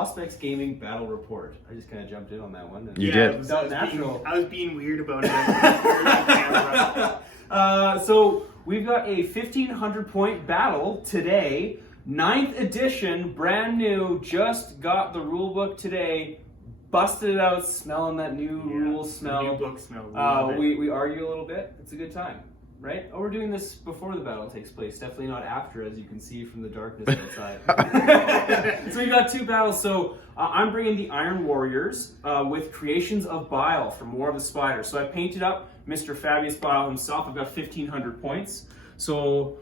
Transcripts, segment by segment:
Auspex Gaming Battle Report. I just kind of jumped in on that one. You did. I was being weird about it. So we've got a 1,500 point battle today. 9th edition, brand new, just got the rule book today. Busted it out, smelling that new rule smell. New book smell. We argue a little bit. It's a good time, right? Oh, we're doing this before the battle takes place. Definitely not after, as you can see from the darkness outside. So we got 2 battles. So I'm bringing the Iron Warriors with creations of Bile from War of the Spider. So I painted up Mr. Fabius Bile himself. I've got 1,500 points. So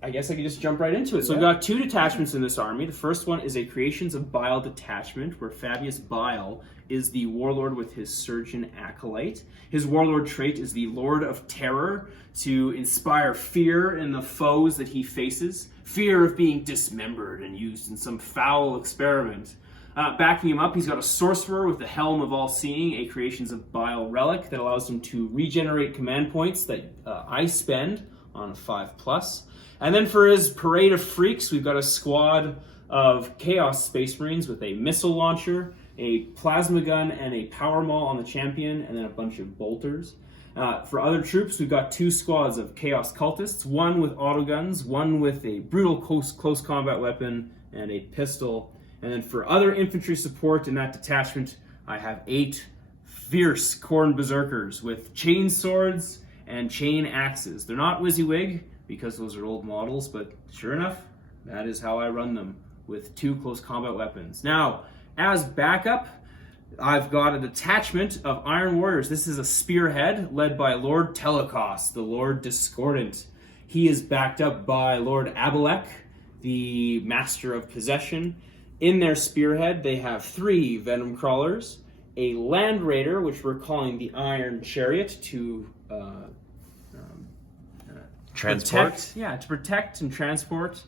I guess I can just jump right into it. So I've got 2 detachments in this army. The first one is a Creations of Bile detachment, where Fabius Bile is the warlord with his surgeon acolyte. His warlord trait is the Lord of Terror, to inspire fear in the foes that he faces, fear of being dismembered and used in some foul experiment. Backing him up, he's got a sorcerer with the Helm of All-Seeing, a Creations of Bile relic that allows him to regenerate command points that I spend on a 5+. And then for his Parade of Freaks, we've got a squad of Chaos Space Marines with a missile launcher, a plasma gun, and a power maul on the champion, and then a bunch of bolters. For other troops, we've got 2 squads of Chaos Cultists, one with autoguns, one with a brutal close combat weapon, and a pistol. And then for other infantry support in that detachment, I have 8 fierce Khorne Berserkers with chain swords and chain axes. They're not WYSIWYG, because those are old models, but sure enough, that is how I run them, with 2 close combat weapons. Now, as backup, I've got a detachment of Iron Warriors. This is a spearhead led by Lord Telecos, the Lord Discordant. He is backed up by Lord Abalek, the Master of Possession. In their spearhead, they have 3 Venom Crawlers, a Land Raider, which we're calling the Iron Chariot, to transport? To protect and transport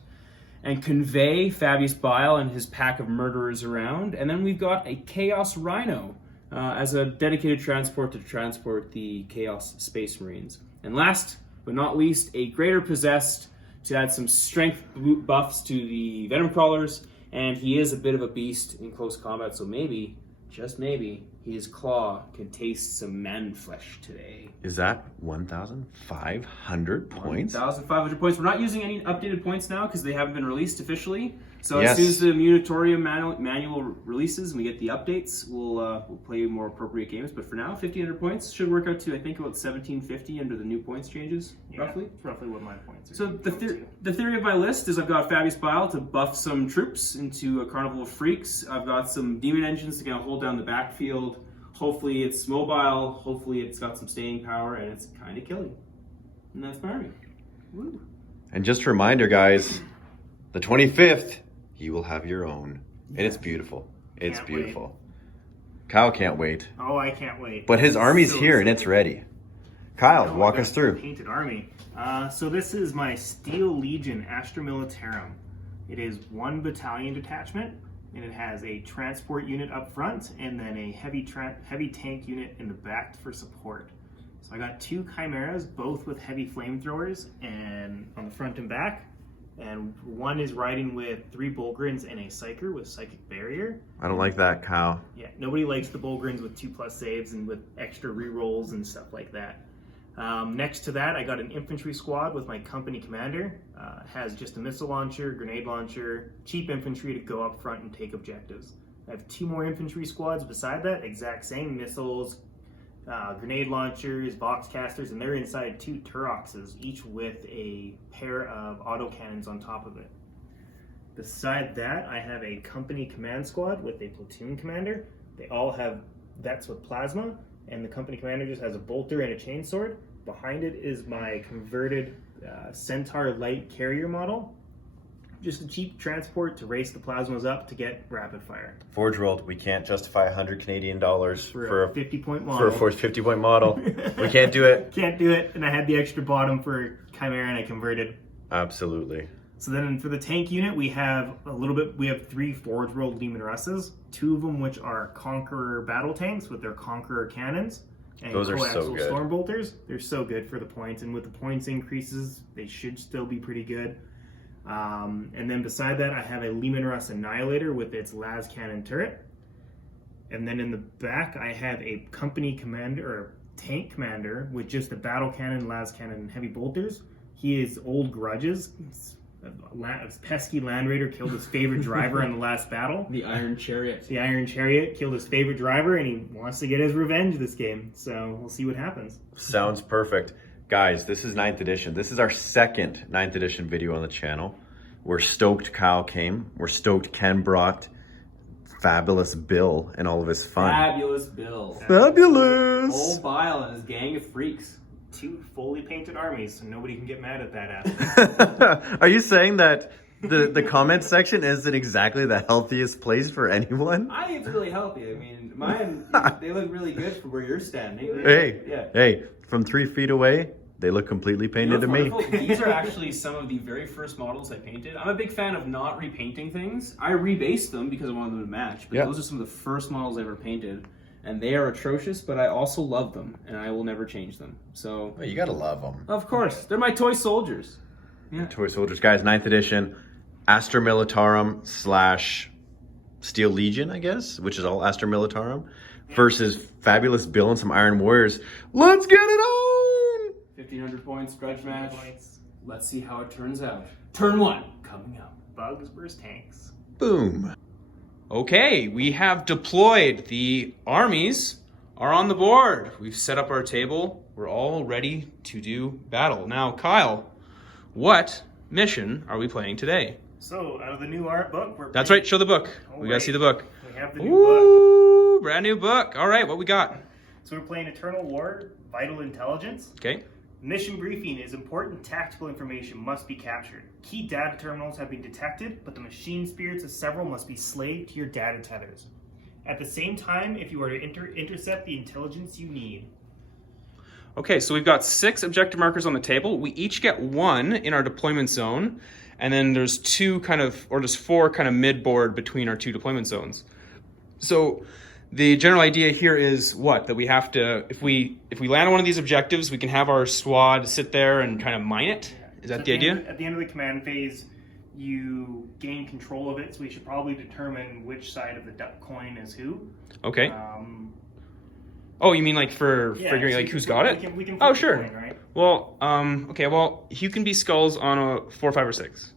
and convey Fabius Bile and his pack of murderers around. And then we've got a Chaos Rhino as a dedicated transport to transport the Chaos Space Marines. And last but not least, a Greater Possessed to add some strength buffs to the Venom Crawlers. And he is a bit of a beast in close combat, so maybe, just maybe, his claw can taste some man flesh today. Is that 1,500 points? 1,500 points. We're not using any updated points now because they haven't been released officially. So Yes. as soon as the Munitorium manual releases and we get the updates, we'll play more appropriate games. But for now, 1,500 points should work out to, I think, about 1,750 under the new points changes, roughly. It's roughly what my points are. So the theory of my list is I've got Fabius Bile to buff some troops into a Carnival of Freaks. I've got some Demon Engines to kind of hold down the backfield. Hopefully it's mobile. Hopefully it's got some staying power, and it's kind of killing. And that's my army. Woo. And just a reminder, guys, the 25th, you will have your own. And it's beautiful. It's Can't beautiful. Kyle can't wait. Oh, I can't wait. But his army's So here and it's ready. Kyle, Oh, walk I us got through. the Painted army. So this is my Steel Legion Astra Militarum. It is 1 battalion detachment, and it has a transport unit up front and then a heavy tank unit in the back for support. So I got 2 chimeras, both with heavy flamethrowers and on the front and back. And one is riding with 3 Bolgrins and a Psyker with Psychic Barrier. I don't like that, Kyle. Yeah, nobody likes the Bolgrins with 2+ saves and with extra rerolls and stuff like that. Next to that, I got an infantry squad with my company commander. Has just a missile launcher, grenade launcher, cheap infantry to go up front and take objectives. I have 2 more infantry squads beside that, exact same missiles, grenade launchers, box casters, and they're inside 2 Turoxes, each with a pair of autocannons on top of it. Beside that, I have a company command squad with a platoon commander. They all have vets with plasma, and the company commander just has a bolter and a chainsword. Behind it is my converted Centaur light carrier model. Just a cheap transport to race the plasmas up to get rapid fire. Forge World, we can't justify 100 Canadian dollars For a 50-point model. For a 50-point model. We can't do it. Can't do it, and I had the extra bottom for Chimera and I converted. Absolutely. So then for the tank unit, we have 3 Forge World Leman Russes, 2 of them which are Conqueror battle tanks with their Conqueror cannons. And those are so coaxial good. Stormbolters. They're so good for the points, and with the points increases, they should still be pretty good. And then beside that, I have a Lehman Russ Annihilator with its las cannon turret. And then in the back, I have a company commander or tank commander with just a battle cannon, las cannon, and heavy bolters. He is old grudges. A pesky Land Raider killed his favorite driver in the last battle. The Iron Chariot. The Iron Chariot killed his favorite driver, and he wants to get his revenge this game. So we'll see what happens. Sounds perfect. Guys, this is 9th edition. This is our second 9th edition video on the channel. We're stoked Kyle came. We're stoked Ken brought fabulous Bill and all of his fun. Fabulous Bill. Fabulous! Old Bile and his gang of freaks. 2 fully painted armies, so nobody can get mad at that aspect. Are you saying that the comment section isn't exactly the healthiest place for anyone? I think it's really healthy. I mean, mine, they look really good for where you're standing. Hey, from 3 feet away, they look completely painted to me. These are actually some of the very first models I painted. I'm a big fan of not repainting things. I rebased them because I wanted them to match, but those are some of the first models I ever painted. And they are atrocious, but I also love them, and I will never change them. So You gotta love them. of course, they're my toy soldiers. Yeah. Toy Soldiers. Guys, 9th edition, Astra Militarum / Steel Legion, I guess, which is all Astra Militarum, versus Fabulous Bill and some Iron Warriors. Let's get it on! 1,500 points, grudge match. Let's see how it turns out. Turn 1, coming up. Bugs versus tanks. Boom. Okay, we have deployed. The armies are on the board. We've set up our table. We're all ready to do battle. Now, Kyle, what mission are we playing today? So, out of the new art book, That's right, show the book. We gotta see the book. We have the new book. Ooh, brand new book. All right, what we got? So we're playing Eternal War, Vital Intelligence. Okay. Mission briefing is important tactical information must be captured. Key data terminals have been detected, but the machine spirits of several must be slaved to your data tethers. At the same time, if you are to intercept the intelligence you need. Okay, so we've got 6 objective markers on the table. We each get 1 in our deployment zone, and then there's 2 there's 4 kind of mid-board between our 2 deployment zones. So the general idea here is what? That we have to, if we land on one of these objectives, we can have our squad sit there and kind of mine it. Is that the idea? At the end of the command phase, you gain control of it, so we should probably determine which side of the duck coin is who. Okay. Oh, you mean like for figuring like who's got it? We can oh, sure. Coin, right? Well, okay, well, you can be skulls on a 4, 5, or 6.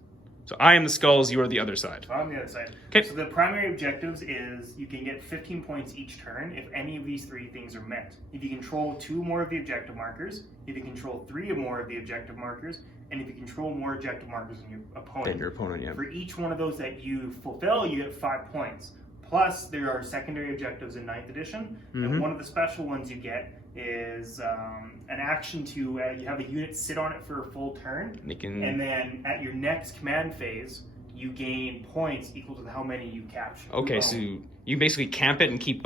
So I am the skulls, you are the other side. So I'm the other side. Okay. So the primary objectives is you can get 15 points each turn if any of these 3 things are met. If you control 2 or more of the objective markers, if you control 3 or more of the objective markers, and if you control more objective markers than your opponent. And your opponent, yeah. For each one of those that you fulfill, you get 5 points. Plus, there are secondary objectives in 9th edition, and one of the special ones you get is an action to, you have a unit sit on it for a full turn, and then at your next command phase, you gain points equal to how many you capture. Okay, so you basically camp it and keep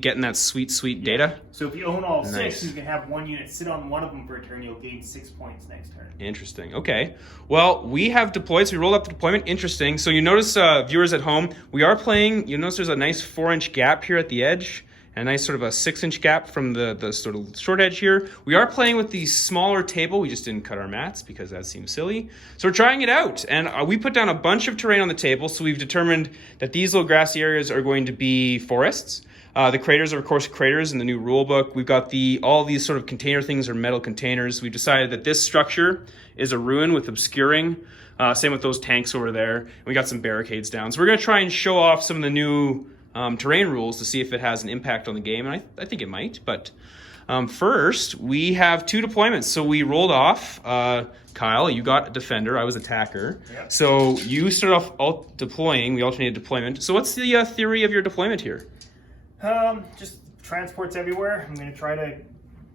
getting that sweet data? So if you own all Nice. 6, you can have one unit sit on one of them for a turn, you'll gain 6 points next turn. Interesting. Okay. Well, we have deployed, so we rolled up the deployment. Interesting. So you notice, viewers at home, we are playing, you notice there's a nice 4-inch gap here at the edge, and a nice sort of a 6-inch gap from the sort of short edge here. We are playing with the smaller table. We just didn't cut our mats because that seems silly. So we're trying it out, and we put down a bunch of terrain on the table, so we've determined that these little grassy areas are going to be forests. The craters are, of course, craters in the new rule book. We've got all these sort of container things are metal containers. We've decided that this structure is a ruin with obscuring. Same with those tanks over there. And we got some barricades down. So we're going to try and show off some of the new terrain rules to see if it has an impact on the game. And I think it might. But first, we have 2 deployments. So we rolled off. Kyle, you got defender. I was attacker. Yep. So you started off deploying. We alternated deployment. So what's the theory of your deployment here? Just transports everywhere. I'm going to try to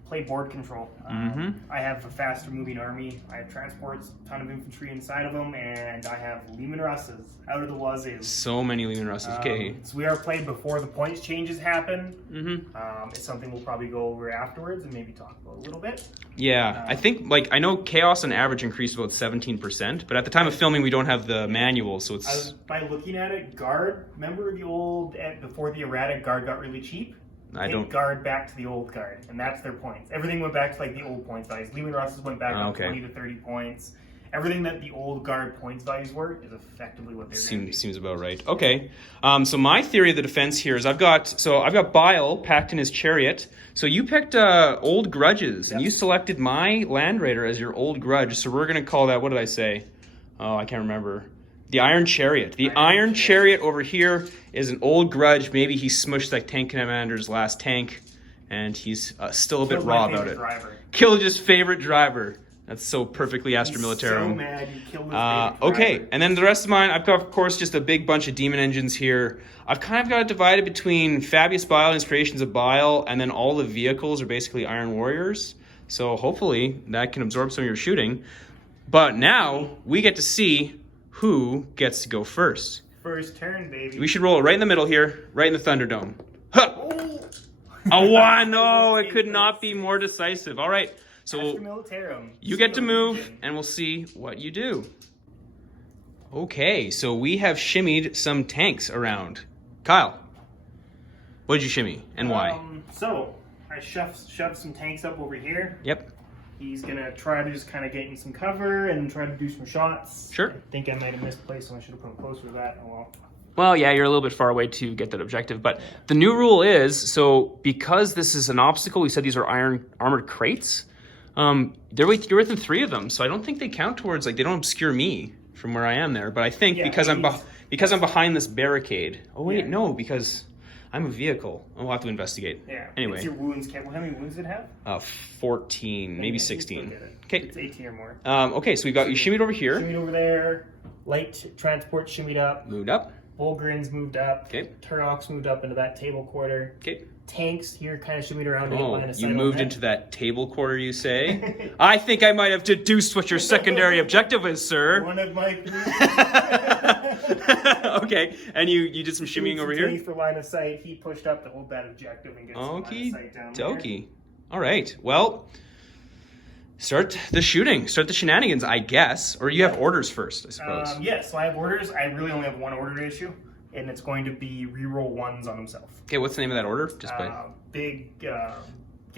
play board control. I have a faster moving army. I have transports, a ton of infantry inside of them, and I have Lehman Russes out of the wazoo. So many Lehman Russes. Okay. So we are played before the points changes happen. It's something we'll probably go over afterwards and maybe talk about a little bit. Yeah, I think, I know chaos on average increased about 17%, but at the time of filming, we don't have the manual, so it's... By looking at it, guard, remember the old, before the erratic, guard got really cheap? Take guard back to the old guard, and that's their points. Everything went back to the old point size. Lehman Russes went back up 20 to 30 points, everything that the old guard points values were is effectively what they're going to be. Seems about right. Okay. So my theory of the defense here is I've got Bile packed in his chariot. So you picked Old Grudges, and you selected my Land Raider as your Old Grudge. So we're going to call that, what did I say? Oh, I can't remember. The Iron Chariot. The Iron Chariot over here is an Old Grudge. Maybe he smushed that tank commander's last tank, and he's still a bit raw about it. Killed his favorite driver. That's so perfectly Astra Militarum. So mad you killed his favorite driver. Okay, and then the rest of mine, I've got, of course, just a big bunch of demon engines here. I've kind of got it divided between Fabius Bile, Inspirations of Bile, and then all the vehicles are basically Iron Warriors. So hopefully that can absorb some of your shooting. But now we get to see who gets to go first. First turn, baby. We should roll it right in the middle here, right in the Thunderdome. Huh! A 1! No, it could not be more decisive. All right. So you get to move, and we'll see what you do. Okay, so we have shimmied some tanks around. Kyle, what did you shimmy, and why? So I shoved some tanks up over here. Yep. He's gonna try to just kind of get in some cover and try to do some shots. Sure. I think I might have misplaced, so I should have put him closer to that. Oh well. Well, yeah, you're a little bit far away to get that objective, but the new rule is, so because this is an obstacle, we said these are iron armored crates. You're within 3 of them, so I don't think they count towards, like, they don't obscure me from where I am there. But I think because I'm behind this barricade. Oh wait, no, because I'm a vehicle. We'll have to investigate. Yeah. Anyway. It's your wounds count. How many wounds did it have? 14, maybe 16. Okay. It's 18 or more. Okay, so we've got you shimmied over here. Shimmied over there. Light transport shimmied up. Moved up. Bullgrins moved up. Okay. Turlocs moved up into that table quarter. Okay. Tanks here kind of shimmied around. Oh, you moved into that table quarter, you say? I think I might have deduced what your secondary objective is, sir. One of my 3. Okay, and you did some shimmying over here? For line of sight, he pushed up to hold that objective and get some line of sight down there. Okie. All right, well, start the shooting. Start the shenanigans, I guess. Or you have orders first, I suppose. Yes, so I have orders. I really only have one order to issue, and it's going to be reroll 1s on himself. Okay, what's the name of that order? Just by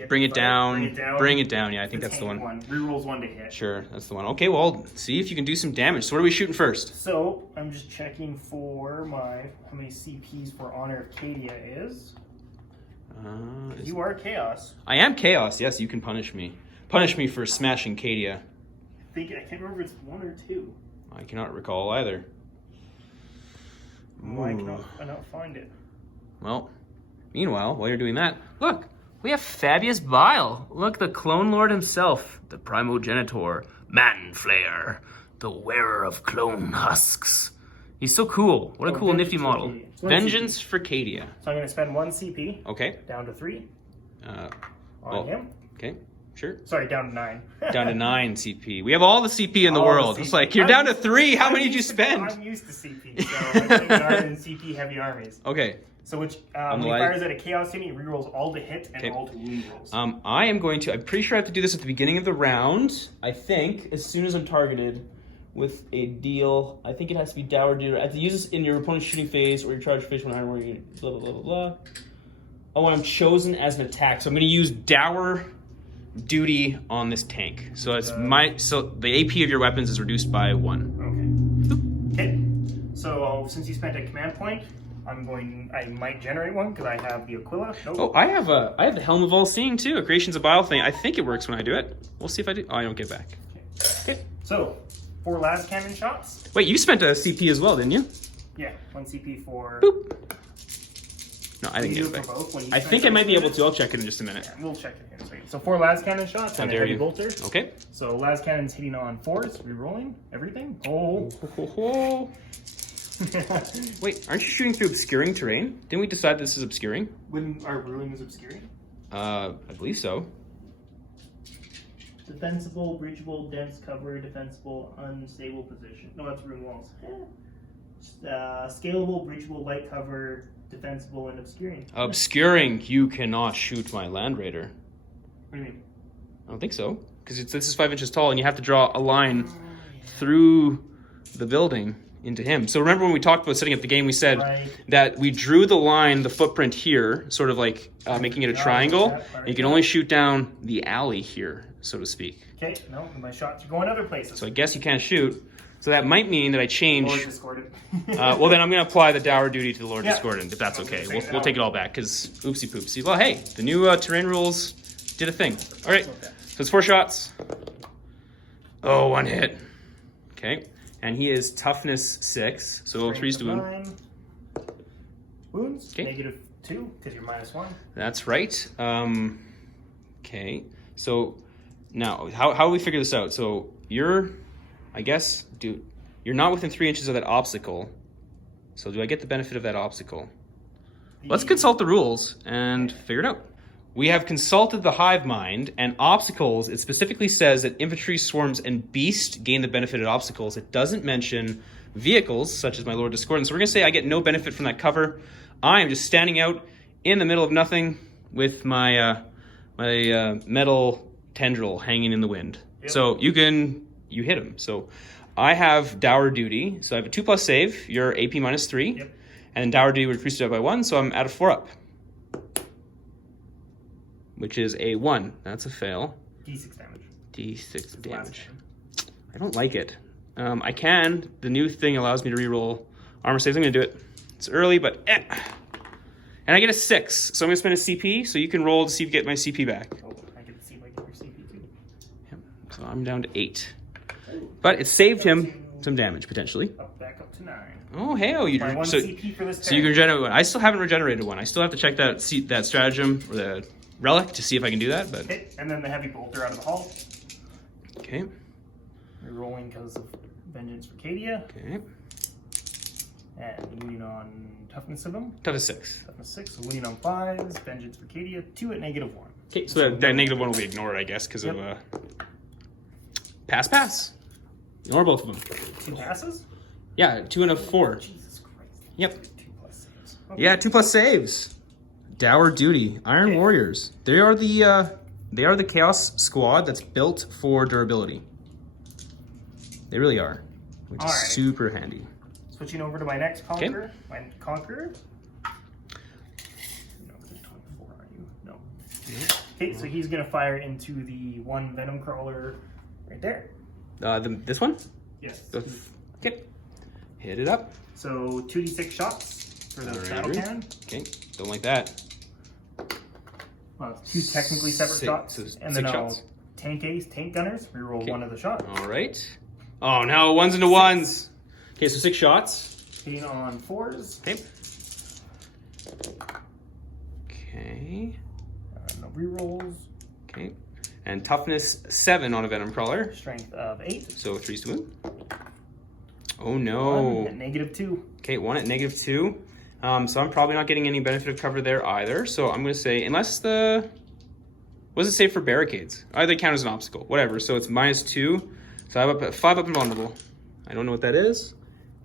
Bring it down. Yeah, I think that's the one. Rerolls 1 to hit. Sure, that's the one. Okay, well, see if you can do some damage. So what are we shooting first? So I'm just checking for how many CPs for Honor of Cadia is. You are Chaos. I am Chaos. Yes, you can punish me. Punish me for smashing Cadia. I can't remember if it's 1 or 2. I cannot recall either. Why cannot I not find it? Well, meanwhile, while you're doing that, look, we have Fabius Bile. Look, the Clone Lord himself, the Primogenitor, Man-Flayer, the wearer of clone husks. He's so cool. What a cool, nifty model. Vengeance for Cadia. So I'm going to spend 1 CP. Okay. Down to 3. On him. Okay, sure. Sorry, down to 9. Down to 9 CP. We have all the CP in the world. It's like, you're down to 3. How many did you spend? I'm used to CP, so I'm playing guard in CP heavy armies. Okay. So when he fires at a Chaos unit, he rerolls all to hit and all to wound rolls. I'm pretty sure I have to do this at the beginning of the round. I think, as soon as I'm targeted with a deal. I think it has to be dour duty. I have to use this in your opponent's shooting phase or your charge phase when Iron Warrior, blah, blah, blah, blah, blah. Oh, I'm chosen as an attack. So I'm going to use dour duty on this tank. So it's so the AP of your weapons is reduced by 1. Okay. So since you spent a command point, I might generate one because I have the Aquila. Nope. Oh, I have the Helm of All Seeing too, a Creations of Bile thing. I think it works when I do it. We'll see if I do. Oh, I don't get back. Okay. So 4 las cannon shots. Wait, you spent a CP as well, didn't you? Yeah, 1 CP for. Boop. No, I didn't get it back. I think I might be able to. I'll check it in just a minute. Yeah, we'll check it in a second. So 4 las cannon shots and a heavy bolter. Okay. So las cannons hitting on 4s, rerolling everything. Oh. Wait, aren't you shooting through obscuring terrain? Didn't we decide this is obscuring? When our ruling is obscuring? I believe so. Defensible, breachable, dense cover, defensible, unstable position. No, that's rune walls. Scalable, breachable, light cover, defensible, and obscuring. Obscuring. You cannot shoot my Land Raider. What do you mean? I don't think so. Because this is 5 inches tall and you have to draw a line through the building. into him. So remember when we talked about setting up the game, we said Right. that we drew the line, the footprint here, sort of like making it a triangle. And you can only shoot down the alley here, so to speak. Okay, no, my shots are going other places. So I guess you can't shoot. So that might mean that I change. Lord Discordant. Well, then I'm going to apply the dour duty to the Lord Yeah. Discordant, if that's okay. Okay. We'll take it all back, because oopsie poopsie. Well, hey, the new terrain rules did a thing. All right, Okay. so it's 4 shots. Oh, 1 hit. Okay, and he is toughness 6, so 3's to wound. 9. Wounds, Okay. -2, because you're -1. That's right. Okay, so now how do we figure this out? So you're, I guess, you're not within 3 inches of that obstacle. So do I get the benefit of that obstacle? Let's consult the rules and figure it out. We have consulted the hive mind, and obstacles, it specifically says that infantry, swarms, and beast gain the benefit of obstacles. It doesn't mention vehicles, such as my Lord Discordant. So we're going to say I get no benefit from that cover. I am just standing out in the middle of nothing with my metal tendril hanging in the wind. Yep. So you hit him. So I have dour duty. So I have a 2+ save. You're AP -3. Yep. And dour duty would increase it by 1, so I'm at a 4 up. Which is a 1. That's a fail. D6 damage. D6 Last damage. turn. I don't like it. I can. The new thing allows me to reroll armor saves. I'm going to do it. It's early, but And I get a 6, so I'm going to spend a CP, so you can roll to see if you get my CP back. Oh, I get to see if I get your CP too. Yep. So I'm down to 8. But it saved him some damage, potentially. Back up to 9. Oh, hey, you My 1 so, CP for this turn. so you can regenerate one. I still haven't regenerated one. I still have to check that stratagem or the relic to see if I can do that. But Okay, and then the heavy bolter out of the hall. okay, You're rolling because of Vengeance for Cadia. okay, And winning on toughness of them. tough as 6. Toughness 6, so winning on 5s. Vengeance for Cadia, 2 at -1. Okay, so that -1 will be ignored, I guess, because of pass. Ignore both of them. 2 passes? Yeah, 2 and a 4. Jesus Christ. Yep. 2+ saves. Okay. Yeah, 2+ saves. Dour duty, Iron Okay. Warriors. They are the Chaos squad that's built for durability. They really are, which is Alright. super handy. Switching over to my next Conqueror. My Conqueror. No, you're 24, aren't you? No. Okay, so he's going to fire into the 1 Venom Crawler right there. This one? Yes. Okay. Hit it up. So 2d6 shots for the Alright. battle cannon. Okay, don't like that. Well, 2 technically separate Six- shots. so And then 6 I'll shots. tank gunners. Reroll Okay. 1 of the shots. All right. Oh no, 1s into 1s. Okay, so 6 shots. Hitting on 4s. Okay. Okay. No rerolls. Okay. And toughness 7 on a Venom Crawler. Strength of 8. So 3's to wound. Oh 1 no. at -2. Okay, 1 at -2. So I'm probably not getting any benefit of cover there either. So I'm going to say, unless what does it say for barricades? They count as an obstacle. Whatever. So it's -2. So I'm up at 5 up and vulnerable. I don't know what that is.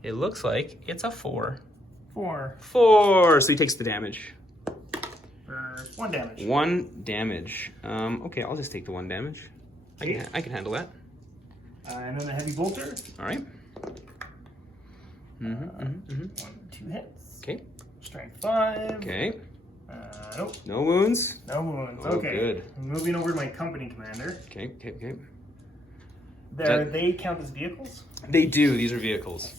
It looks like it's a 4. 4 4. So he takes the damage. for 1 damage. 1 damage. Okay, I'll just take the 1 damage. I can handle that. And then the heavy bolter. All right. 1, 2 hits. Okay. Strength 5. Okay. Nope. No wounds. No wounds. Oh, Okay. good. Moving over to my company commander. Okay. They count as vehicles. They do. These are vehicles.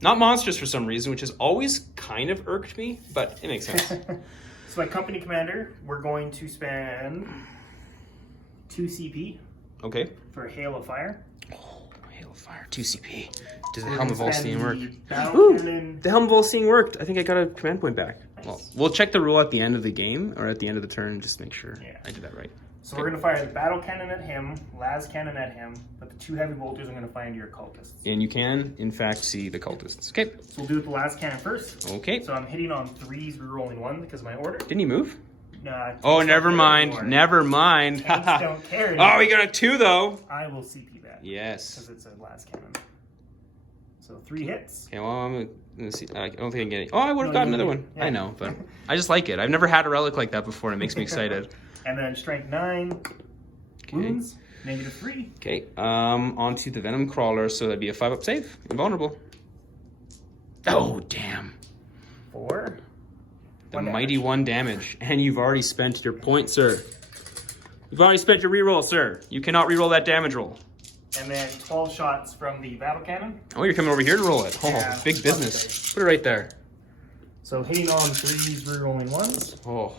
Not monsters for some reason, which has always kind of irked me, but it makes sense. So my company commander, we're going to spend 2 CP Okay. for Hail of Fire. Oh, Hail of Fire, 2 CP. Does the We're Helm of gonna All spend Seeing work? the Battle Ooh, Cannon. the Helm of All Seeing worked. I think I got a command point back. Nice. Well, we'll check the rule at the end of the game or at the end of the turn just to make sure I did that right. So we're going to fire the battle cannon at him, las cannon at him, but the 2 heavy bolters I'm going to fire into your cultists. And you can, in fact, see the cultists. Okay. So we'll do it the las cannon first. Okay. So I'm hitting on 3s, rerolling 1 because of my order. Didn't he move? Nah, Oh, tanks never don't care mind. anymore. Never mind. Tanks don't care Oh, anymore. we got a 2 though. I will CP that. Yes. Because it's a las cannon. So 3 hits. Okay, well, I'm gonna see. I don't think I can get it. Oh, I would have No, got no, another no. one. Yeah. I know, but I just like it. I've never had a relic like that before, and it makes me excited. And then strength 9, Okay. wounds, -3. Okay, onto the Venom Crawler, so that'd be a 5 up save. Invulnerable. Oh, damn. 4. The One mighty damage. 1 damage. And you've already spent your point, sir. You've already spent your reroll, sir. You cannot reroll that damage roll. And then 12 shots from the battle cannon. Oh, you're coming over here to roll it. Oh, Yeah, big business. Put it right there. So hitting on 3s, rerolling 1s. Oh,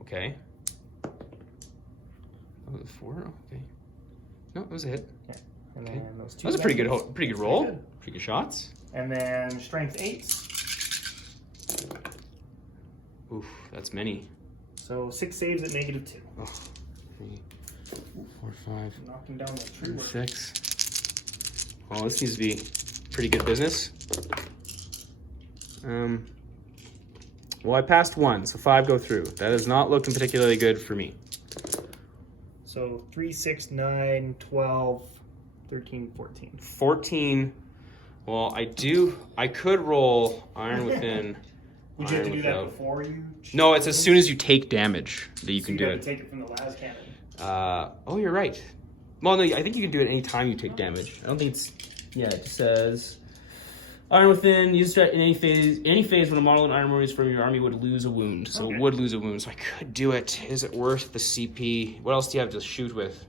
okay. Oh, 4? Okay. No, it was a hit. Yeah. And Okay. then those 2. That was a pretty good roll. Pretty good roll. Pretty Pretty good shots. And then strength 8s. Oof, that's many. So 6 saves at -2. Oh, 3, 4, 5, Knocking down the tree work. 6. Oh, this needs to be pretty good business. Well, I passed 1, so 5 go through. That is not looking particularly good for me. So 3, 6, 9, 12, 13, 14. 14. Well, I could roll Iron Within. Would you have to Iron do that Without. before you? No, it's as soon as you take damage that you So can you do got it. to take it from the last cannon. Oh, you're right. Well, no, I think you can do it any time you take damage. I don't think it's. Yeah, it just says Iron Within. Use it in any phase when a model in Iron Warriors from your army would lose a wound. So Okay. it would lose a wound. So I could do it. Is it worth the CP? What else do you have to shoot with?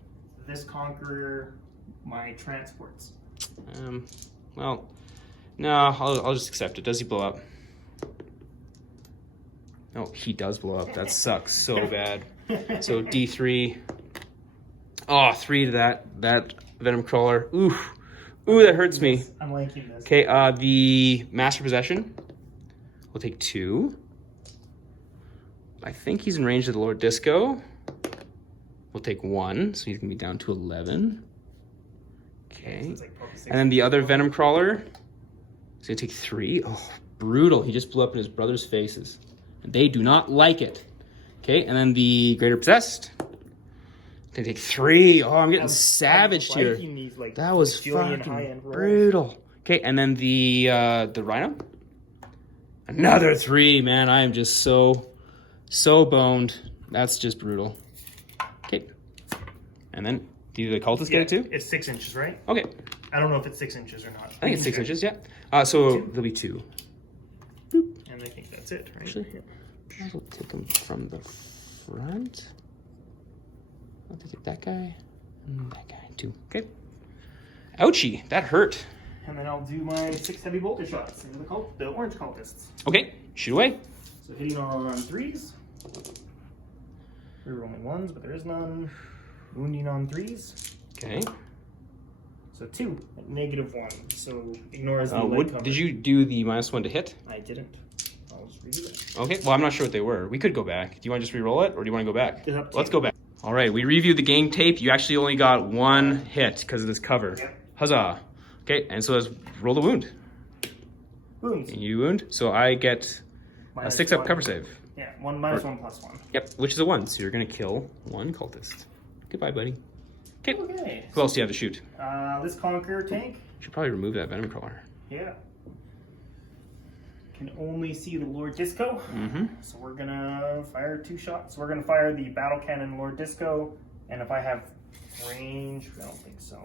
This Conqueror, my transports. Well, no, I'll just accept it. Does he blow up? Oh, he does blow up. That sucks so bad. So D3. Oh, 3 to that Venom Crawler. Ooh, that hurts me. I'm liking this. Okay, the Master Possession. We'll take 2. I think he's in range of the Lord Disco. We'll take 1, so he's gonna be down to 11. Okay. So it's like probably 6. And then the other Venom Crawler is gonna take 3. Oh, brutal. He just blew up in his brother's faces. And they do not like it. Okay, and then the Greater Possessed. Gonna take 3. Oh, I'm getting savaged here. These, like, That was bajillion fucking high-end rolls. brutal. Okay, and then the Rhino. Another 3, man. I am just so boned. That's just brutal. Okay. And then, do the cultists get it too? It's 6 inches, right? Okay. I don't know if it's 6 inches or not. I think it's 6 inches, yeah. So there'll be 2. And I think that's it, right? Actually, I'll take them from the front. I'll take that guy and that guy, 2. Okay. Ouchie, that hurt. And then I'll do my 6 heavy bolter shots into the orange cultists. Okay, shoot away. So hitting on 3s. Rerolling 1s, but there is none. Wounding on 3s. Okay. So 2 at -1. So ignores the leg cover. Did you do the -1 to hit? I didn't. I'll just redo it. Okay, well, I'm not sure what they were. We could go back. Do you want to just re-roll it, or do you want to go back? It's up to Let's you. go back. All right, we reviewed the game tape. You actually only got 1 hit because of this cover. Yep. Huzzah. Okay, and so let's roll the wound. Wounds. And you wound, so I get a Minus 6-up 1. cover save. Yeah, 1 minus 1 plus 1. Yep, which is a 1, so you're going to kill 1 cultist. Goodbye, buddy. Okay, Okay. who else do you have to shoot? This Conqueror tank. Should probably remove that Venom Crawler. Yeah. Can only see the Lord Disco. Mm-hmm. So we're gonna fire 2 shots. We're gonna fire the Battle Cannon Lord Disco, and if I have range, I don't think so.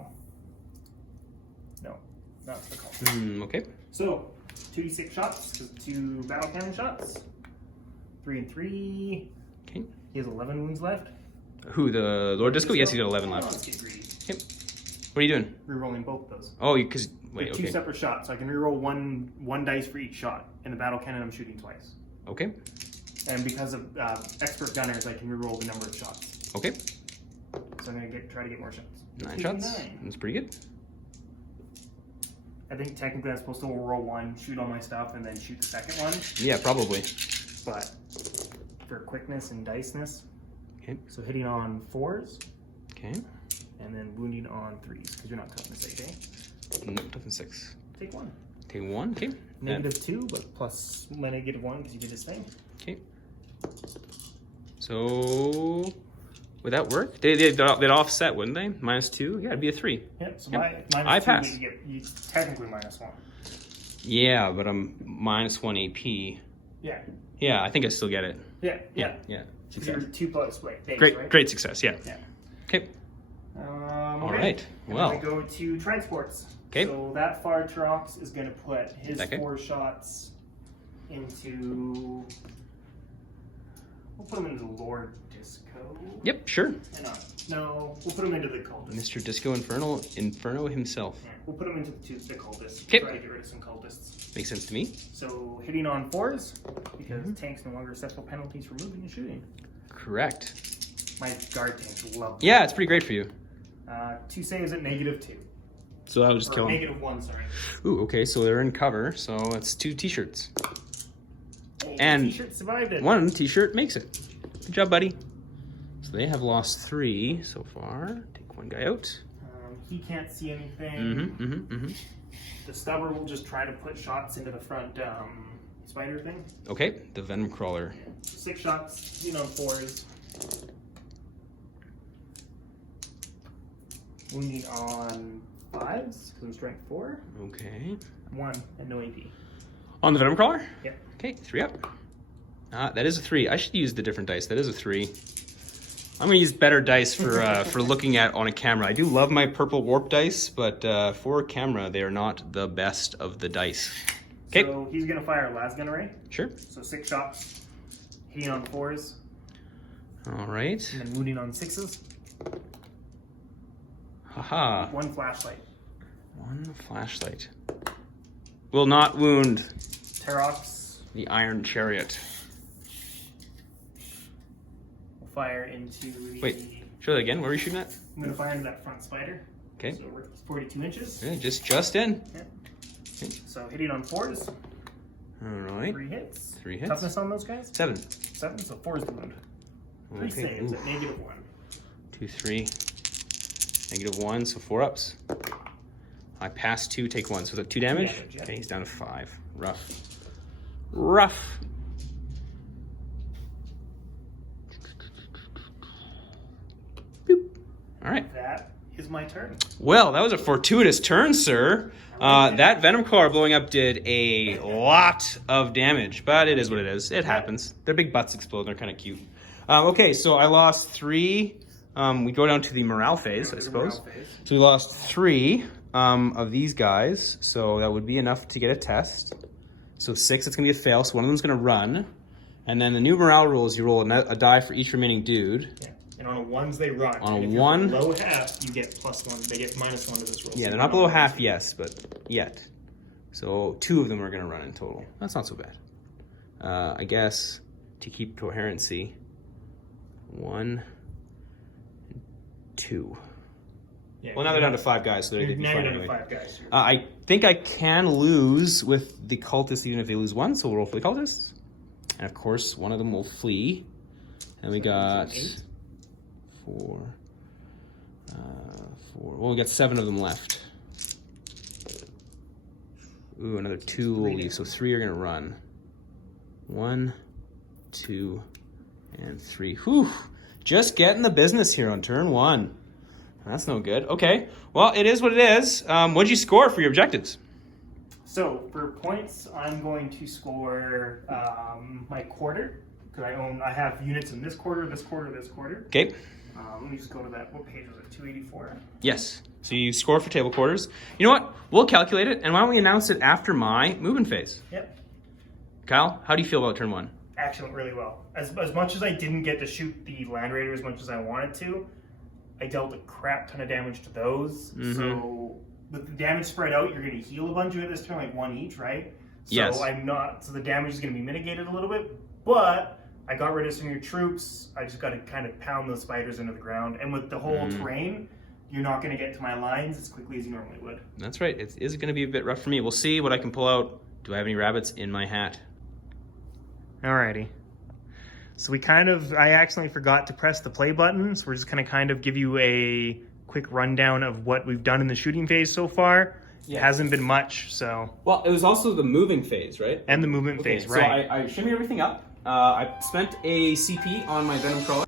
No, that's the call. Okay. So 2d6 shots, because 2 Battle Cannon shots. 3 and 3. Okay. He has 11 wounds left. Who, the Lord Disco? Yes, he's got 11 Oh, left. let's get greedy. Okay. What are you doing? Rerolling both those. Oh, because, wait, They're 2 okay. separate shots, so I can reroll one dice for each shot. In the Battle Cannon, I'm shooting twice. Okay. And because of expert gunners, I can reroll the number of shots. Okay. So I'm gonna try to get more shots. 9 shots. 9. That's pretty good. I think technically I'm supposed to roll 1, shoot all my stuff, and then shoot the second one. Yeah, probably. But for quickness and diceness, Okay. so hitting on 4s, Okay. and then wounding on 3s, because you're not cutting the save, eh? No, nothing 6. Take 1. Take 1. Okay. -2, but plus my -1 because you did this thing. Okay. So, would that work? They'd offset, wouldn't they? -2? Yeah, it'd be a 3. Yep. So Yep. minus I 2, pass. but you technically -1. Yeah, but I'm -1 AP. Yeah. Yeah, I think I still get it. Yeah. Yeah. Yeah. You're Success. 2 plus base, Great, right? great success. Yeah. Yeah. Okay. All right, well. We go to transports. Okay. So that far Trox is going to put his Okay. 4 shots into. We'll put him into the Lord Disco. Yep, sure. Why not? No, we'll put him into the cultist. Mr. Disco Inferno himself. Yeah, we'll put him into the cultist. Okay. Try to get rid of some cultists. Makes sense to me. So hitting on 4s, because tanks no longer accessible penalties for moving and shooting. Correct. My guard tanks love them. Yeah, it's pretty great for you. 2 saves at -2. So I would just kill Or him. -1, sorry. Ooh, okay, so they're in cover, so it's 2 t-shirts. Hey, And T-shirt survived it. 1 t-shirt makes it. Good job, buddy. So they have lost 3 so far. Take 1 guy out. He can't see anything. Mm-hmm. The stubber will just try to put shots into the front spider thing. Okay, the Venom Crawler. 6 shots, hitting on 4s. Wounding on 5s, because I'm strength 4. Okay. 1 and no AP. On the Venom Crawler? Yep. Okay, 3 up. That is a 3. I should use the different dice. That is a 3. I'm gonna use better dice for looking at on a camera. I do love my purple warp dice, but for a camera, they are not the best of the dice. Okay. So he's going to fire a lasgun array. Sure. So 6 shots, hitting on 4s, All right. and then wounding on 6s. Haha. 1 flashlight. 1 flashlight. Will not wound Terox the Iron Chariot. will fire into the... Wait. Show that again. Where are you shooting at? I'm going to fire into that front spider. Okay. So we're 42 inches. Yeah, just in. So hitting on 4s, All right. 3 hits. 3 hits. Toughness on those guys? 7. 7, so 4 is the wound. 3 Okay. saves Oof. at -1. 2, 3. -1, so 4 ups. I pass 2, take 1. So is that 2 damage? damage, yeah. Okay, he's down to 5. Rough. Boop. All right. That is my turn. Well, that was a fortuitous turn, sir. That Venom Claw blowing up did a lot of damage, but it is what it is. It happens. Their big butts explode. They're kind of cute. Okay, so I lost 3. We go down to the morale phase, I suppose. So we lost 3 of these guys, so that would be enough to get a test. So 6, it's going to be a fail, so one of them's going to run. And then the new morale rule is you roll a die for each remaining dude. Yeah. And on a 1s they run. On a and if you're 1? below half, you get +1. They get -1 to this roll. Yeah, So they're you not run below on half, 1s. yes, but yet. So 2 of them are going to run in total. That's not so bad. I guess to keep coherency, 1, 2. Yeah, Well, now they're down to 5 guys, so they'd be now fine you're down to anyway. 5 guys. I think I can lose with the cultists even if they lose 1, so we'll roll for the cultists. And of course, one of them will flee. And we got 4. 4. Well, we got 7 of them left. Ooh, another 2 will leave, so 3 are going to run. 1, 2, and 3. Whew! Just getting the business here on turn 1. That's no good. Okay, well, it is what it is. What'd you score for your objectives? So for points, I'm going to score my quarter because I have units in this quarter, this quarter, this quarter. Okay. Let me just go to that. What page was it? 284. Yes. So you score for table quarters. You know what? We'll calculate it, and why don't we announce it after my movement phase? Yep. Kyle, how do you feel about turn 1? Actually went really well. As much as I didn't get to shoot the Land Raider as much as I wanted to, I dealt a crap ton of damage to those. Mhm. So with the damage spread out, you're going to heal a bunch of it this turn, like 1 each, right? So Yes. So the damage is going to be mitigated a little bit, but I got rid of some of your troops. I just got to kind of pound those spiders into the ground. And with the whole terrain, you're not going to get to my lines as quickly as you normally would. That's right. It is going to be a bit rough for me. We'll see what I can pull out. Do I have any rabbits in my hat? Alrighty. So I accidentally forgot to press the play button, so we're just going to kind of give you a quick rundown of what we've done in the shooting phase so far. Yeah. It hasn't been much, so... Well, it was also the moving phase, right? And the movement phase, so right. I shimmy everything up. I spent a CP on my Venom Crawler.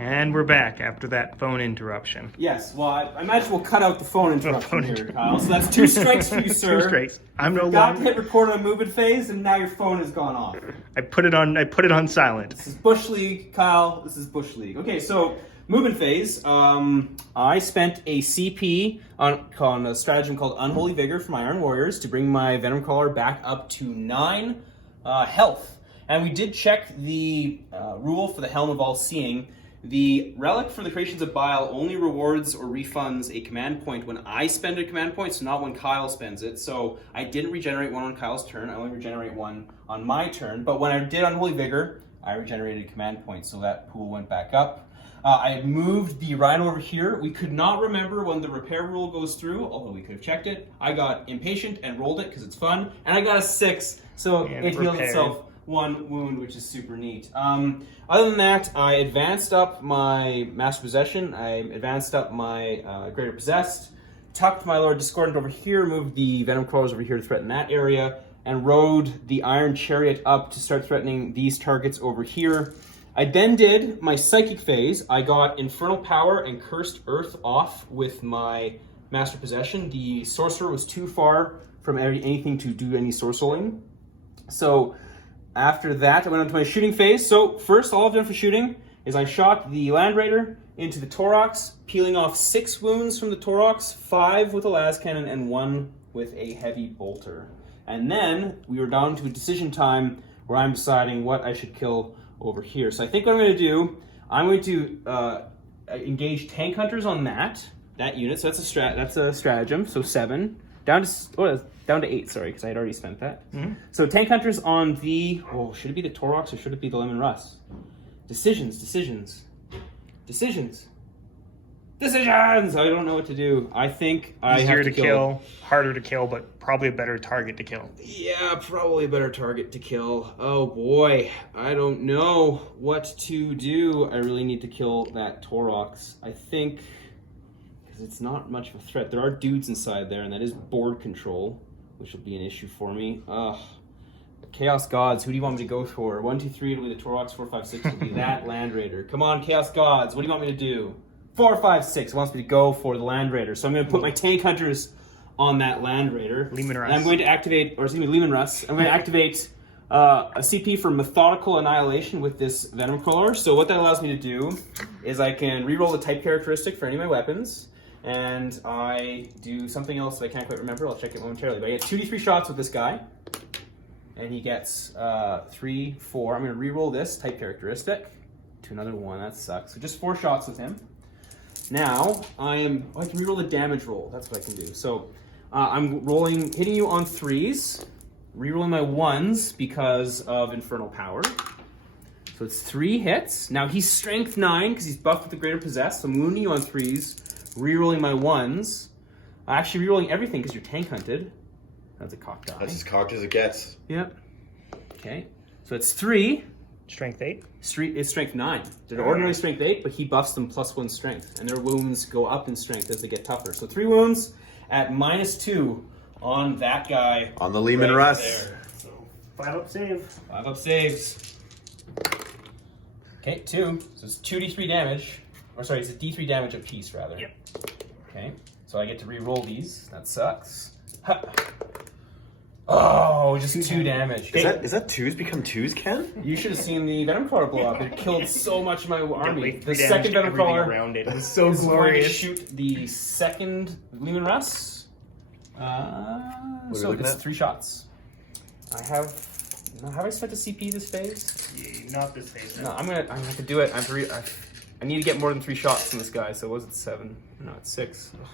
And we're back after that phone interruption. Yes, well, I imagine we'll cut out the phone interruption here, Kyle. So that's 2 strikes for you, sir. 2 strikes. I'm no Got to longer. hit record on movement phase, and now your phone has gone off. I put it on silent. This is Bush League, Kyle. This is Bush League. Okay, so movement phase. I spent a CP on a stratagem called Unholy Vigor for my Iron Warriors to bring my Venom Crawler back up to 9 health. And we did check the rule for the Helm of All Seeing. The relic for the Creations of Bile only rewards or refunds a command point when I spend a command point, so not when Kyle spends it. So I didn't regenerate one on Kyle's turn. I only regenerate one on my turn. But when I did Unholy Vigor, I regenerated a command point, so that pool went back up. I had moved the Rhino over here. We could not remember when the repair rule goes through, although we could have checked it. I got impatient and rolled it because it's fun, and I got a 6, so And it healed repaired. itself 1 wound, which is super neat. Other than that, I advanced up my Master Possession. I advanced up my Greater Possessed, tucked my Lord Discordant over here, moved the Venom Crawlers over here to threaten that area, and rode the Iron Chariot up to start threatening these targets over here. I then did my Psychic phase. I got Infernal Power and Cursed Earth off with my Master Possession. The Sorcerer was too far from anything to do any sorceling. So after that, I went on to my shooting phase. So first, all I've done for shooting is I shot the Land Raider into the Torox, peeling off 6 wounds from the Torox, 5 with a las cannon and 1 with a heavy bolter. And then we were down to a decision time where I'm deciding what I should kill over here. So I think what I'm going to do, I'm going to engage Tank Hunters on that unit. So that's a stratagem. So 7 down to 8. Sorry, because I had already spent that. Mm-hmm. So Tank Hunters on the should it be the Torox or should it be the Lemon Russ? Decisions. I don't know what to do. I think I Easier have to kill, harder to kill, but probably a better target to kill. Yeah, probably a better target to kill. Oh boy, I don't know what to do. I really need to kill that Torox. I think, because it's not much of a threat. There are dudes inside there, and that is board control, which will be an issue for me. Ugh. Chaos Gods, who do you want me to go for? 1, 2, 3, it'll be the Torox. 4, 5, 6, it'll be that Land Raider. Come on, Chaos Gods, what do you want me to do? 4, 5, 6 wants me to go for the Land Raider. So I'm going to put my Tank Hunters on that Land Raider. Leman Russ. And I'm going to activate, or excuse me, Leman Russ. I'm going to activate a CP for Methodical Annihilation with this Venom Crawler. So what that allows me to do is I can reroll the type characteristic for any of my weapons. And I do something else that I can't quite remember. I'll check it momentarily. But I get 2d3 shots with this guy. And he gets 3, 4. I'm going to reroll this type characteristic to another 1. That sucks. So just 4 shots with him. Now, I can reroll the damage roll. That's what I can do. So, I'm hitting you on 3s, rerolling my 1s because of Infernal Power. So it's 3 hits. Now he's Strength 9 because he's buffed with the Greater Possess. So I'm wounding you on 3s, rerolling my 1s. Actually, rerolling everything because you're Tank Hunted. That's a cocked die. That's as cocked as it gets. Yep. Okay. So it's 3. Strength 8. It's Strength 9. They're ordinary Strength 8, but he buffs them +1 Strength. And their wounds go up in Strength as they get tougher. So 3 wounds at -2 on that guy. On the Leman Russ. There. So 5 up save. 5 up saves. Okay, 2. So it's 2d3 damage. Or sorry, it's a d3 damage apiece, rather. Yep. Okay, so I get to re-roll these. That sucks. Ha. Oh, just 2 damage. Is that 2s become 2s, Ken? You should have seen the Venom Crawler blow up. It killed so much of my army. Like The 3 damage second to Venom everything Crawler around it. It was so is going to glorious. shoot the second Leman Russ. we So looking it's at? 3 shots. Have I spent a CP this phase? Yeah, not this phase. No, I'm gonna have to do it. I need to get more than 3 shots from this guy. So was it 7? No, it's 6. Ugh.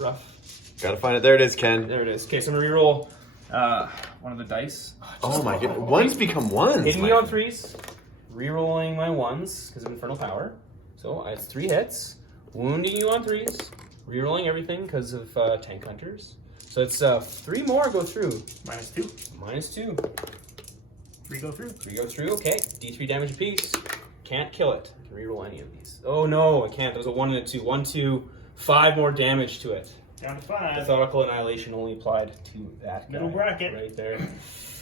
Rough. Gotta find it. There it is, Ken. There it is. Okay, so I'm gonna reroll one of the dice. Oh my goodness. 1s become 1s. Hitting me on 3s. Rerolling my 1s because of Infernal Power. So it's 3 hits. Wounding you on 3s. Rerolling everything because of Tank Hunters. So it's 3 more go through. -2. -2. 3 go through. 3 go through. Okay. D3 damage apiece. Can't kill it. I can reroll any of these. Oh no, I can't. There's a 1 and a 2. 1, 2, 5 more damage to it. Down to 5. Methodical Annihilation only applied to that guy. Middle bracket. Right there.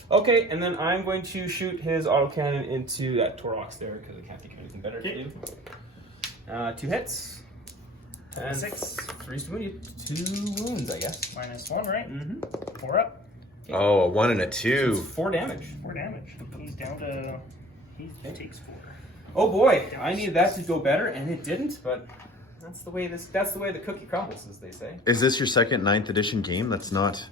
Okay, and then I'm going to shoot his autocannon into that Torox there because I can't think of anything better to do. 2 hits. And 6. 3 wounds. 2 wounds, I guess. -1, right? Mm-hmm. 4 up. Oh, a 1 and a 2. 4 damage. 4 damage. He's down to. He takes 4. Oh boy, I needed that to go better, and it didn't. But that's the way the cookie crumbles, as they say. Is this your second 9th edition game that's not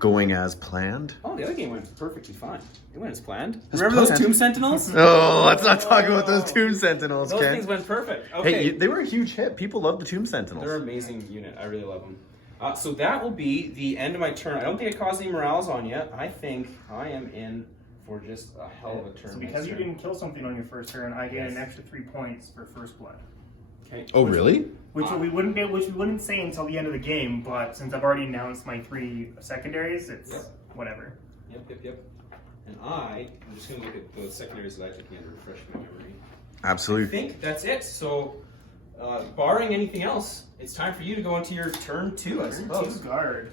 going as planned? Oh, the other game went perfectly fine. It went as planned. As Remember those planned? Tomb Sentinels? Oh, let's not talk about those Tomb Sentinels, Those Ken. things went perfect. Okay. Hey, they were a huge hit. People love the Tomb They're Sentinels. an amazing unit. I really love them. So that will be the end of my turn. I don't think I caused any morales on yet. I think I am in for just a hell of a turn. So because you didn't kill something on your first turn, I get an extra 3 points for first blood. Okay. Oh, really? Which we wouldn't say until the end of the game, but since I've already announced my 3 secondaries, it's whatever. Yep. And I'm just going to look at the secondaries that I took in to refresh my memory. I Absolutely. think that's it. So, barring anything else, it's time for you to go into your turn 2, I suppose. 2 guard.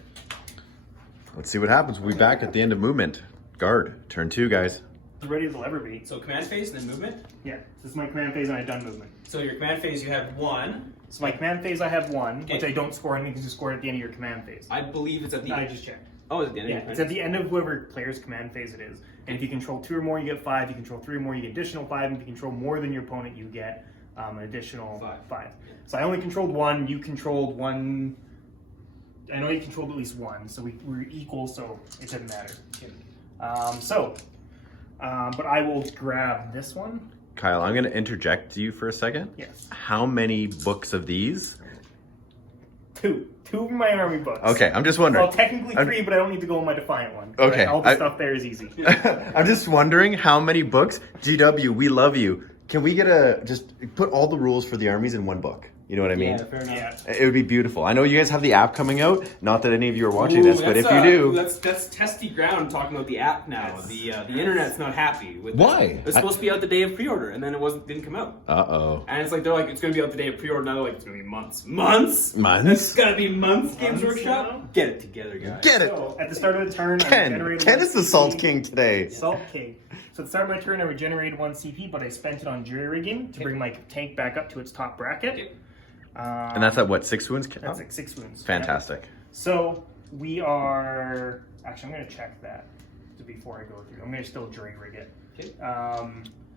Let's see what happens. We'll be back at the end of movement. Guard. Turn 2, guys. As ready as I'll ever be. So command phase and then movement. Yeah, this is my command phase and I've done movement. So your command phase, you have 1. So my command phase I have 1, Okay. which I don't score anything because you score it at the end of your command phase. I believe it's at the I just checked. Oh, it's at the end Yeah, of your it's command at the end of whoever player's command phase it is. And if you control 2 or more, you get 5. If you control 3 or more, you get additional 5. And if you control more than your opponent, you get an additional 5. So I only controlled 1. You controlled 1. I know you controlled at least 1. So we're equal, so it doesn't matter. But I will grab this one. Kyle, I'm going to interject you for a second. Yes. How many books of these? 2. 2 of my army books. Okay, I'm just wondering. Well, technically 3, but I don't need to go in my Defiant one. Okay, All the stuff there is easy. I'm just wondering how many books. GW, we love you. Can we get just put all the rules for the armies in one book? You know what I mean? Yeah, fair enough. Yeah. It would be beautiful. I know you guys have the app coming out. Not that any of you are watching this, but if you do, that's testy ground talking about the app now. Yes. The internet's not happy with Why? It was supposed to be out the day of pre-order, and then didn't come out. uh-oh. And it's like they're like it's gonna be out the day of pre-order. Now they're like it's gonna be months. It's Months? gotta be months. Games Months Workshop, now? get it together, guys. Get it. So, at the start of the turn, I Ken generated is the 1 Salt CP. King today. Salt King. So at the start of my turn, I regenerated 1 CP, but I spent it on jury rigging to bring my tank back up to its top bracket. Okay. And that's at what, 6 wounds? That's like 6 wounds. Fantastic. Yeah. So we are. Actually, I'm going to check that before I go through. I'm going to still jury rig it. Okay.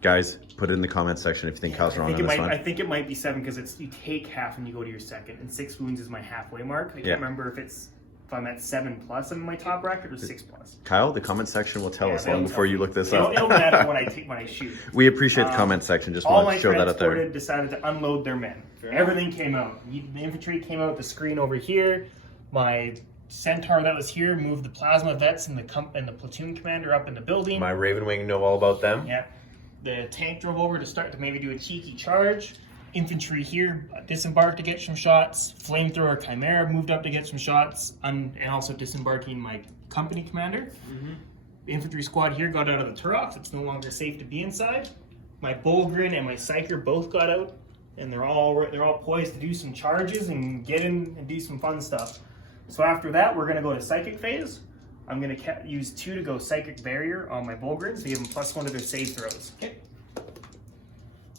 Guys, put it in the comment section if you think Kyle's wrong on this I one. think it might be 7 because you take half and you go to your second, and 6 wounds is my halfway mark. I can't remember if I'm at 7+ in my top bracket or 6+. Kyle, the comment section will tell us they'll long before tell you me. look this It'll up. matter when I shoot. We appreciate the comment section. Just All want my to show that out there. transported decided to unload their men. Everything came out. The infantry came out the screen over here. My centaur that was here moved the plasma vets and the platoon commander up in the building. My Raven Wing know all about them. Yeah. The tank drove over to start to maybe do a cheeky charge. Infantry here disembarked to get some shots. Flamethrower Chimera moved up to get some shots, and also disembarking my company commander. The infantry squad here got out of the turret. It's no longer safe to be inside. My Bullgrin and my Psyker both got out, and they're all poised to do some charges and get in and do some fun stuff. So after that, we're going to go to Psychic phase. I'm going to use 2 to go Psychic Barrier on my Bullgrins to give them +1 to their save throws. Okay.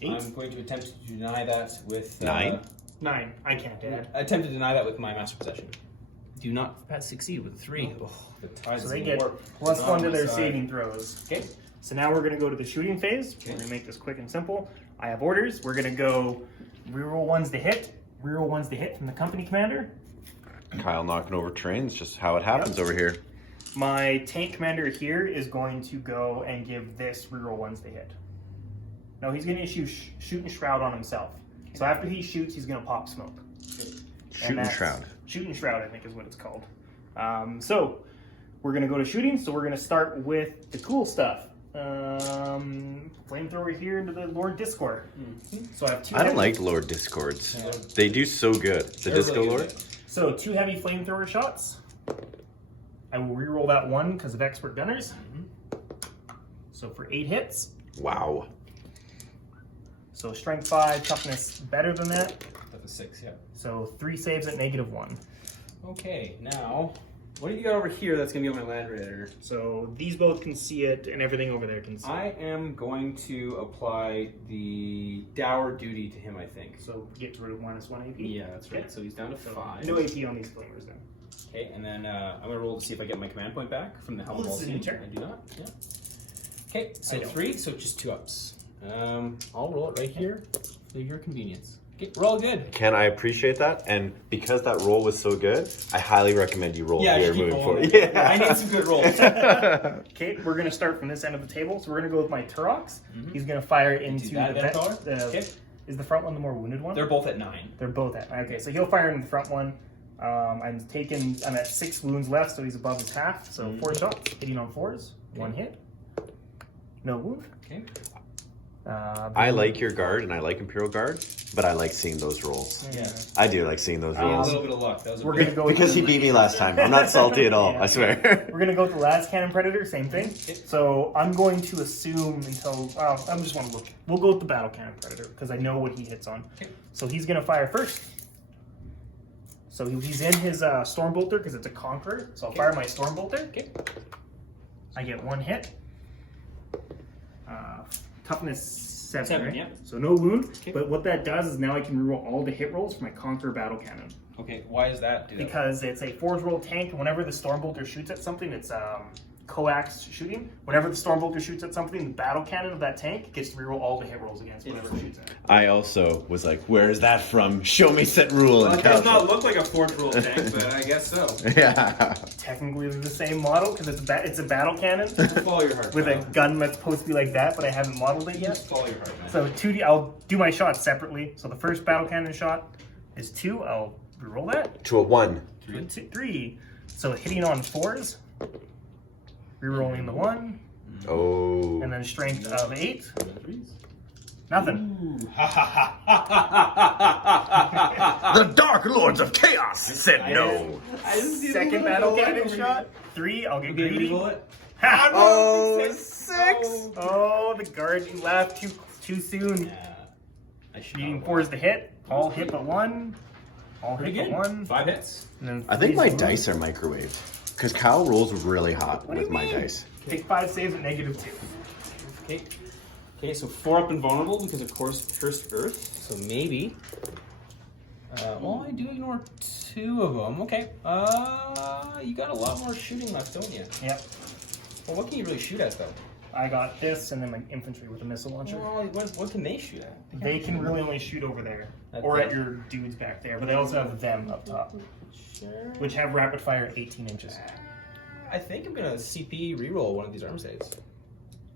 8? I'm going to attempt to deny that with 9. 9. I can't add. Attempt to deny that with my master possession. Do not succeed with 3. Oh, the tides So they of get war. +1 to On their my side. saving throws. Okay. So now we're going to go to the shooting phase. We're going to make this quick and simple. I have orders. We're going to go reroll 1s to hit. Reroll 1s to hit from the company commander. Kyle knocking over trains, just how it happens over here. My tank commander here is going to go and give this reroll 1s to hit. No, he's going to issue shoot and shroud on himself. So after he shoots, he's going to pop smoke. Shoot and shroud. Shoot and shroud, I think is what it's called. So we're going to go to shooting. So we're going to start with the cool stuff. Flamethrower here into the Lord Discord. So I have 2. I don't like Lord Discords. They do so good. The They're Disco really Lord? good. So 2 heavy flamethrower shots. I will reroll that 1 because of expert gunners. So for 8 hits. Wow. So strength 5, toughness better than that. That's a 6, yeah. So 3 saves at -1. Okay, now What do you got over here that's gonna be on my land raider? So these both can see it, and everything over there can see I it. am going to apply the dour duty to him, I think. So get rid of -1 AP. Yeah, that's right. Okay. So he's down to 5. No AP on these flamers then. Okay, and then I'm gonna roll to see if I get my command point back from the helm Oh, ball this is a scene. new turn. I do not. Yeah. Okay, so I don't. 3, so just 2 ups. I'll roll it right here for your convenience. Okay, we're all good. Ken, I appreciate that, and because that roll was so good, I highly recommend you roll Yeah, here just keep moving rolling. forward. Yeah, I need some good rolls. Okay, we're gonna start from this end of the table. So we're gonna go with my Turox. He's gonna fire into that the event color? Okay. Is the front one the more wounded one? They're both at 9. They're both at. Okay, so he'll fire in the front one. I'm at 6 wounds left, so he's above his half. So 4 shots, hitting on 4s. 1 hit. No wound. Okay. I like your guard, and I like Imperial Guard, but I like seeing those rolls. Yeah. I do like seeing those A rolls. little bit of luck. That was a We're bit- gonna go Because he beat me last time. I'm not salty at all, Yeah. I swear. We're gonna go with the last cannon predator, same thing. So I'm going to assume until I just want to look. We'll go with the battle cannon predator because I know what he hits on. Okay. So he's gonna fire first. So he's in his Stormbolter because it's a Conqueror. So I'll fire my Stormbolter. Okay. I get 1 hit. Toughness 7, 7, right? yeah. So no wound. Okay. But what that does is now I can reroll all the hit rolls for my Conqueror battle cannon. Okay, why does that do that? Because it's a forge roll tank, and whenever the Stormbolter shoots at something, it's coax shooting. Whenever the Stormbolter shoots at something, the battle cannon of that tank gets to reroll all the hit rolls against whatever it shoots at. I also was like, where is that from? Show me set rule. Well, And it does Cal not look like a forge roll tank, but I guess so. said- Yeah. Technically, they're the same model because it's a battle cannon Follow your heart. with a Kyle. gun that's supposed to be like that, but I haven't modeled it yet. Just follow your heart, man. So 2D, I'll do my shots separately. So the first battle cannon shot is 2. I'll reroll that. To a 1. 3. So hitting on 4s, rerolling the 1, Oh. and then strength of 8. Threes. Nothing. The Dark Lords of Chaos said no. I didn't see Second battle cannon shot. 3. I'll get Okay, greedy. reroll it. Ha! Oh, 6. Oh, the guard, you laughed too soon. Yeah. I should Beating not 4 is the hit. All hit but 1. All Pretty hit good. but 1. 5 hits. And then I think three's my the dice are microwaved. Because Kyle rolls really hot What do with you my mean? dice. Take 5 saves at -2. Okay. Okay, so 4 up invulnerable because of course cursed earth. So maybe. Well, I do ignore 2 of them. Okay. You got a lot more shooting left, don't you? Yep. Well, what can you really shoot at though? I got this and then my infantry with a missile launcher. Well, what can they shoot at? They can really only shoot over there. At Or at them. your dudes back there. But they also have them up top. Sure. Which have rapid fire 18 inches. I think I'm gonna CP reroll one of these arm saves,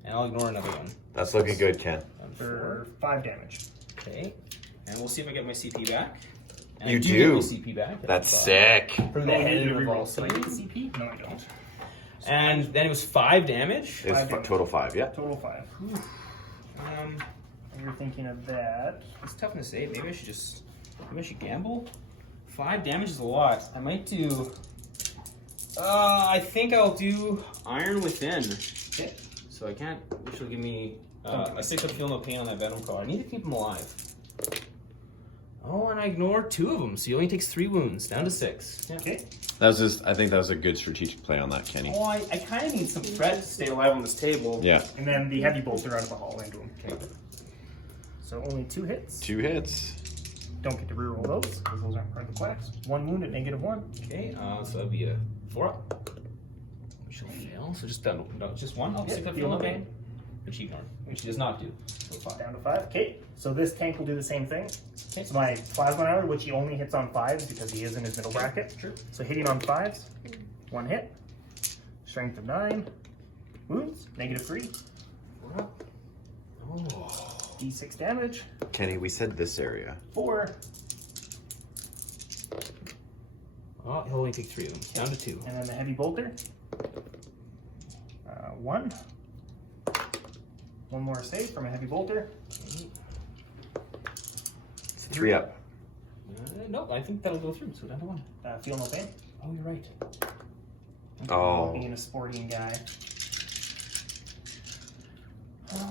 and I'll ignore another one. That's looking good, Ken. On 4. For 5 damage. Okay, and we'll see if I get my CP back. And You I do. get my CP back. That's sick. From the Oh, you head need to of reroll. all So I get saves. CP? No, I don't. And then it was 5 damage. It's Five damage. total 5, yeah. Total 5. You're thinking of that. It's toughness 8. Maybe I should gamble. 5 damage is a lot. I might do. I think I'll do Iron Within. Okay. So I can't. Which will give me a 6 of feel no pain on that venom card. I need to keep him alive. Oh, and I ignore 2 of them, so he only takes 3 wounds, down to 6. Yeah. Okay. That was just, I think that was a good strategic play on that, Kenny. Oh, I kind of need some threat to stay alive on this table. Yeah. And then the heavy bolter out of the hall into him. Okay. So only 2 hits. 2 hits. Don't get to reroll those because those aren't part of the quacks. 1 wound at -1. Okay, so that'd be a 4 up. Which will fail. So just done. No, just 1. Oh, Yeah, 6 up feel feel no no pain. Which he ignored. Which he does not do. So 5. Down to 5. Okay. So this tank will do the same thing. Okay. So my plasma armor, which he only hits on 5s because he is in his middle bracket. Sure. So hitting on 5s, 1 hit. Strength of 9. Wounds, -3. 4 up. Oh. D6 damage. Kenny, we said this area. 4. Oh, he'll only take 3 of them. Down to 2. And then the heavy bolter. 1. 1 more save from a heavy bolter. 3 up. Nope, I think that'll go through. So down to 1. Feel no pain. Oh, you're right. Oh. Being a sporting guy.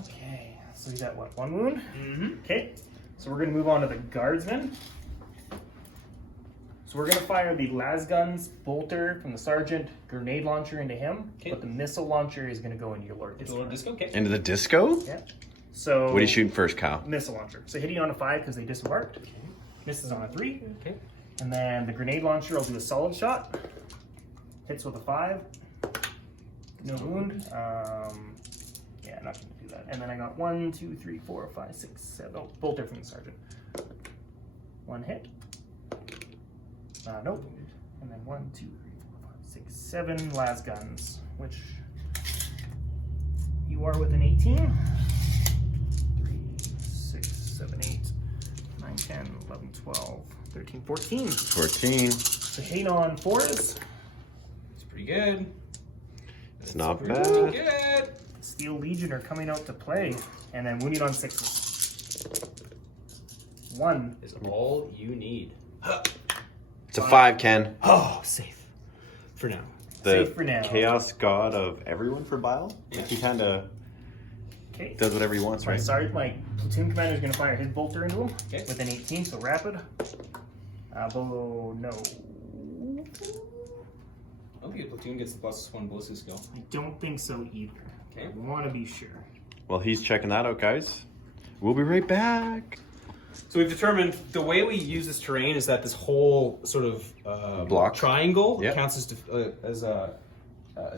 Okay, so you got what? 1 wound? Mm-hmm. Okay, so we're gonna move on to the guardsmen. So we're gonna fire the lasguns bolter from the sergeant grenade launcher into him, Okay. but the missile launcher is gonna go into your Lord It's a Disco. little disco. Okay. Into the disco? Yeah. So What are you shooting first, Kyle? missile launcher. So hitting on a 5 because they disembarked. Misses on a 3. Okay. And then the grenade launcher will do a solid shot. Hits with a 5. No wound. Yeah, not gonna do that. And then I got 1, 2, 3, 4, 5, 6, 7. Oh, bolter from the sergeant. 1 hit. Nope. And then 1, 2, 3, 4, 5, 6, 7 las guns, which you are with an 18. 3, 6, 7, 8, 9, 10, 11, 12, 13, 14. 14. So hitting on 4s. It's pretty good. It's not Pretty bad. good. Steel Legion are coming out to play. And then wounding on 6s. 1. Is all you need. It's a 5, Ken. Oh, safe. For now. The Safe for now. chaos god of everyone for Bile. Like he kind of Okay. does whatever he wants, My right? sergeant, my platoon commander is going to fire his bolter into him Okay. with an 18, so rapid. No. I don't think a platoon gets the +1 ballistic skill. I don't think so either. Okay. I want to be sure. Well, he's checking that out, guys. We'll be right back. So we've determined the way we use this terrain is that this whole sort of Block. triangle Yep. counts as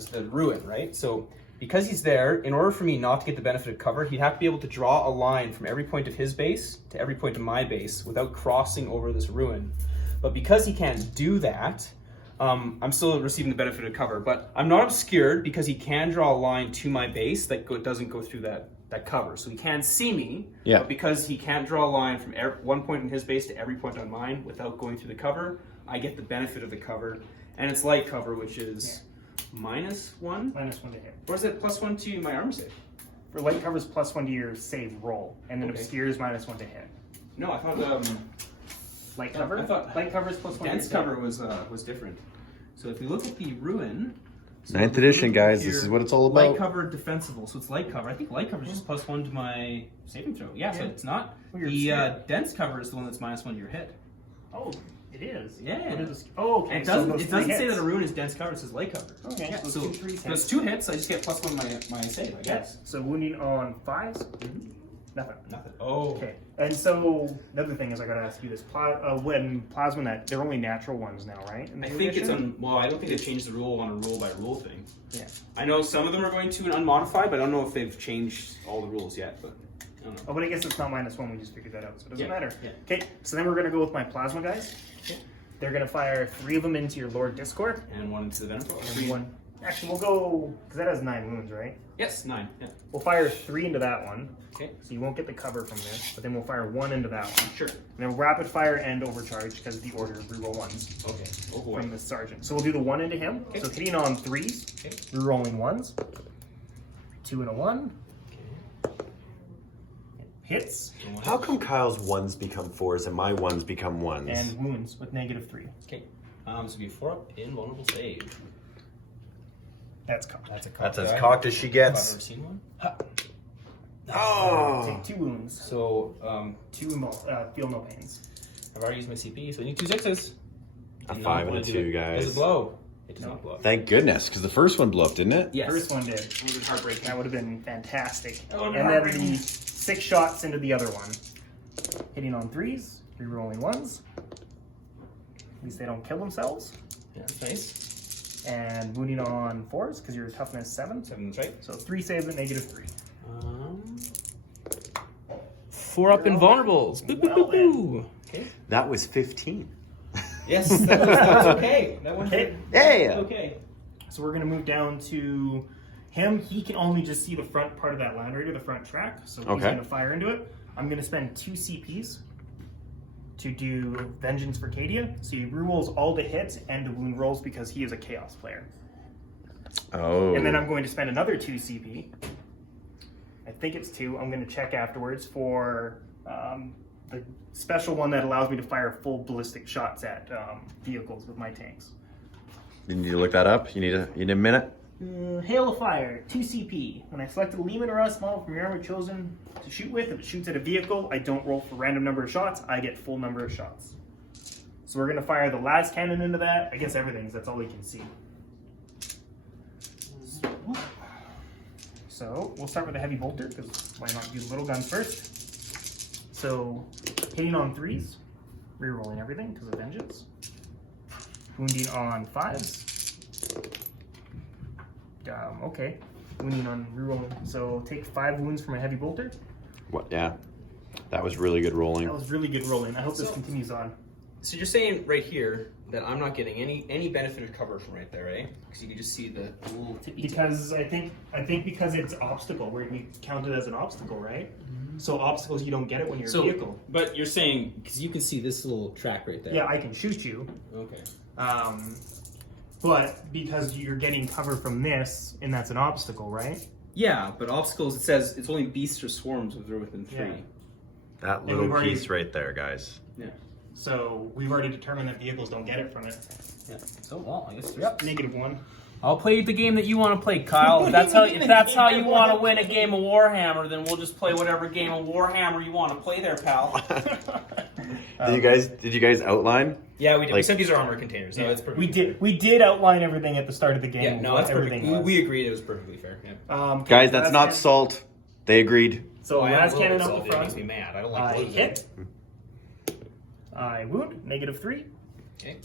the ruin, right? So because he's there, in order for me not to get the benefit of cover, he'd have to be able to draw a line from every point of his base to every point of my base without crossing over this ruin. But because he can't do that, I'm still receiving the benefit of cover. But I'm not obscured because he can draw a line to my base that doesn't go through that cover. So he can see me, Yeah. but because he can't draw a line from one point in his base to every point on mine without going through the cover, I get the benefit of the cover. And it's light cover, which is -1. -1 to hit. Or is it +1 to my armor save? For light covers +1 to your save roll, and then Okay. obscures -1 to hit. No, I thought Light cover? I thought light cover is +1 to dense hit. cover was different. So if we look at the ruin, so 9th if we edition, look guys. here, This is what it's all light about. cover defensible, so it's light cover. I think light cover is just +1 to my saving throw. Yeah, so Yeah. it's not. Well, you're The obscured. dense cover is the one that's -1 to your hit. Oh, it is. Yeah. What is this? Oh, okay. And it so doesn't, those it three doesn't say hits. that a ruin is dense cover, it says light cover. Okay, Yeah, so so it's 2 3s. those 2 hits, I just get +1 my save, I guess. Yes. So wounding on 5s? Nothing. Nothing. Oh. Okay. And so another thing is I gotta ask you this: when plasma net, they're only natural ones now, right? In the I new think it's edition? well, I don't think they changed the rule on a rule by rule thing. Yeah. I know some of them are going to an unmodified, but I don't know if they've changed all the rules yet. But I don't know. Oh, but I guess it's not -1. We just figured that out, so it doesn't Yeah, matter. yeah. Okay. So then we're gonna go with my plasma guys. They're gonna fire 3 of them into your Lord Discord. And 1 into the Venom. And 1. Actually, we'll go because that has 9 wounds, right? Yes, 9. Yeah. We'll fire 3 into that one. Okay. So you won't get the cover from this, but then we'll fire 1 into that one. Sure. And then rapid fire and overcharge because the order is reroll 1s Okay. Oh boy. from the sergeant. So we'll do the 1 into him. Okay. So hitting on 3s, Okay. rerolling 1s. 2 and a 1. Hits How come Kyle's 1s become 4s and my 1s become 1s? and wounds with -3. Okay. This will be 4 up invulnerable save. That's cocked. That's a cock. That's as die. cocked as she If I've gets. ever seen one. Oh! Take 2 wounds. So 2 feel no pains. I've already used my CP, so I need 2 6s. A Do 5 not and a wanna do 2, it. guys. Does it blow? It does No. not blow. Thank goodness, because the first one blew up, didn't it? Yes. First one did. It was heartbreaking. That would have been fantastic. That would've And been then heartbreaking. the 6 shots into the other one. Hitting on 3s, rerolling 1s. At least they don't kill themselves. Yeah, that's nice. And wounding on 4s because you're toughness 7. 7, that's right. So 3 saves at -3. 4 up invulnerables. Boo, boo, Well boo, boo. Okay. That was 15. Yes, that's okay. That one Okay. Yeah! Okay. So we're going to move down to him. He can only just see the front part of that Land Raider, the front track. So he's Okay. going to fire into it. I'm going to spend 2 CPs to do Vengeance for Cadia. So he rerolls all the hits and the wound rolls because he is a Chaos player. Oh. And then I'm going to spend another 2 CP. I think it's 2. I'm going to check afterwards for the special one that allows me to fire full ballistic shots at vehicles with my tanks. You need to look that up? You need a minute? Hail of Fire, 2 CP. When I select a Lehman or Rust model from your armor chosen to shoot with, if it shoots at a vehicle, I don't roll for random number of shots, I get full number of shots. So we're gonna fire the last cannon into that. I guess everything, 'cause that's all we can see. So we'll start with the heavy bolter, because why not do the little guns first? So hitting on 3s, rerolling everything because of vengeance. Wounding on 5s. Okay, wounding on rerolling. So take 5 wounds from a heavy bolter. What? Yeah, that was really good rolling. That was really good rolling. I hope this continues on. So you're saying right here that I'm not getting any benefit of cover from right there, eh? Because you can just see the little tippy. Because I think because it's obstacle, where we count it as an obstacle, right? So obstacles you don't get it when you're a vehicle. But you're saying because you can see this little track right there. Yeah, I can shoot you. Okay. But because you're getting cover from this, and that's an obstacle, right? Yeah, but obstacles, it says it's only beasts or swarms if they're within 3. Yeah. That we've little already- piece right there, guys. Yeah. So we've already determined that vehicles don't get it from it. Yeah. So well, I guess -1. I'll play the game that you want to play, Kyle. If that's how you want to win a game of Warhammer, then we'll just play whatever game of Warhammer you want to play there, pal. Did you guys outline? Yeah, we did. We Like- said these are armor containers. So it's perfect. We did outline everything at the start of the game. Yeah, no, what that's perfect. everything was. We agreed it was perfectly fair. Yeah. Guys, that's last not cannon- salt. They agreed. So I last am a cannon little up the salty. It makes front. me mad. I don't like I losing. hit. I wound. -3. Okay.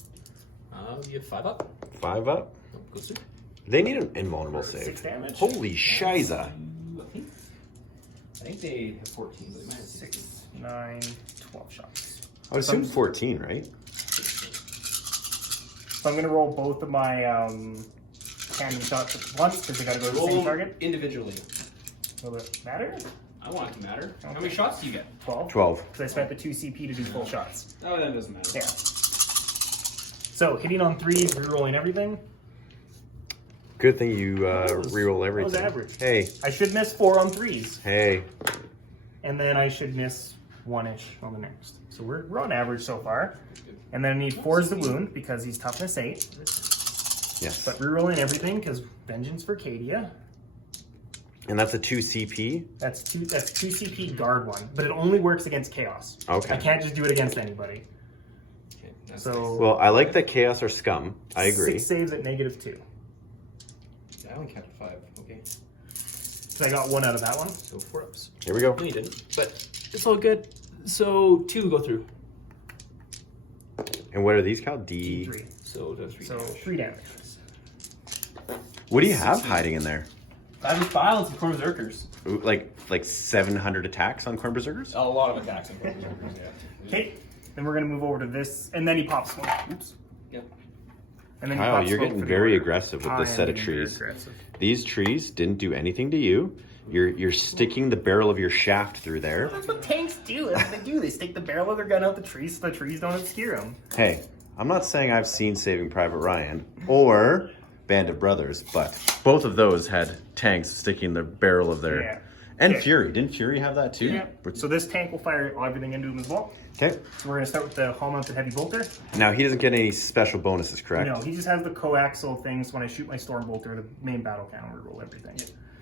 You have 5 up. 5 up. Goes through. They need an invulnerable 6 save. damage. Holy shiza. I think they have 14, but they might have 6, 9, 12 shots. I would assume 14, right? So I'm gonna roll both of my cannon shots at once because they gotta go to the Roll same them target. individually. Will it matter? I want it to matter. How Okay. many shots do you get? 12. 12. Because I spent the 2 CP to do full shots. Oh, that doesn't matter. Yeah. So hitting on 3s, rerolling everything. Good thing you was- reroll that was everything. average. Hey, I should miss 4 on 3s, hey. and then I should miss 1-ish on the next. So we're on average so far. And then I need 4s the wound because he's toughness 8. Yes. But rerolling everything because vengeance for Cadia. And that's a 2 CP. That's 2 CP guard 1, but it only works against chaos. Okay. I can't just do it against anybody. Okay, that's So Well, I like that chaos are scum. I agree. 6 saves at -2. nice. I only counted 5. Okay. So I got 1 out of that one. So 4 ups. Here we go. No, you didn't. But it's all good. So 2 go through. And what are these called? D. D3. So it does 3 So damage. 3 damage. What do you have hiding in there? Fabulous Violence and Corn Berserkers. Ooh, like 700 attacks on Corn Berserkers? A lot of attacks on Berserkers, yeah. Okay. Then we're gonna move over to this, and then he pops one. Oops. Yep. And then he Wow, pops you're smoke getting for the very order. aggressive with I this am set of getting very trees. aggressive. These trees didn't do anything to you. You're sticking the barrel of your shaft through there. That's what tanks do. That's what they do. They stick the barrel of their gun out the trees so the trees don't obscure them. Hey, I'm not saying I've seen Saving Private Ryan or Band of Brothers, but both of those had tanks sticking the barrel of their... Yeah. And Okay. Fury. Didn't Fury have that too? Yeah. So this tank will fire everything into him as well. Okay. So we're gonna start with the hall-mounted heavy bolter. Now, he doesn't get any special bonuses, correct? No, he just has the coaxial things. When I shoot my storm bolter, the main battle cannon will roll everything.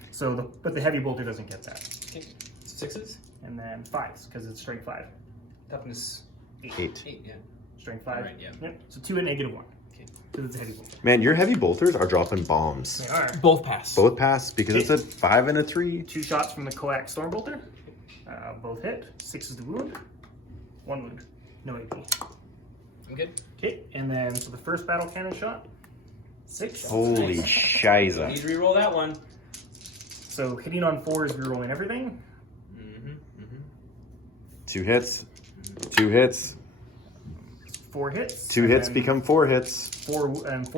So, but the heavy bolter doesn't get that. Okay. 6s. And then 5s because it's strength 5. Toughness 8. 8, yeah. Strength 5. Right, yeah. Yep. So 2 at -1 Okay. because it's a heavy bolter. Man, your heavy bolters are dropping bombs. They are. Both pass. Both pass because it's a 5 and a 3. 2 shots from the coax storm bolter. Both hit. 6 is the wound. 1 wound. No AP. I'm good. Okay, and then so the first battle cannon shot. 6. Holy Need shiza. to reroll that one. So hitting on 4 is rerolling everything. 2 hits. 2 hits. 4 hits. 2 and hits then become 4 hits. 4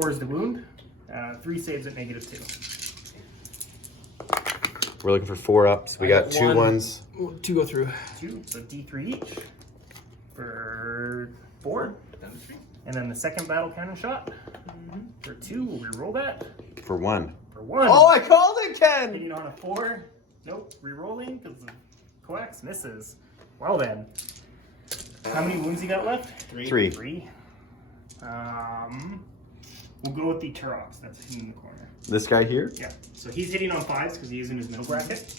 is the wound. 3 saves at -2. We're looking for 4 ups. We I got got 2 1. ones. 2 go through. 2, so D3 each for 4. Down to 3. And then the second battle cannon shot for 2. We'll reroll that For 1. for 1. Oh, I called it, Ken! Hitting on a 4. Nope. Rerolling because the coax misses. Well then. How many wounds you got left? 3. 3. We'll go with the Turox that's hitting in the corner. This guy here? Yeah. So he's hitting on 5s because he's in his middle bracket.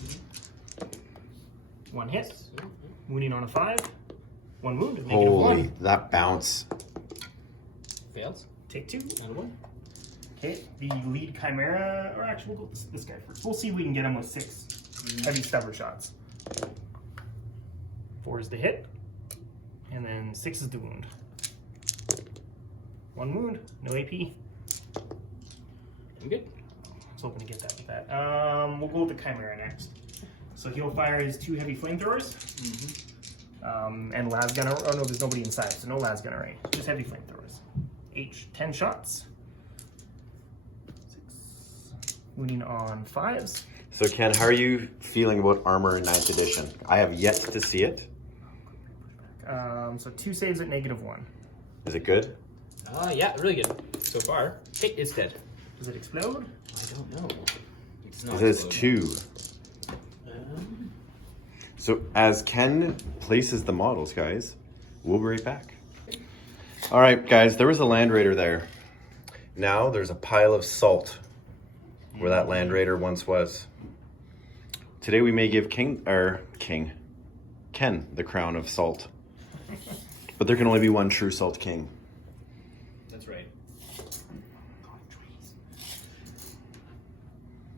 1 hit. Wounding on a 5. 1 wound is -1. Holy, that bounce. Fails. Take 2. And a 1. Okay, the lead Chimera, or actually we'll go with this guy first. We'll see if we can get him with 6 heavy stubber shots. 4 is the hit, and then 6 is the wound. 1 wound, no AP. I'm good. I was hoping to get that with that. We'll go with the Chimera next. So he'll fire his 2 heavy flamethrowers. And las gunner. Oh no, there's nobody inside, so no las gunner range. Just heavy flamethrowers. 10 shots. 6. Wounding on 5s. So Ken, how are you feeling about armor in 9th edition? I have yet to see it. So 2 saves at -1. Is it good? Yeah, really good so far. Hey, it's dead. Does it explode? I don't know. It's not It says exploding. 2. So as Ken places the models, guys, we'll be right back. All right, guys, there was a Land Raider there. Now there's a pile of salt where that Land Raider once was. Today we may give Ken the crown of salt. But there can only be one true Salt King. That's right.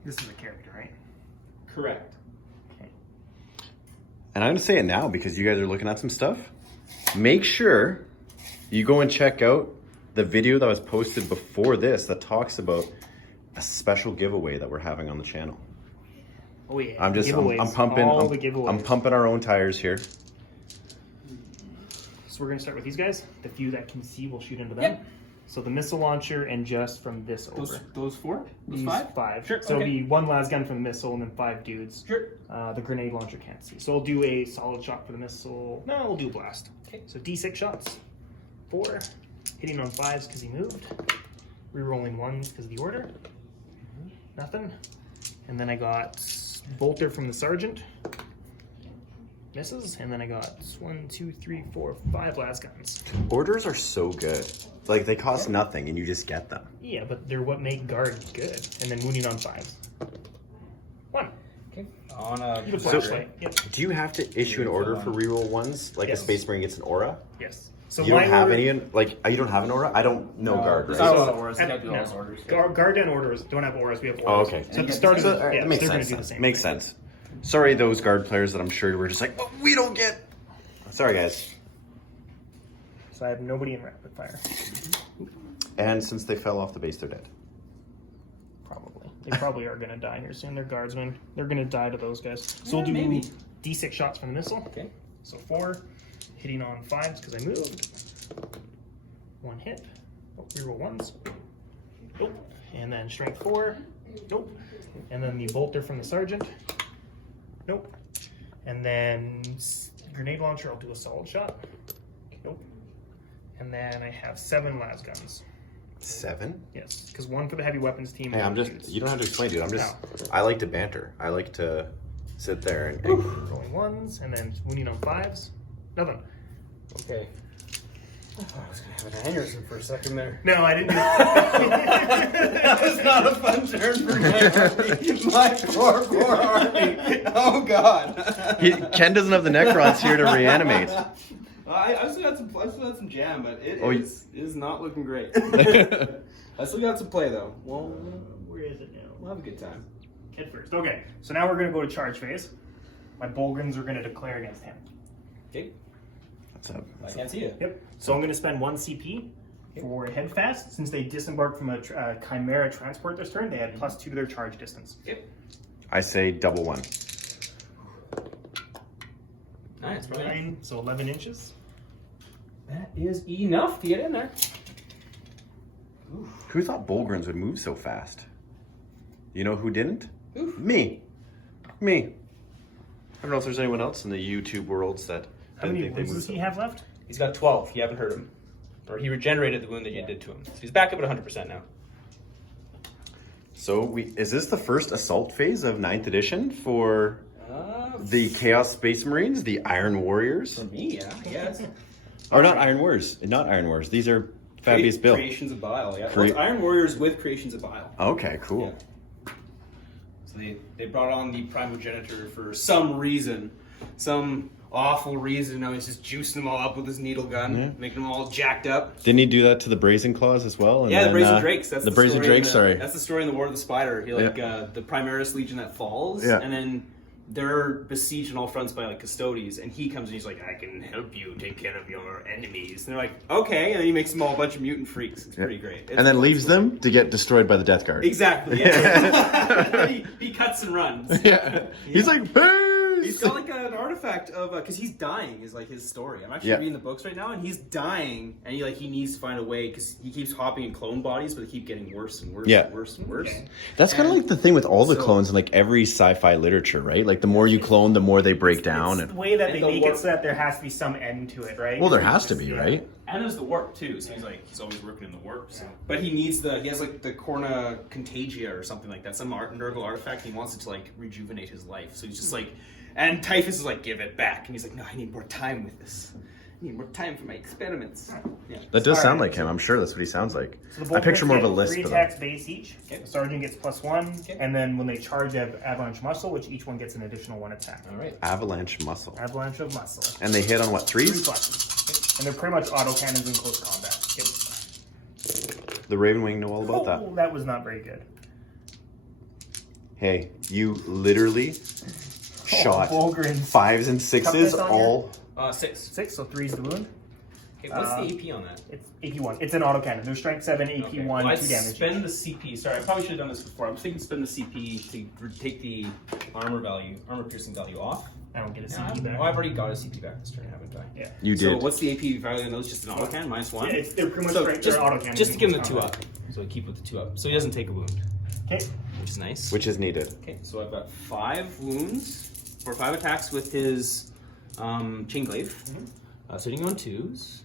This is a character, right? Correct. Okay. And I'm going to say it now because you guys are looking at some stuff. Make sure you go and check out the video that was posted before this that talks about a special giveaway that we're having on the channel. Oh yeah. I'm pumping. All the giveaways. I'm pumping our own tires here. So we're gonna start with these guys. The few that can see, we'll shoot into them. Yep. So the missile launcher and just from this over. Those 4? Those These 5? 5. Sure, So okay. it'll be 1 las gun from the missile and then 5 dudes. Sure. The grenade launcher can't see. So we'll do a solid shot for the missile. No, we'll do blast. Okay. So D6 shots. 4. Hitting on 5s because he moved. Rerolling 1s because of the order. Nothing. And then I got bolter from the sergeant. Misses. And then I got 1, 2, 3, 4, 5 las guns. Orders are so good. Like they cost nothing and you just get them. Yeah, but they're what make guard good. And then wounding on 5s. 1. Okay. On a You can So- flashlight. Yep. Do you have to issue an order for reroll ones? Like Yes. a Space Marine gets an aura? Yes. So You don't my have order- any you don't have an aura? I don't know guard, there's right? not a lot of auras. You at- gotta do all no. those orders. Guard and orders don't have auras. We have Oh, auras. okay. So at the start of So, the, alright, yeah, that makes they're going sense. to do the same. Makes thing. sense. Sorry, those guard players that I'm sure were just like, oh, we don't get. Sorry, guys. So I have nobody in rapid fire. And since they fell off the base, they're dead. Probably. They probably are going to die here soon. They're guardsmen. They're going to die to those guys. So we'll do maybe. D6 shots from the missile. Okay. So 4. Hitting on 5s because I moved. 1 hit. Oh, reroll 1s. Nope. And then strength 4. Nope. And then the bolter from the sergeant. Nope. And then grenade launcher, I'll do a solid shot. Nope. And then I have 7 las guns. 7? Yes, because 1 for the heavy weapons team. Hey, I'm just. You don't have to explain, dude. I'm just. I like to banter. I like to sit there and. rolling 1s and then wounding on 5s. Nothing. Okay. Oh, I was gonna have an aneurysm for a second there. No, I didn't. That was not a fun turn for my poor army. Oh God. Ken doesn't have the Necrons here to reanimate. I still got some jam, but it Oh, is not looking great. I still got some play though. Well, Where is it now? we'll have a good time. Head first. Okay, so now we're going to go to charge phase. My Bolgrins are going to declare against him. Okay. What's up? I can't see you. Yep. So I'm going to spend 1 CP for head fast. Since they disembarked from a Chimera transport this turn, they had +2 to their charge distance. Yep. I say double 1. Nice. Probably 9, so 11 inches. That is enough to get in there. Who thought Bolgrins would move so fast? You know who didn't? Oof. Me. I don't know if there's anyone else in the YouTube worlds that How didn't many think they wounds moved does so he have left? He's got 12. You haven't heard him. Or he regenerated the wound that you did to him. So he's back up at 100% now. So is this the first assault phase of 9th edition for the Chaos Space Marines, the Iron Warriors? For me, yeah, yes. Or not Iron Warriors, not Iron Warriors. These are Fabius Bill. Creations of Bile, yeah. Well, it's Iron Warriors with Creations of Bile. Okay, cool. Yeah. So they brought on the Primogenitor for some reason. Some awful reason. Now he's just juicing them all up with his needle gun, making them all jacked up. Didn't he do that to the Brazen Claws as well? And Yeah, then, the Brazen Drakes. That's the Brazen story Drakes. Sorry. That's the story in the War of the Spider. He the Primaris Legion that falls, Yeah. and then they're besieged on all fronts by like Custodes, and he comes and he's like, "I can help you take care of your enemies." And they're like, "Okay," and then he makes them all a bunch of mutant freaks. It's pretty great. It's And then a leaves story. them to get destroyed by the Death Guard. Exactly. Yeah. he cuts and runs. Yeah. He's like, "Peace!" He's got like an artifact of because he's dying is like his story. I'm actually reading the books right now, and he's dying, and he needs to find a way because he keeps hopping in clone bodies, but they keep getting worse and worse and worse and worse. Okay. That's kind of like the thing with all the clones in like every sci-fi literature, right? Like the more you clone, the more they break down. It's And the way that they and the make warp. it so that there has to be some end to it, right? well, there has to be, right? And there's the warp too, so he's always working in the warp. So. But he needs he has like the Corna Contagia or something like that, some Nurgle artifact. He wants it to like rejuvenate his life, so he's just like, and Typhus is like, give it back, and he's like, no, I need more time with this. I need more time for my experiments. Yeah. That does sound like him. I'm sure that's what he sounds like. So the I picture more of a list 3 for them. attacks base each. The sergeant gets +1, and then when they charge, they have avalanche muscle, which each one gets an additional 1 attack. All right. Avalanche muscle. Avalanche of muscle. And they hit on what, 3 3s? pluses. And they're pretty much autocannons in close combat. The Ravenwing know all about that. Oh, that was not very good. Hey, you literally shot Volgren's 5s and 6s toughness on all. 6. 6, so 3 is the wound. Okay, what's the AP on that? It's AP1. It's an autocannon. There's strength 7, AP1, Well, 2 I'd damage. spend the CP. Sorry, I probably should have done this before. I was thinking spend the CP to take the armor piercing value off. I don't get a CP back. Oh, I've already got a CP back this turn, haven't I? Yeah. You So did. what's the AP value on those? Just an autocannon, -1? They're pretty much So strength. just, They're autocannons. just to in give him the close 2 up. combat. So keep with the 2 up. So he doesn't take a wound, Okay. which is nice. Which is needed. Okay, so I've got 5 wounds for 5 attacks with his chain glaive. Sitting on 2s.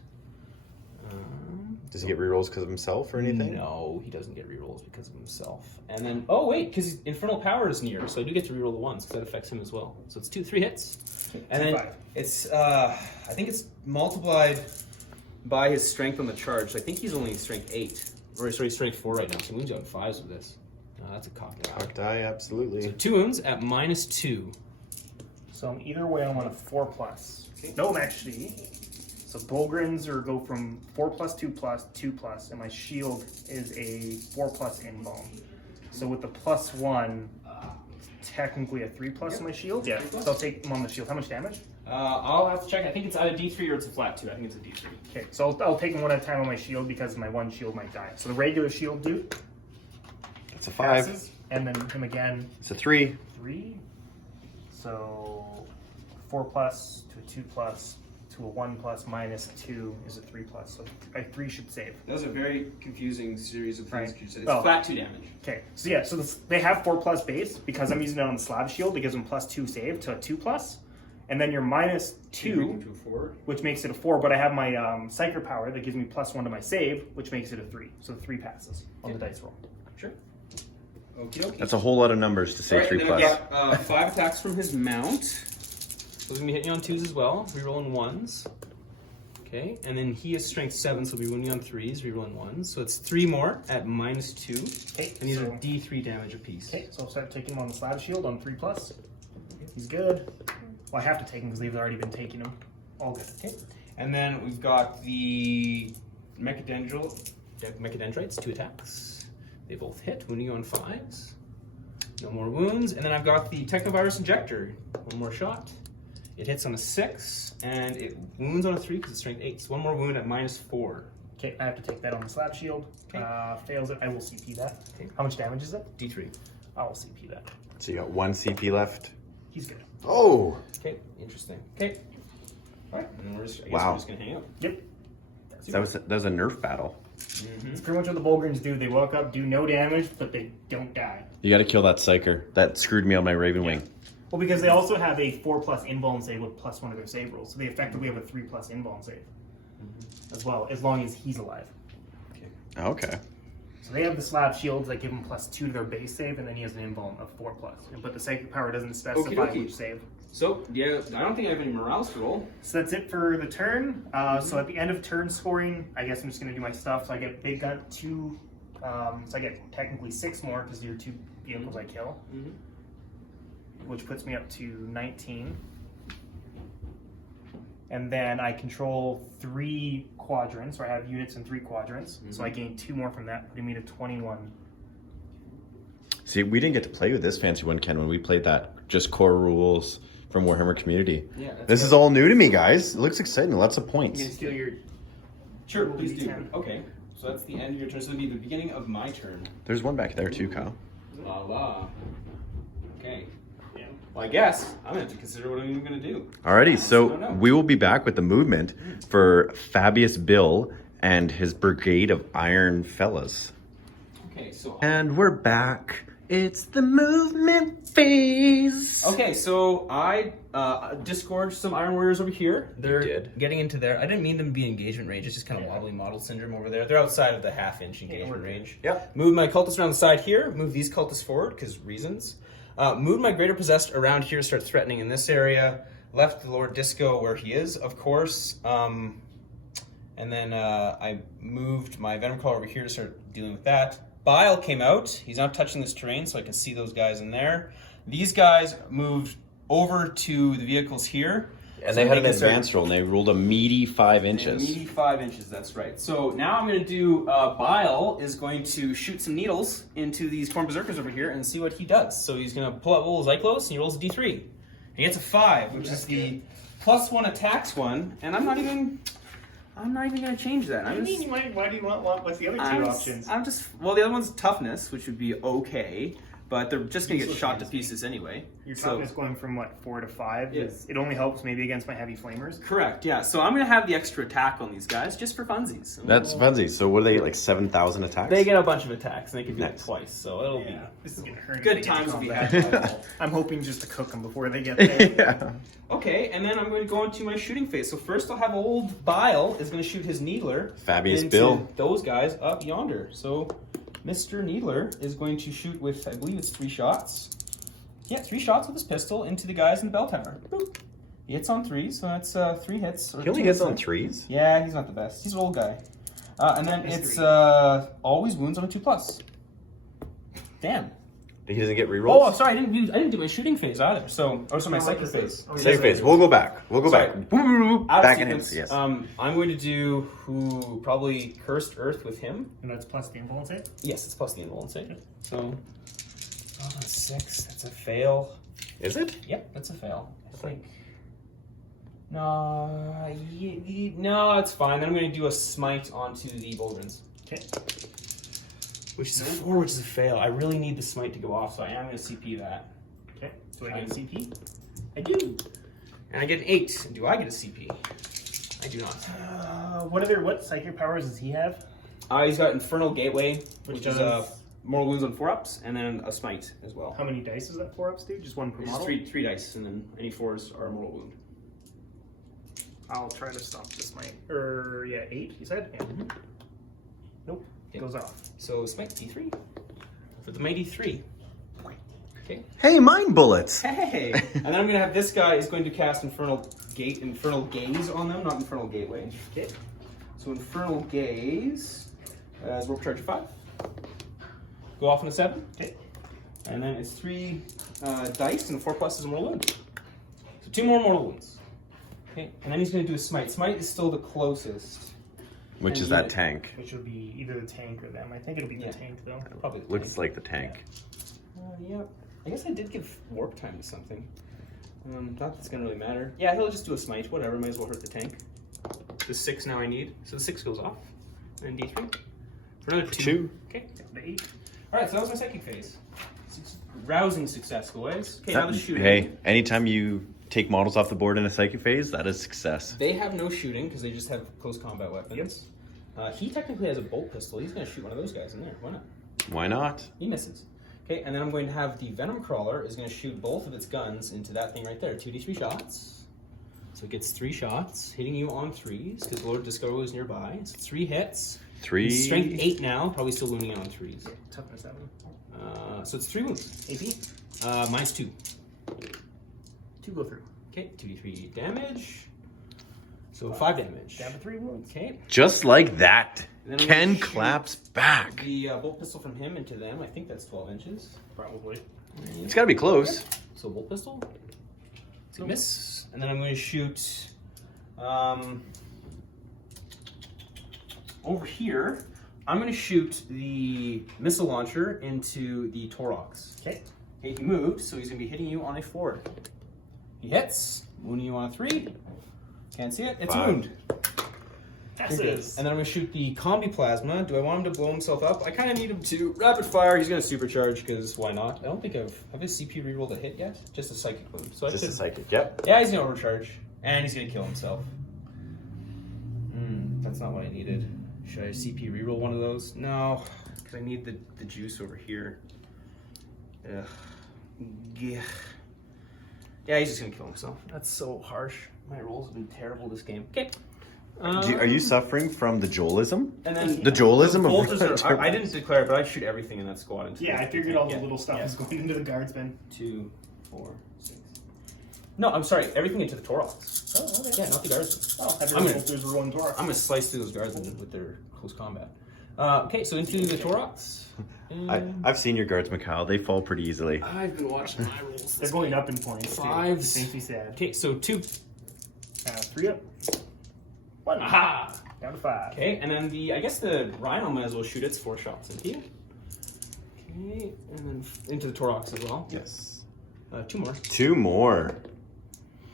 Does he get rerolls because of himself or anything? No, he doesn't get rerolls because of himself. And then, oh wait, because Infernal Power is near, so I do get to reroll the 1s, because that affects him as well. So it's 3 hits. And then 5. it's, I think it's multiplied by his strength on the charge. So I think he's only strength 8. Or sorry, strength 4 right now, so wounds out 5s with this. That's a cock and Cock die, absolutely. So 2 wounds at -2. So either way, I want a 4+. No, I'm actually. So Bolgrins go from 4+, 2+, 2+, and my shield is a 4+ in bone. So with the +1, technically a 3+ in my shield. Yeah. So I'll take them on the shield. How much damage? I'll have to check. I think it's either D3 or it's a flat 2. I think it's a D3. Okay. So I'll take them one at a time on my shield because my 1 shield might die. So the regular shield dude It's a 5. passes, and then him again. It's a 3. 3. So 4+ to a 2+ to a 1+ -2 is a 3+. So a 3 should save. That was a very confusing series of things Right. you said. It's Oh. flat 2 damage. Okay, so yeah, so they have 4+ base because I'm using it on the slab shield. It gives them +2 save to a 2+, and then you're -2, To a 4. which makes it a 4. But I have my Psyker power that gives me +1 to my save, which makes it a 3. So the 3 passes on the dice roll. Sure. Okie dokie. That's a whole lot of numbers to say Alright, 3+. and then I've got 5 attacks from his mount. So he's gonna be hitting you on 2s as well, rerolling 1s. Okay, and then he has strength 7, so he'll be winning on 3s, rerolling 1s. So it's 3 more at -2. Okay, And these so, are D3 damage apiece. okay, so I'll start taking him on the slab shield on 3+. He's good. Well, I have to take him because they've already been taking him. All good. Okay. And then we've got the Mechadendrites, 2 attacks. They both hit, wounding you on 5s. No more wounds. And then I've got the Technovirus Injector. 1 more shot. It hits on a 6, and it wounds on a 3 because it's strength 8. So 1 more wound at -4. Okay, I have to take that on the slab shield. Okay. Fails it, I will CP that. Okay. How much damage is it? D3. I will CP that. So you got 1 CP left. He's good. Oh! Okay, interesting. Okay. Alright, and then I guess Wow. we're just going to hang out. Yep. That was a Nerf battle. It's pretty much what the Bolgrins do. They walk up, do no damage, but they don't die. You got to kill that Psyker. That screwed me on my Ravenwing. Well, because they also have a 4+ invuln save with +1 of their save rolls. So they effectively have a 3+ invuln save as well, as long as he's alive. Okay. So they have the slab shields that give him +2 to their base save, and then he has an invuln of 4+. But the psychic power doesn't specify Okie dokie. which save. So, yeah, I don't think I have any morale to roll. So that's it for the turn. So at the end of turn scoring, I guess I'm just going to do my stuff. So I get big gun 2. So I get technically 6 more because you're 2 vehicles I kill, which puts me up to 19. And then I control 3 quadrants, or I have units in 3 quadrants. So I gain 2 more from that, putting me to 21. See, we didn't get to play with this fancy one, Ken, when we played that just core rules from Warhammer Community. Yeah, This is all new to me, guys. It looks exciting. Lots of points. You can steal your... Sure, please do. D10. Okay, so that's the end of your turn. So it'll be the beginning of my turn. There's one back there too, Kyle. La la. Okay. Yeah. Well, I guess I'm gonna have to consider what I'm even gonna do. Alrighty, I so don't know. we will be back with the movement for Fabius Bile and his brigade of iron fellas. Okay, so And we're back. It's the movement phase. okay, so I disgorged some Iron Warriors over here. They're did. getting into there. I didn't mean them to be engagement range. It's just kind of wobbly model syndrome over there. They're outside of the half-inch engagement range. Yep. Moved my cultists around the side here. Moved these cultists forward because reasons. Moved my Greater Possessed around here. Start threatening in this area. Left the Lord Disco where he is, of course. And then I moved my Venom Crawler over here to start dealing with that. Bile came out. He's not touching this terrain, so I can see those guys in there. These guys moved over to the vehicles here. And So they had an can start- advance roll, and they rolled a meaty 5 inches. Meaty 5 inches, that's right. So now I'm going to do, Bile is going to shoot some needles into these Corn Berserkers over here and see what he does. So he's going to pull out little Zyklos and he rolls a D3. He gets a 5, which is the +1 attacks one, and I'm not even going to change that. What do you mean? Why do you want what's the other 2 options? Well, the other one's toughness, which would be okay, but they're just going to get shot to pieces anyway. Your So- toughness going from, 4 to 5? Yeah. It only helps maybe against my heavy flamers. Correct, yeah. So I'm going to have the extra attack on these guys just for funsies. That's fuzzy. So what are they, like 7,000 attacks? They get a bunch of attacks, and they can do it Nice. twice, so it'll be This is gonna hurt. if good they get times to will be combat. had. I'm hoping just to cook them before they get there. Yeah. Okay, and then I'm going to go into my shooting phase. So first I'll have old Bile is going to shoot his Needler. Fabius into Bile. those guys up yonder. So Mr. Needler is going to shoot with, I believe it's 3 shots. Yeah, 3 shots with his pistol into the guys in the bell tower. Boop. He hits on 3, so that's 3 hits. Or He only 2 hits on there. 3s? Yeah, he's not the best. He's an old guy. And then it's always wounds on a 2+. Damn. He doesn't get Oh, rerolls? sorry, I didn't do my shooting phase either. So, my second phase. Save phase. We'll go back. We'll go Sorry. back. Out Back of in him. sequence. Yes. I'm going to do probably Cursed Earth with him. And that's plus the influence save? Yes, it's plus the invuln save. So, 6. That's a fail. Is it? Yep, that's a fail. I think. No, no, it's fine. Then I'm going to do a smite onto the Bouldrins. Okay. Which is a 4, which is a fail. I really need the smite to go off, so I am going to CP that. Okay. Do I get a CP? I do. And I get an 8. Do I get a CP? I do not. What psychic powers does he have? He's got Infernal Gateway, which is does- mortal wounds on 4-ups, and then a smite as well. How many dice does that 4-ups do? Just 1 per It's model? three dice, and then any 4s are a mortal wound. I'll try to stop the smite. 8, you said? Yeah. Nope. Okay. Goes off. So smite D3 for the mighty 3. Okay. Hey, mine bullets. Hey! And then I'm gonna have this guy is going to cast Infernal Gaze on them, not Infernal Gateway. Okay. So Infernal Gaze is rope charge of 5. Go off on a 7. Okay. And then it's 3 dice, and 4+ is a mortal wound. So 2 more mortal wounds. Okay. And then he's gonna do a smite. Smite is still the closest. Which And is you- that tank? Which would be either the tank or them. I think it'll be Yeah. the tank though. Probably the Looks tank. like the tank. Yep. I guess I did give warp time to something. Not that it's gonna really matter. Yeah, he'll just do a smite. Whatever. Might as well hurt the tank. The 6 now I need. So the 6 goes off. And then D3 for another 2. Okay. The 8. All right. So that was my psychic phase. Rousing success, boys. Okay. Now the shooting. Hey, anytime you take models off the board in a psychic phase, that is success. They have no shooting because they just have close combat weapons. He technically has a bolt pistol. He's gonna shoot one of those guys in there. Why not? Why not? He misses. Okay, and then I'm going to have the Venom Crawler is going to shoot both of its guns into that thing right there. 2d3 shots. So it gets 3 shots, hitting you on 3s, because Lord Disco is nearby. So 3 hits. 3. He's strength 8 now, probably still wounding you on 3s. Toughness 7. So it's 3 wounds. AP? Mine's 2. 2 go through. Okay, 2d3 damage. So 5 damage. Down to 3 wounds. Okay. Just like that. And then I'm Ken gonna shoot claps back. The bolt pistol from him into them. I think that's 12 inches. Probably. It's gotta be close. So bolt pistol. So miss. And then I'm going to shoot Over here, I'm going to shoot the missile launcher into the Torox. Okay. Okay, he moved, so he's going to be hitting you on a 4. He hits, wounding you on a 3. Can't see it. It's a 5. wound. Passes. And then I'm going to shoot the combi plasma. Do I want him to blow himself up? I kind of need him to. Rapid fire. He's going to supercharge because why not? I don't think have his CP rerolled a hit yet. Just a psychic wound. So Just I a could, psychic. Yep. yeah, he's going to overcharge. And he's going to kill himself. That's not what I needed. Should I CP reroll one of those? No, because I need the juice over here. Ugh. Yeah. Yeah, he's just going to kill himself. That's so harsh. My rolls have been terrible this game. Okay. Are you suffering from the Joelism? And then The Joelism the of bolters I didn't declare it, but I'd shoot everything in that squad. Into Yeah, the- I figured all the yeah, little stuff yeah. was going into the guardsman. 2, 4, 6. No, I'm sorry. Everything into the Torox. Oh, okay. Yeah, not the guardsmen. Oh, I'm everyone gonna- bolters were one door. I'm gonna slice through those guardsmen with their close combat. Okay, so into the Torox. I've seen your guards, Mikhail. They fall pretty easily. I've been watching my rolls. They're going up in points. Fives. Too. Makes me sad. Okay, so 2. 3 up. 1. Aha! Down to 5. Okay, and then I guess the Rhino might as well shoot its 4 shots into you. Okay, and then into the Torox as well. Yes. 2 more. 2 more.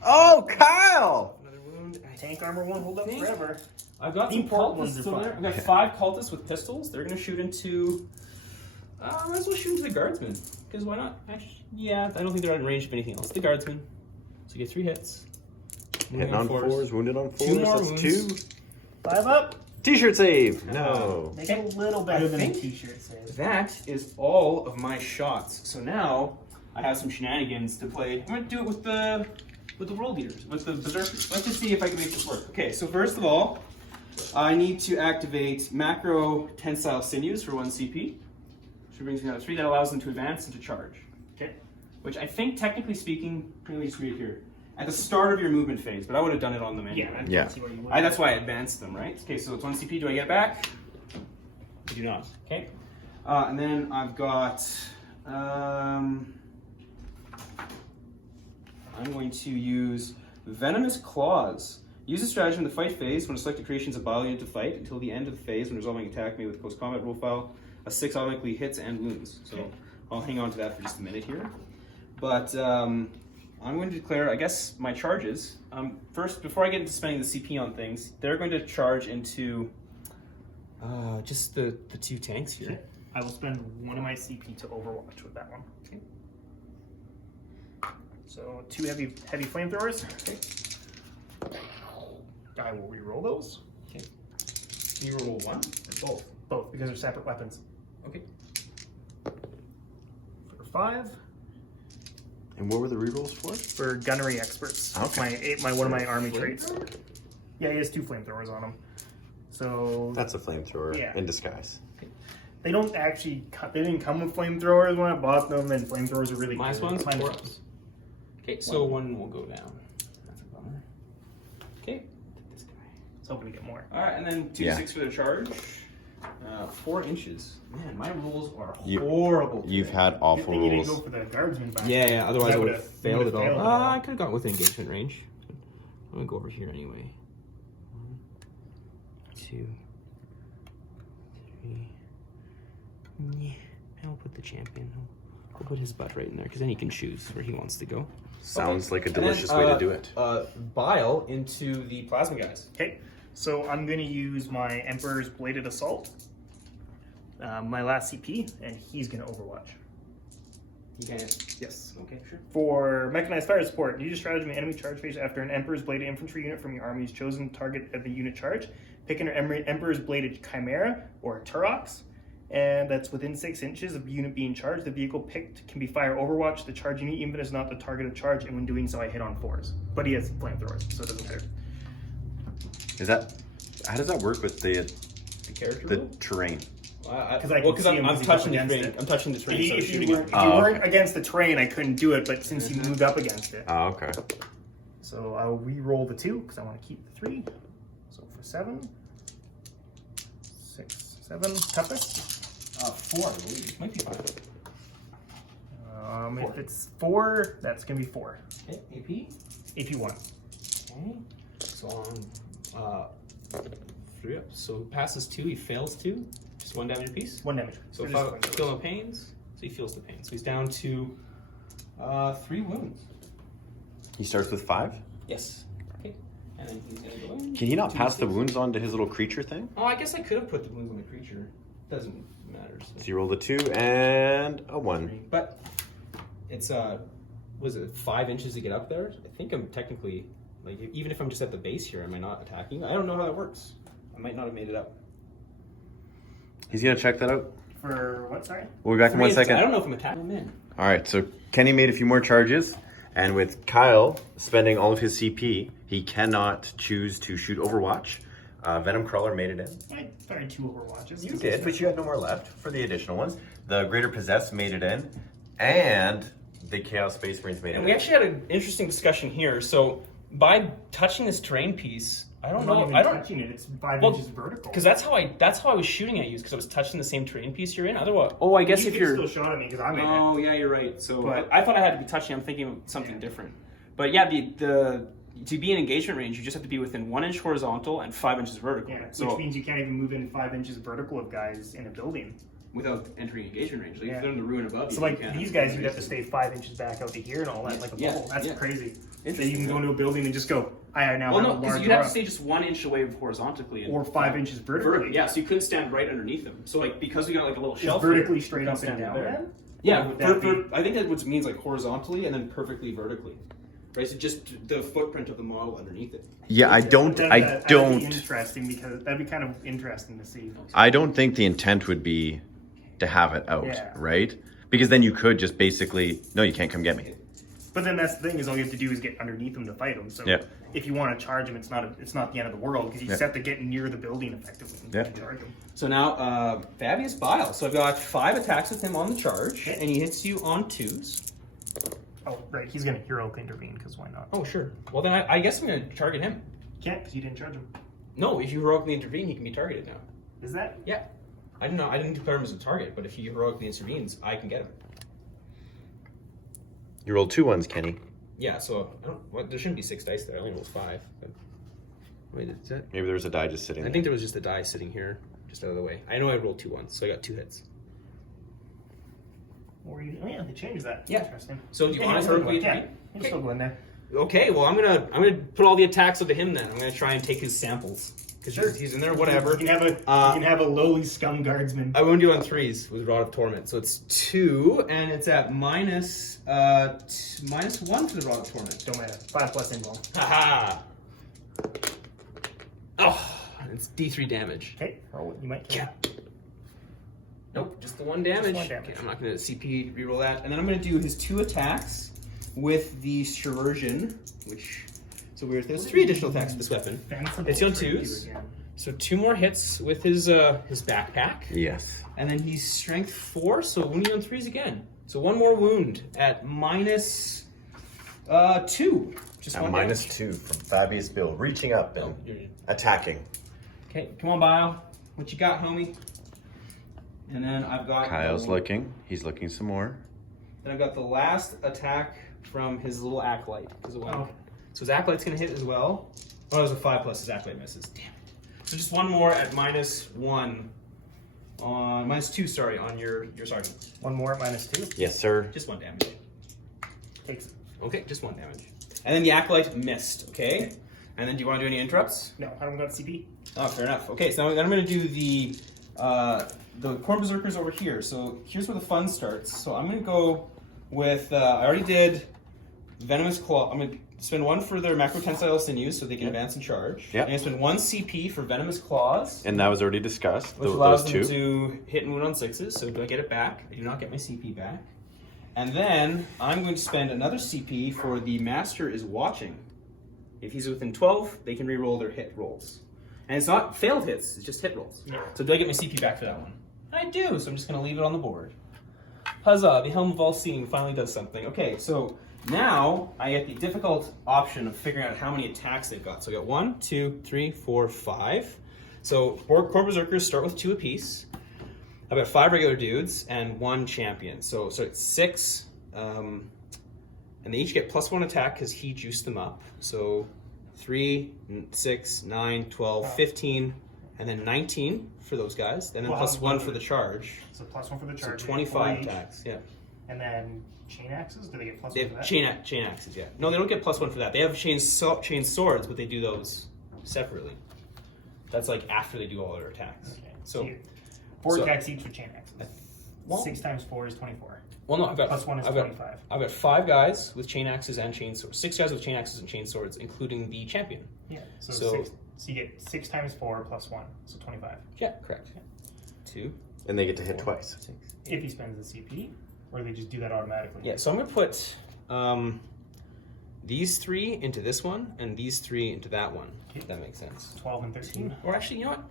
Oh, Kyle! Another wound. Tank armor won't hold up Think- forever. I've got some Import ones cultists are still there. fine. I've got 5 cultists with pistols. They're gonna shoot into. Might as well shoot into the guardsmen. Because why not? Actually, yeah, I don't think they're out in range of anything else. The guardsmen. So you get 3 hits. Hitting on 4s, wounded on 4s. 2 more That's wounds. 2. 5 up. T-shirt save. No. Make it a little better than a think- t-shirt says. That is all of my shots. So now I have some shenanigans to play. I'm gonna do it with the world eaters, with the berserkers. Let's just see if I can make this work. Okay, so first of all, I need to activate macro tensile sinews for 1 CP. Which brings me down to 3. That allows them to advance and to charge. Okay. Which I think, technically speaking, let me just read it here. At the start of your movement phase, but I would have done it on them anyway. Yeah, I Yeah. can see where you would. That's why I advanced them, right? Okay, so it's 1 CP. Do I get it back? I do not. Okay. And then I've got. I'm going to use Venomous Claws. Use this strategy in the fight phase when a selected creation is a Bile unit to fight until the end of the phase when resolving attack made with close combat profile. A 6 automatically hits and wounds. So I'll hang on to that for just a minute here. But I'm going to declare, I guess, my charges. First, before I get into spending the CP on things, they're going to charge into just the 2 tanks here. Okay. I will spend 1 of my CP to Overwatch with that one. Okay. So 2 heavy flamethrowers. Okay. I will re-roll those. Okay. You roll 1 or both? Both, because they're separate weapons. Okay. For 5. And what were the rerolls for? For gunnery experts. Okay. My one of my army traits. Yeah, he has 2 flamethrowers on him. So That's a flamethrower Yeah. in disguise. they don't actually. They didn't come with flamethrowers when I bought them, and flamethrowers are really Minus good. 1? Minus 4? one. Okay, so 1 will go down. That's a bummer. Okay. This guy. I was hoping to get more. All right, and then 2 Yeah. 6 for the charge. 4 inches. Man, my rolls are You- horrible. You've today. had Good awful thing you didn't rules. go for the guardsman back. Yeah, otherwise I would have failed it all. failed it all. I could have got within engagement range. I'm gonna go over here anyway. 1, 2, 3. Yeah, I'll put the champion. I'll put his butt right in there because then he can choose where he wants to go. Sounds like a And then, delicious way to do it. Bile into the plasma guys. Okay, so I'm going to use my Emperor's Bladed Assault, my last CP, and he's going to Overwatch. You can. Yes. Okay, sure. For Mechanized Fire Support, use a strategy in enemy charge phase after an Emperor's Bladed Infantry unit from your army's chosen target of the unit charge. Pick an Emperor's Bladed Chimera or Turox, and that's within 6 inches of the unit being charged. The vehicle picked can be fire Overwatch the charge unit, even if it's not the target of charge, and when doing so, I hit on 4s. But he has flamethrowers, so it doesn't matter. Is that? How does that work with the Character the rule? terrain? Because I can see him I'm as he touching goes the against terrain. it. I'm touching the terrain. So If you shooting weren't, it. if you weren't against the terrain, I couldn't do it, but since you moved up against it. Oh, okay. So I'll re-roll the 2, because I want to keep the 3. So for 7, 6, 7, toughest. 4, I believe. Might be 5. If it's 4, that's going to be 4. Okay, AP. AP 1. Okay. So three up. So he passes 2, he fails 2. Just 1 damage apiece. 1 damage. So Or just one feel no pains. So he feels the pain. So he's down to 3 wounds. He starts with 5. Yes. Okay. And then he's gonna go in. Can he not pass the 2d6. wounds on to his little creature thing? Oh, I guess I could have put the wounds on the creature. Doesn't matter. So you rolled a 2 and a 1. But it's was it 5 inches to get up there? I think I'm technically, like, even if I'm just at the base here, am I not attacking? I don't know how that works. I might not have made it up. He's gonna check that out. For what, sorry? We'll be back in 1 second. I don't know if I'm attacking him in. All right, so Kenny made a few more charges, and with Kyle spending all of his CP, he cannot choose to shoot Overwatch. Venom Crawler made it in. I fired 2 Overwatches. You did, but you had no more left for the additional ones. The Greater Possess made it in, and the Chaos Space Marines made it And in. we actually had an interesting discussion here. So by touching this terrain piece, I don't I'm know. not even I don't touching it. It's 5 Well, inches vertical. because that's how I was shooting at you because I was touching the same terrain piece you're in. Otherwise, oh, I guess you if could you're still shot at me because I'm in it. Oh, yeah, you're right. So But- I thought I had to be touching. I'm thinking of something different. But yeah, the to be in engagement range, you just have to be within 1 inch horizontal and 5 inches vertical. Yeah, So which means you can't even move in 5 inches vertical of guys in a building. without entering engagement range, like Yeah. if they're in the ruin above. So you like can't these guys, you'd have to stay 5 inches back out to here and all that, like a Yeah, bubble. That's yeah. crazy. So Interesting. you can go into a building and just go, I now Well, have no, a because large you'd have to rock. stay just 1 inch away horizontally, and Or 5 inches vertically. Yeah, so you couldn't stand right underneath them. So like because we got like a little Is shelf vertically here, straight you up can and stand down there. then? Yeah, Or would that be- I think that means like horizontally and then perfectly vertically. Right, so just the footprint of the model underneath it. Yeah, I don't. That'd be interesting because that'd be kind of interesting to see. I don't think the intent would be to have it out, Yeah. right? Because then you could just basically, no, you can't come get me. But then that's the thing is all you have to do is get underneath them to fight them. So Yeah. if you want to charge them, it's not the end of the world because you just Yeah. have to get near the building effectively and Yeah. charge them. So now Fabius Bile. So I've got 5 attacks with him on the charge, Okay. and he hits you on 2s. Oh, right. He's going to heroic intervene because why not? Oh, sure. Well, then I guess I'm going to target him. Can't because you didn't charge him. No, if you heroically intervene, he can be targeted now. Is that? Yeah. I didn't declare him as a target, but if he heroically intervenes, I can get him. You rolled 2 ones, Kenny. Yeah, so there shouldn't be 6 dice there. I only rolled 5. But... Wait, is that? Maybe there's a die just sitting I there. think there was just a die sitting here, just out of the way. I know I rolled 2 ones, so I got 2 hits. Or you, oh yeah, they changed that. Yeah. Interesting. So do you want to still heroically go- yeah, intervene? you can still go in there. Okay, well I'm gonna put all the attacks onto him then. I'm gonna try and take his samples because Sure. he's in there. Whatever. You can have a lowly scum guardsman. I won't do it on 3s with Rod of Torment. So it's 2, and it's at minus 1 for the Rod of Torment. Don't matter. 5+ invuln. Haha. Oh, it's D3 damage. Okay. Roll it. You might kill Yeah. him. Nope, just the 1 damage. one damage. Okay, I'm not gonna CP reroll that, and then I'm gonna do his 2 attacks with the Chirurgeon, which there's 3 additional attacks with this weapon. Fanciful It's on trade you 2s. again. So 2 more hits with his backpack. Yes. And then he's strength 4, so wounding on 3s again. So 1 more wound at minus 2. Just At one minus damage. 2 from Fabius Bill, reaching up and You're- attacking. Okay, come on, Bile. What you got, homie? And then I've got Kyle's looking. He's looking some more. Then I've got the last attack from his little acolyte. Oh. So his acolyte's gonna hit as well. Oh, it was a 5+ his acolyte misses. Damn it. So just 1 more at -1 on -2. Sorry, on your sergeant. 1 more at -2. Yes, sir. Just 1 damage. Takes it. Okay, just 1 damage. And then the acolyte missed. Okay. And then do you want to do any interrupts? No, I don't got CP. Oh, fair enough. Okay, so then I'm going to do the Corn Berserkers over here. So here's where the fun starts. So I'm going to go with, I already did Venomous Claw. I'm going to spend 1 for their macro tensile sinews so they can advance and charge. Yep. I'm going to spend 1 CP for Venomous Claws, And that was already discussed. which Those allows them 2. to hit and wound on 6s. So do I get it back? I do not get my CP back. And then I'm going to spend another CP for the Master is Watching. If he's within 12, they can re-roll their hit rolls. And it's not failed hits, it's just hit rolls. Yeah. So do I get my CP back for that one? I do, so I'm just going to leave it on the board. Huzzah, the Helm of All Seeing finally does something. Okay, so now I get the difficult option of figuring out how many attacks they've got. So I got 1, 2, 3, 4, 5. So 4 Corn Berserkers start with 2 apiece. I've got 5 regular dudes and 1 champion. So it's 6. And they each get +1 attack because he juiced them up. So 3, 6, 9, 12, 15, and then 19 for those guys. And then Well, plus 1 for the charge. So +1 for the So charge. 25 each. attacks. Yeah. And then chain axes. Do they get +1 They for have that? chain axes. Yeah. No, they don't get +1 for that. They have chain swords, but they do those separately. That's like after they do all their attacks. Okay. So, 4 so- attacks each with chain axes. well- 6 times 4 is 24. well, no, I've got +1 is I've got 25. I've got 5 guys with chain axes and chain swords. 6 guys with chain axes and chain swords, including the champion. Yeah. So, So- 6. So you get 6 times 4 plus 1, so 25. Yeah, correct. 2. And they get to hit twice. 6. If he spends the CP, or they just do that automatically. Yeah, so I'm gonna put these 3 into this one and these 3 into that one. If that makes sense. 12 and 13. Or actually, you know what?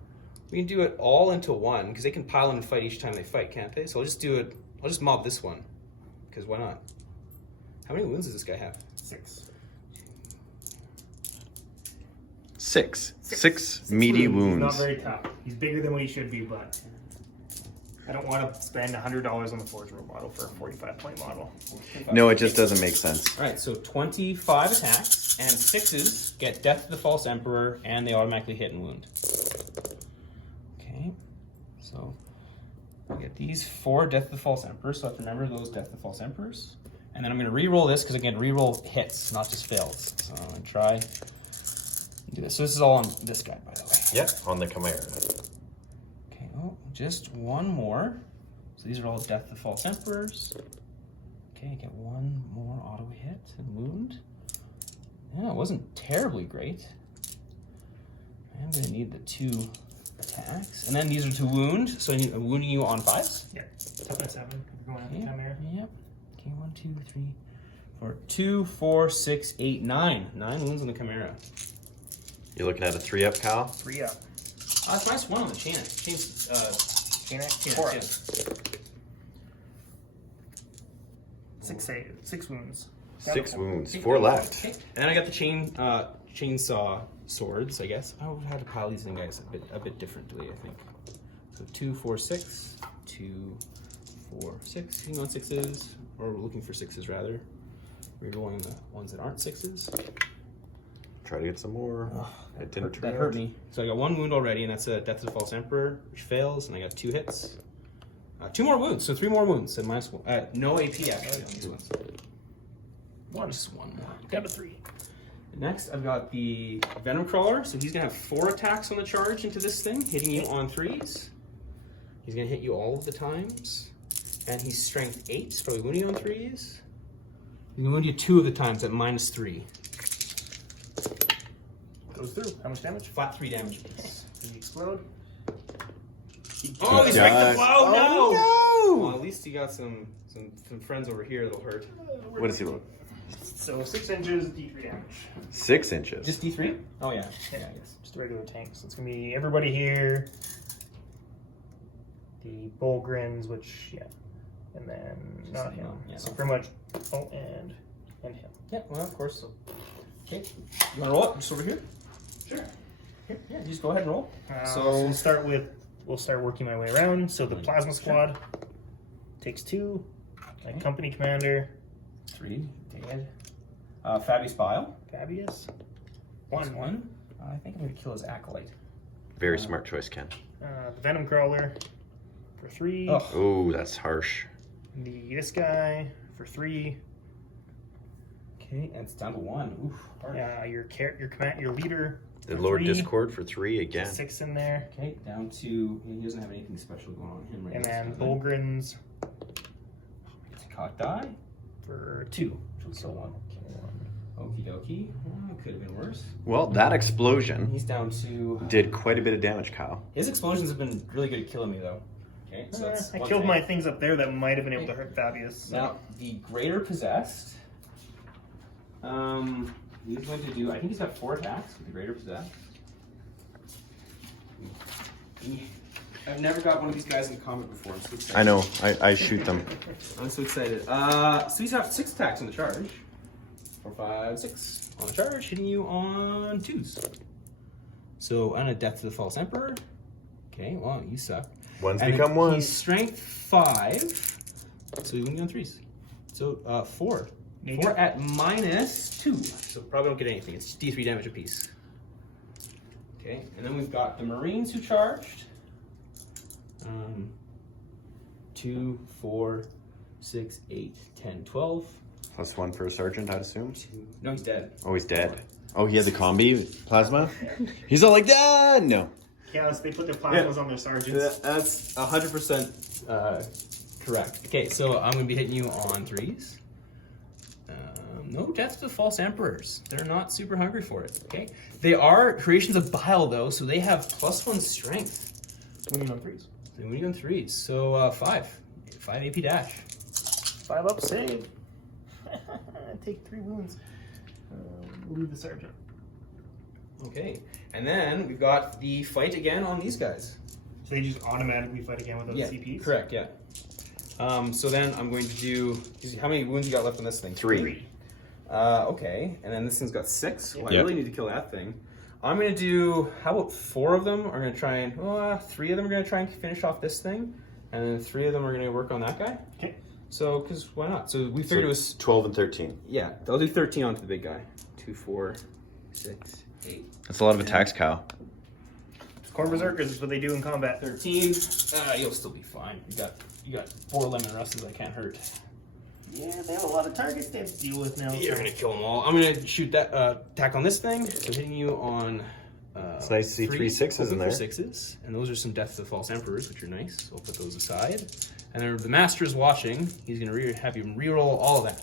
We can do it all into one because they can pile in and fight each time they fight, can't they? So I'll just do it. I'll just mob this one because why not? How many wounds does this guy have? 6. 6 meaty He's not wounds. very tough. He's bigger than what he should be, but I don't want to spend $100 on the Forge World model for a 45-point model. No, it just doesn't make sense. All right, so 25 attacks and 6s get Death to the False Emperor, and they automatically hit and wound. Okay, so I get these 4 Death to the False Emperor, so I have to remember those Death to the False Emperors. And then I'm going to re-roll this because I can re-roll hits, not just fails. So I'm going to try and do this. So this is all on this guy, by the way. Yep, on the Chimera. Okay, oh, just one more. So these are all Death to the False Emperors. Okay, I get one more auto hit and wound. Yeah, it wasn't terribly great. I'm gonna need the 2 attacks. And then these are to wound, so I'm wounding you on 5s. Yeah, toughness 7. If you're going Okay, down there. yep. Okay, 1, 2, 3, 4, 2, 4, 6, 8, 9. 9 wounds on the Chimera. You're looking at a 3-up, Kyle? 3 up. It's minus 1 on the chain. Chain axe, Chain 4 axe, up. 6 wounds. 6 wounds. 4 left. Okay. And then I got the chainsaw swords, I guess. I would have to pile these in, guys, a bit differently, I think. So 2, 4, 6. 2, 4, 6. Hang on 6s. Or we're looking for 6s, rather. Rerolling the ones that aren't 6s. Try to get some more. It didn't turn That hurt me. So I got 1 wound already, and that's a Death to the False Emperor, which fails, and I got 2 hits. 2 more wounds, so 3 more wounds, and minus 1. No AP actually on these ones. Just 1 more. Got a 3. Next, I've got the Venom Crawler, so he's gonna have 4 attacks on the charge into this thing, hitting you on 3s. He's gonna hit you all of the times, and he's strength 8, probably wounding you on 3s. He's gonna wound you 2 of the times at minus 3. Goes through. How much damage? Flat 3 damage piece. Does he explode? Oh, he's God. right the blow! Oh, No! no! Well, at least you got some friends over here that'll hurt. What does he look? So 6 inches, D3 damage. 6 inches. Just D3? Oh, yeah. Yeah, I guess. Just a regular tank. So it's going to be everybody here. The Bullgrins, which, yeah. And then not him. Yeah, So no. pretty much, oh, and him. Yeah, well, of course. So. Okay. You want to roll it? Just over here? Sure. Here, yeah, you just go ahead and roll. So we'll start working my way around. So the Plasma Squad takes 2. My company commander, 3. Dead. Fabius Bile. Fabius. Plus 1. I think I'm going to kill his Acolyte. Very smart choice, Ken. The Venom Crawler for 3. Ugh. Oh, that's harsh. This guy for 3. Okay, and it's down to 1. Oof. Your leader. The for Lord 3. Discord for 3 again. 6 in there. Okay, down to. He doesn't have anything special going on him right And now. then Bullgrins Cock die for 2. So 1. Okie dokie. Could have been worse. Well, that explosion He's down to. did quite a bit of damage, Kyle. His explosions have been really good at killing me, though. Okay, so that's I one killed thing. my things up there that might have been able to hurt Fabius. Now, the Greater Possessed. He's going to do. I think he's got 4 attacks with the Greater Possessed. I've never got one of these guys in combat before. I'm so excited. I know. I shoot them. I'm so excited. So he's got 6 attacks on the charge. 4, 5, 6 on the charge, hitting you on 2s. So on a Death to the False Emperor. Okay, well, you suck. One's And become then one. He's strength 5, so he's going to be on 3s. So 4. 4 at -2. So probably don't get anything. It's D3 damage apiece. Okay, and then we've got the Marines who charged. 2, 4, 6, 8, 10, 12. +1 for a sergeant, I'd assume. No, he's dead. Oh, he's dead. Oh, he had the combi plasma? He's all like, ah, no. Yes, they put their plasmas on their sergeants. That's 100% correct. Okay, so I'm going to be hitting you on 3s. No deaths to false emperors. They're not super hungry for it. Okay, they are creations of Bile though, so they have +1 strength. Winning on 3s. So winning on 3s. So 5 AP dash. 5 up save. Take 3 wounds. Leave the sergeant. Okay, and then we've got the fight again on these guys. So they just automatically fight again without CPs? Correct. Yeah. So then I'm going to do. How many wounds you got left on this thing? 3. Okay, and then this thing's got 6. Well, I really need to kill that thing. I'm gonna do. How about 4 of them are gonna try and. 3 of them are gonna try and finish off this thing, and then 3 of them are gonna work on that guy. Okay. So, because why not? So we figured it was 12 and 13. Yeah, they'll do 13 onto the big guy. 2, 4, 6, 8. That's a lot of attacks, Kyle. Corn Berserkers is what they do in combat. 13. You'll still be fine. You got 4 lemon russes that can't hurt. Yeah, they have a lot of targets they have to deal with now. You're gonna kill them all. I'm gonna shoot that attack on this thing. So hitting you on. It's nice to see 3 6s in there. 6s, and those are some deaths to false emperors, which are nice. So I'll put those aside. And then the master is watching. He's gonna have you re-roll all of that.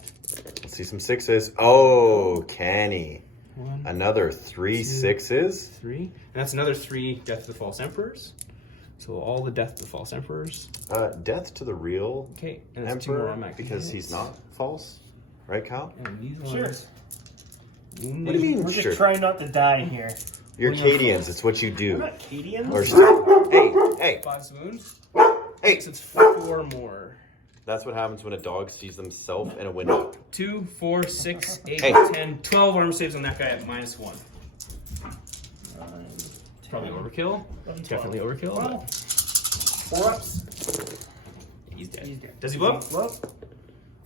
Let's see some 6s. Oh, canny. 1, Another 3 2, 6s. 3, and that's another 3 death to the false emperors. So all the death to the false emperors. Death to the real Okay, and that's 2 more emperor on Mac because he's not false, right, Kyle? And these Sure. ones. What do you mean? We're Sure. just trying not to die here. You're Cadians. It's what you We're do. not Cadians. Or hey, 5 wounds. hey. So it's 4 more. That's what happens when a dog sees themselves in a window. 2, 4, 6, 8, Hey. 10, 12 armor saves on that guy at -1. Probably overkill. Definitely overkill. Well, But 4 ups. he's dead. He's dead. Does he blow? Blow?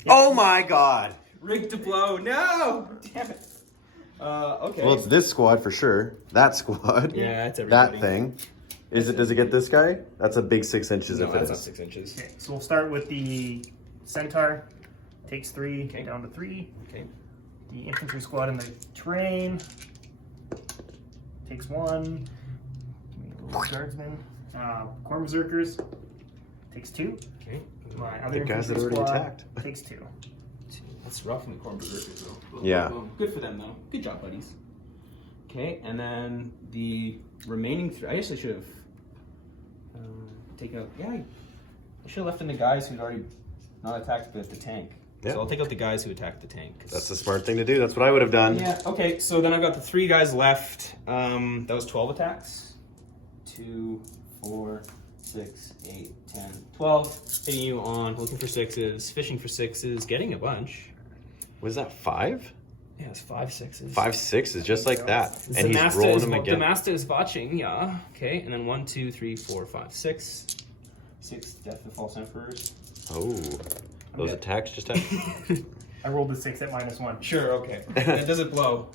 Oh my God! Rigged to blow. No! Damn it. Okay. Well, it's this squad for sure. That squad. Yeah, it's everybody. That thing. Is it? Does it get this guy? That's a big 6 inches No, if it that's not is. 6 inches. Okay, so we'll start with the Centaur. Takes 3, Okay. down to 3. Okay. The infantry squad in the terrain takes 1. Guardsmen. Corn Berserkers takes 2. Okay. My other The guys that infantry already squad attacked. takes 2. That's rough in the Corn Berserkers, though. Boom, Yeah. boom, boom. Good for them, though. Good job, buddies. Okay, and then the remaining 3. I guess I should have taken out. Yeah, I should have left in the guys who'd already not attacked the tank. Yeah. So I'll take out the guys who attacked the tank. 'Cause- That's the smart thing to do. That's what I would have done. Yeah, okay, so then I've got the 3 guys left. That was 12 attacks. 2, 4, 6, 8, 10, 12. Hitting you on looking for 6s, fishing for 6s, getting a bunch. Was that 5? Yeah, it's 5 6s. 5 6s, just like that. The And he's master rolling is, them The again. master is watching, yeah. Okay, and then 1, 2, 3, 4, 5, 6. 6 death to false emperors. Oh, those Yeah. attacks just have. I rolled the 6 at -1. Sure, okay. That doesn't blow.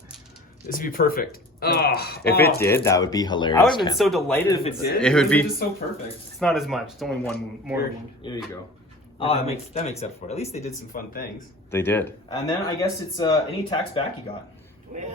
This would be perfect. If it did, that would be hilarious. I would have been Ken. so delighted if it did. It would be- just so perfect. It's not as much. It's only 1 more wound. Here you go. Oh, that makes up for it. At least they did some fun things. They did. And then I guess it's any attacks back you got.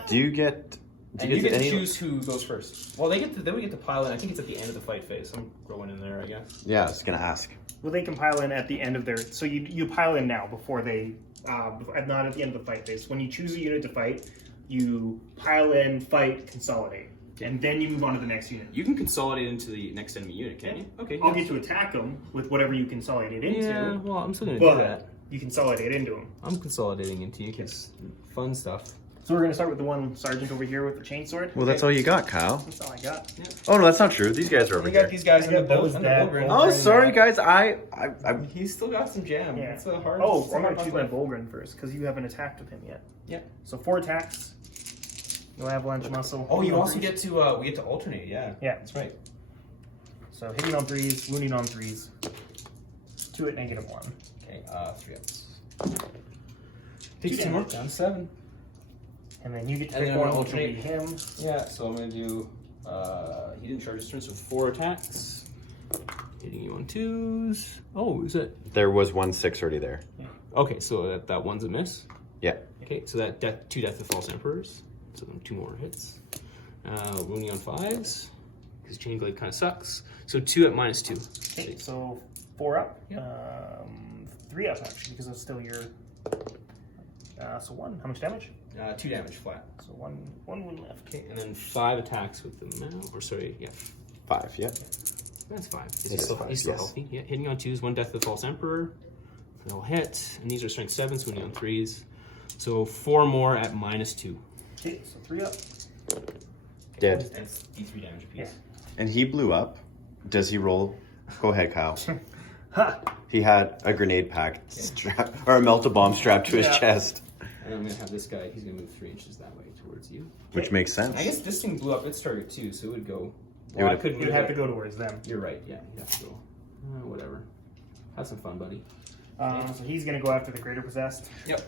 Do you get? And you get to any? choose who goes first. Well, then we get to pile in. I think it's at the end of the fight phase. I'm throwing in there, I guess. Yeah, I was gonna ask. Well, they can pile in at the end of their. So you pile in now before they. Not at the end of the fight phase. When you choose a unit to fight, you pile in, fight, consolidate, and then you move on to the next unit. You can consolidate into the next enemy unit, can you? Okay. I'll yeah. get to attack them with whatever you consolidate into. Yeah, well, I'm still gonna but do that. you consolidate into them. I'm consolidating into you because fun stuff. So we're gonna start with the one sergeant over here with the chainsword. Well, that's all you got, Kyle. That's all I got. Oh no, that's not true. These guys are over We got here. these guys I in the got boat. those On the bad Bulgrin. boat. Oh, sorry, guys. I He's still got some jam. Yeah. It's a hard. Oh, it's a I'm hard gonna choose my fight. Volgren first because you haven't attacked with him yet. Yeah. So 4 attacks. No avalanche muscle. Oh, you Hitting on also threes. get to we get to alternate. Yeah. Yeah. That's right. So hitting on 3s, wounding on 3s. 2 at -1. Okay. 3 ups. Takes 2 more. Down to 7. And then you get to And pick then I'm one, gonna which will be alternate. him. Yeah, so I'm gonna do. He didn't charge his turn, so 4 attacks. Hitting you on 2s. Oh, is it? There was 1 6 already there. Okay, so that one's a miss. Yeah. Okay, so that 2 Death of False Emperors. So then 2 more hits. Wounding on 5s. Because Chain Blade kind of sucks. So 2 at -2. Okay, so 4 up. Yeah. 3 up, actually, because it's still your... so 1. How much damage? 2 damage flat. So one wound left. Okay, and then 5 attacks with the mouse. Or sorry, yeah. 5, yeah. That's 5. It He's is still, 5, he's still yes. healthy. Yeah, hitting on 2s, 1 Death of the False Emperor. They'll hit. And these are strength 7s, wounding on 3s. So 4 more at -2. Okay, so 3 up. Dead. That's D3 damage apiece. Yeah. And he blew up. Does he roll? Go ahead, Kyle. Ha! He had a grenade pack strap or a melt-a-bomb strapped to his Yeah. chest, And I'm going to have this guy, he's going to move 3 inches that way towards you. which makes sense. I guess this thing blew up its target too, so it would go. It Well, I would- couldn't You'd move have it. to go towards them. You're right, yeah, you'd have to go. Whatever. Have some fun, buddy. So he's going to go after the Greater Possessed. Yep.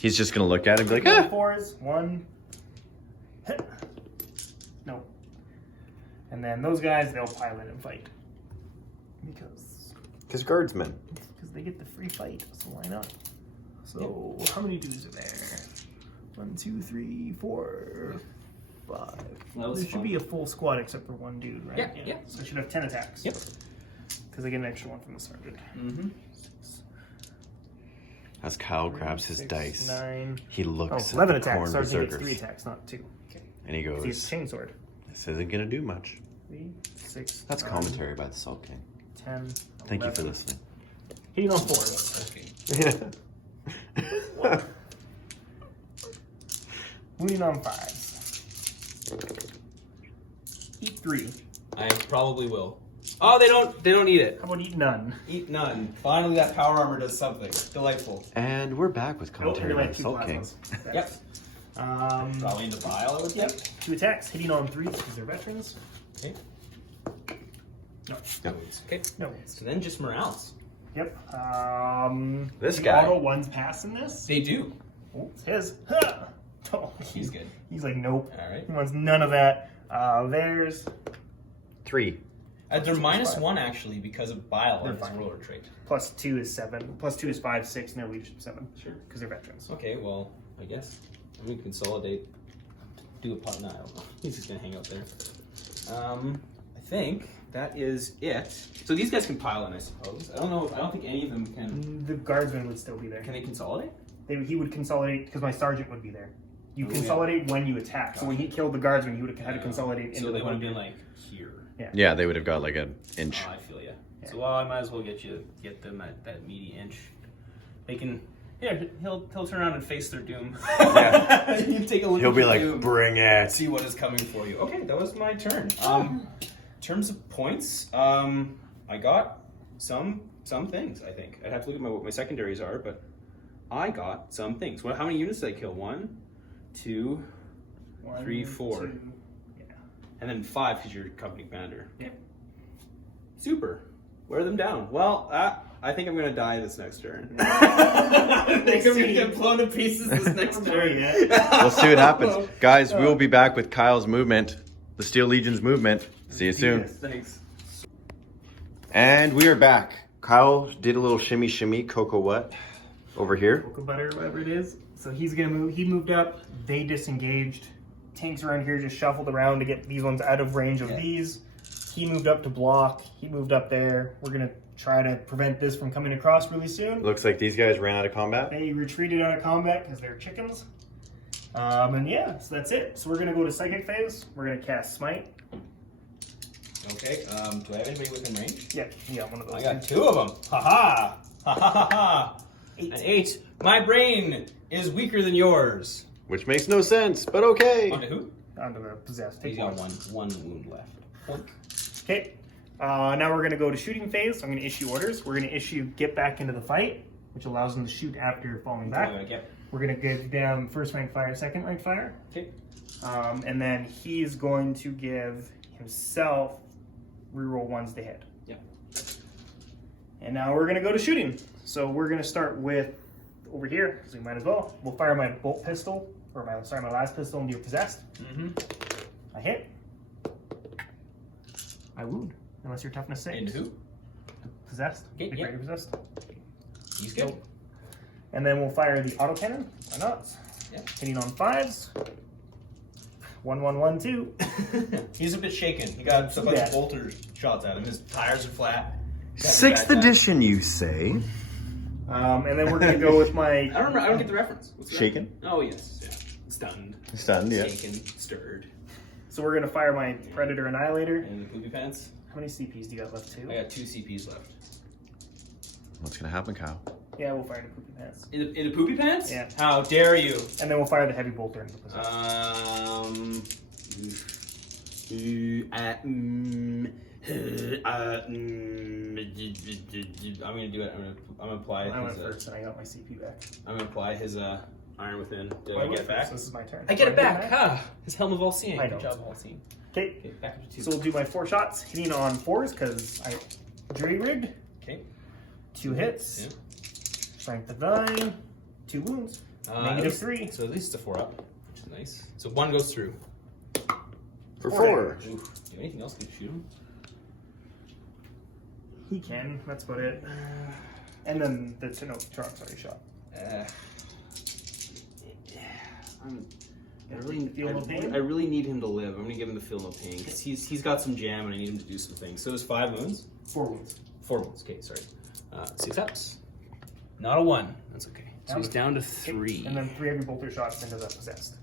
He's just gonna look at it and be like, ah! 4s. 1. Hit. No. And then those guys, they'll pile in and fight. Because guardsmen. Because they get the free fight, so why not? So how many dudes are there? 1, 2, 3, 4, 5. That was There should fun. be a full squad except for 1 dude, right? Yeah. So I should have 10 attacks. Yep. Because I get an extra 1 from the sergeant. Mm-hmm. As Kyle grabs his 6, dice, 9. he Oh, looks 11 at the attacks. corn Sergeant gets berserkers, 3 attacks, not 2. and he He's goes, chainsword. "This isn't gonna do much." 3, 6. That's 9, commentary by the Salt King. 10. Thank you 11. for listening. Hitting on 4. Yeah. Wounding on 5. Eat 3. I probably will. Oh, they don't eat it. How about eat none? Eat none. Finally, that power armor does something. Delightful. And we're back with commentary by the Salt King. Yep. Probably into Bile, I would Yep. 2 attacks, hitting on 3 because they're veterans. Okay. No. Yep. Okay. No. So then just morales. Yep. This the guy. auto ones pass in this. They do. Oh, it's his. Ha! Oh, He's good. He's like, nope. All right. He wants none of that. Theirs 3. They're -1 actually because of Bile They're and his fine. roller trait. +2 is 7. +2 is 5, 6, and their leadership 7. Sure. Because they're veterans. Okay, well, I guess I'm gonna consolidate. Do a pot. No, I don't know. He's just gonna hang out there. I think that is it. So these guys can pile in, I suppose. I don't know. I don't think any of them can. The guardsman would still be there. Can they consolidate? He would consolidate because my sergeant would be there. You Oh, consolidate when you attack. So when he killed the guardsman, he would have had to consolidate So into they the would have one. been like here. Yeah, they would have got like an inch. Oh, I feel ya. So well, I might as well get them at that meaty inch. They can. Yeah, he'll turn around and face their doom. Yeah. You take a look. He'll at be your like, doom. "Bring it." See what is coming for you. Okay, that was my turn. In terms of points, I got some things. I think I'd have to look at what my secondaries are, but I got some things. Well, how many units did I kill? 1, 2, 3, 4, 2. Yeah. and then 5 because you're company commander. Yeah. Super. Wear them down. Well, I think I'm gonna die this next turn. I think I'm gonna get blown to pieces this next turn. We'll see what happens. Guys, we will be back with Kyle's movement, the Steel Legion's movement. See you soon. Thanks. And we are back. Kyle did a little shimmy shimmy, cocoa what? Over here. Cocoa butter, whatever it is. So he's gonna move. He moved up. They disengaged. Tanks around here just shuffled around to get these ones out of range of these. He moved up to block. He moved up there. We're gonna try to prevent this from coming across really soon. Looks like these guys ran out of combat. They retreated out of combat because they're chickens. And yeah, so that's it. So we're gonna go to psychic phase. We're gonna cast smite. Okay. Do I have anybody within range? Yeah, one of those. I got 2 of them. Ha ha! Ha ha ha ha! 8. An 8. My brain is weaker than yours. Which makes no sense, but okay. On to who? Onto the possessed. He's Take got one. one wound left. Boink. Okay. Now we're gonna go to shooting phase. I'm gonna issue orders. We're gonna issue get back into the fight, which allows them to shoot after falling back. Yep. We're gonna give them first rank fire, second rank fire. Okay. And then he's going to give himself reroll 1s to hit. Yep. And now we're gonna go to shooting. So we're gonna start with over here, because we might as well. We'll fire my bolt pistol, or my last pistol into your possessed. I hit. I wound, unless your toughness saves. Into who? Possessed. Okay, The yeah. greater possessed. He's good. And then we'll fire the autocannon. Why not? Yeah. Hitting on 5s. 1, 1, 1, 2. He's a bit shaken. He got a bunch Yeah. of bolter shots at him. His tires are flat. He's having a 6th bad time. edition, you say? And then we're gonna go with my. I don't remember. I don't get the reference. What's that? Shaken? Oh yes. Yeah. Stunned. Stunned, yeah. Shaken. Stirred. So we're gonna fire my Predator Annihilator. And the poopy pants. How many CPs do you got left? 2? I got 2 CPs left. What's gonna happen, Kyle? Yeah, we'll fire the poopy pants. In the poopy pants? Yeah. How dare you? And then we'll fire the heavy bolter into the possessed. I'm gonna do it. I'm gonna apply I went his. first and I got my CP back. I'm gonna apply his Iron Within. Did I I went get it back? first, so this is my turn. I get it Do back. His helm of all seeing. I Good know. job, all seeing. Okay, Okay, back up to 2. so we'll do my 4 shots, hitting on 4s because I jury rigged. Okay. 2 hits. Yeah. Strength of 9. 2 wounds. Negative 3. So at least it's a 4 up, which is nice. So 1 goes through. For 4. Ooh. Do anything else to shoot him? He can. That's about it. And then the truck's already shot. I really need him to live. I'm gonna give him the feel no pain because he's got some jam and I need him to do some things. So it's 5 wounds. 4 wounds. 4 wounds. Okay, sorry. 6 ups. Not a 1. That's okay. So Down he's to- down to Okay, 3. And then 3 heavy bolter shots into the possessed.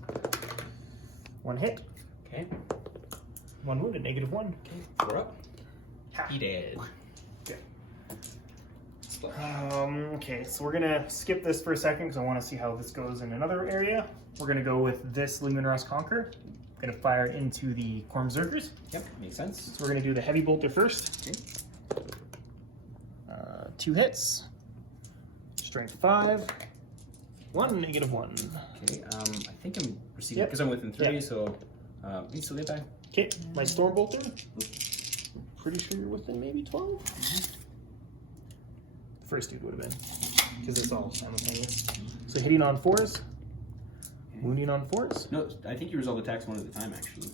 1 hit. Okay. 1 wounded. Negative 1. 4 up. Ha. He dead. Okay. Splash. Okay, so we're gonna skip this for a second because I want to see how this goes in another area. We're gonna go with this Lumen Rust Conquer. Gonna fire into the Corn Berserkers. Yep, makes sense. So we're gonna do the heavy bolter first. Okay. 2 hits. Strength 5. 1, negative 1. Okay. I think I'm receiving Yep. because I'm within 3. Yep. So you still get back. Okay, my Storm Bolter. Pretty sure you're within maybe 12. The first dude would have been, because it's all simultaneous. So hitting on 4s, wounding on 4s. No, I think you resolve attacks one at a time actually.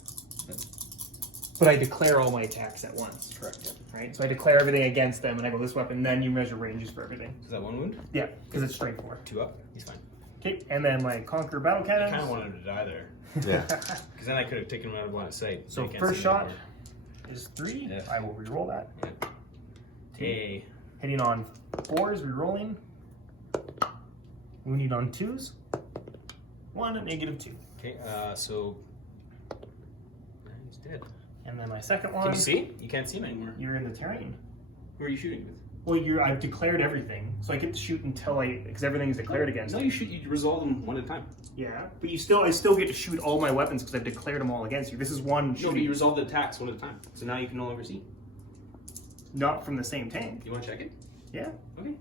But I declare all my attacks at once. Correct. Right? So I declare everything against them, and I go this weapon. Then you measure ranges for everything. Is that 1 wound? Yeah, because it's strength 4. 2 up. He's fine. Okay, and then my Conquer Battle I Cannons. kind of wanted him to die there. Yeah. Because then I could have taken him out of line of sight. So he can't first see me shot anymore. is 3. Yeah. I will reroll that. Hey. Hitting on 4s, rerolling. Wounding on 2s. 1 and negative 2. Okay, so... He's dead. And then my second one. Can you see? You can't see him anymore. You're in the terrain. Who are you shooting with? Well, I've declared everything, so I get to shoot until because everything's declared against No, me. you shoot. You resolve them one at a time. Yeah, but I still get to shoot all my weapons because I've declared them all against you. This is one No, but shooting, you resolve the attacks one at a time. So now you can no longer see. not from the same tank. You want to check it? Yeah, Okay.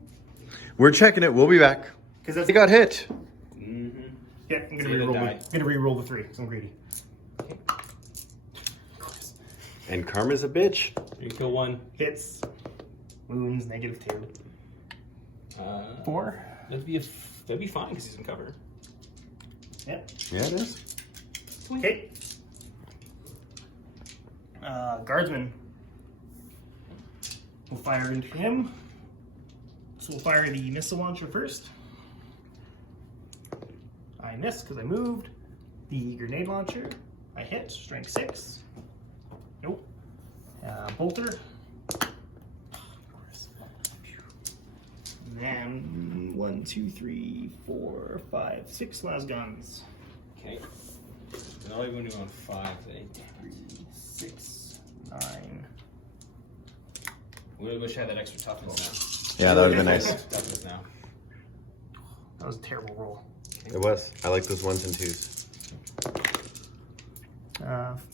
We're checking it. We'll be back. because that's He got hit. Mm-hmm. yeah. I'm gonna See, reroll. then I'm gonna reroll the 3 because I'm greedy. And Karma's a bitch. You kill 1. Hits, wounds, negative 2. 4. That'd be fine because he's in cover. Yeah. Yeah, it is. Okay. Guardsman. We'll fire into him. So we'll fire the missile launcher first. I missed because I moved. The grenade launcher. I hit. Strength 6. Nope. Bolter. And then 1, 2, 3, 4, 5, 6 las guns. Okay. And all you're going to do on 5, eh? 3, 6, 9. We wish I had that extra toughness Yeah, that would have been nice. now. Toughness now. That was a terrible roll. It was. I like those 1s and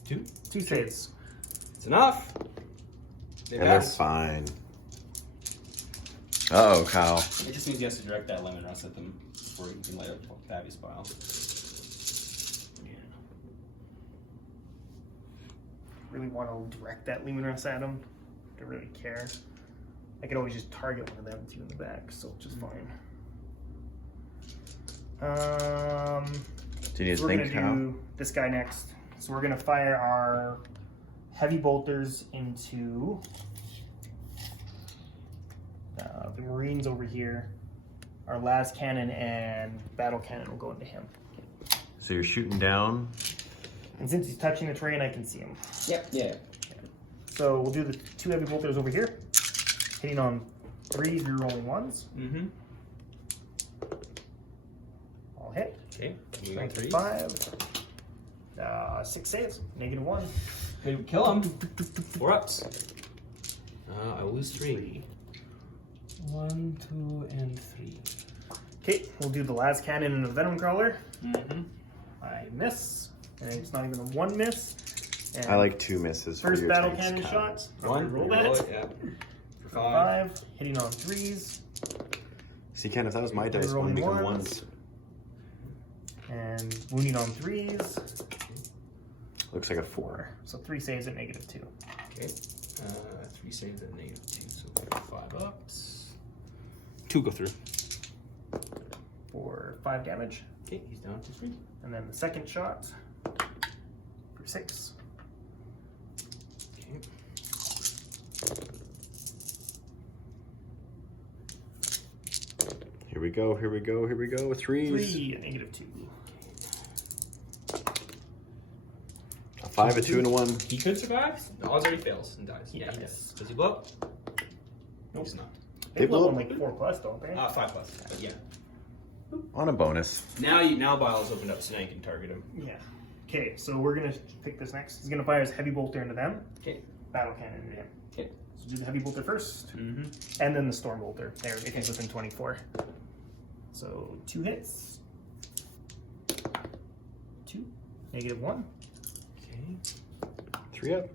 2s. 2 saves. It's enough. They And they're pass. fine. Uh-oh, Kyle. It just means he has to direct that lemon rust at them before he can light up Fabi's pile. Really want to direct that Lumen Rust at him. Don't really care. I could always just target one of them 2 in the back, so it's just fine. Do you need to we're think gonna how? do this guy next. So we're gonna fire our heavy bolters into the Marines over here. Our las cannon and battle cannon will go into him. So you're shooting down. And since he's touching the terrain, I can see him. Yep. Yeah. So we'll do the 2 heavy bolters over here, hitting on 3s, rerolling 1s. Mm-hmm. I'll hit. Okay. Strength of 5. 6 saves. -1. Good. Kill him. 4 ups. I will lose 3. 1, 2, and 3. Okay, we'll do the las cannon and the venom crawler. Mm-hmm. I miss, and it's not even a 1 miss. And I like 2 misses. for first your battle tanks, cannon Kyle. shot. One. Roll Roll that. it, yeah. For For 5. 5, hitting on 3s, See, Ken, if that was my dice, one Rolling become ones. 1s. and wounding on 3s. Looks like a 4. So 3 saves at -2. Okay. 3 saves at -2, so 5 ups. 2 go through. For 5 damage. Okay, he's down to 3. And then the second shot for 6. Okay. Here we go, here we go, here we go. 3s. 3 at -2. A 5, a 2, and a 1. He could survive. The odds are he fails and dies. Yeah, he Yes. does. Does he blow up? Nope. He's not. They blow blow up. on like 4+, don't they? 5+. But yeah. On a bonus. Now Bile's opened up, so now you can target him. Yeah. Okay, so we're gonna pick this next. He's gonna fire his heavy bolter into them. Okay. Battle cannon into him. Okay. So do the heavy bolter first, Mm-hmm. and then the storm bolter. There, if he's within 24. So 2 hits. 2. -1. Okay. 3 up.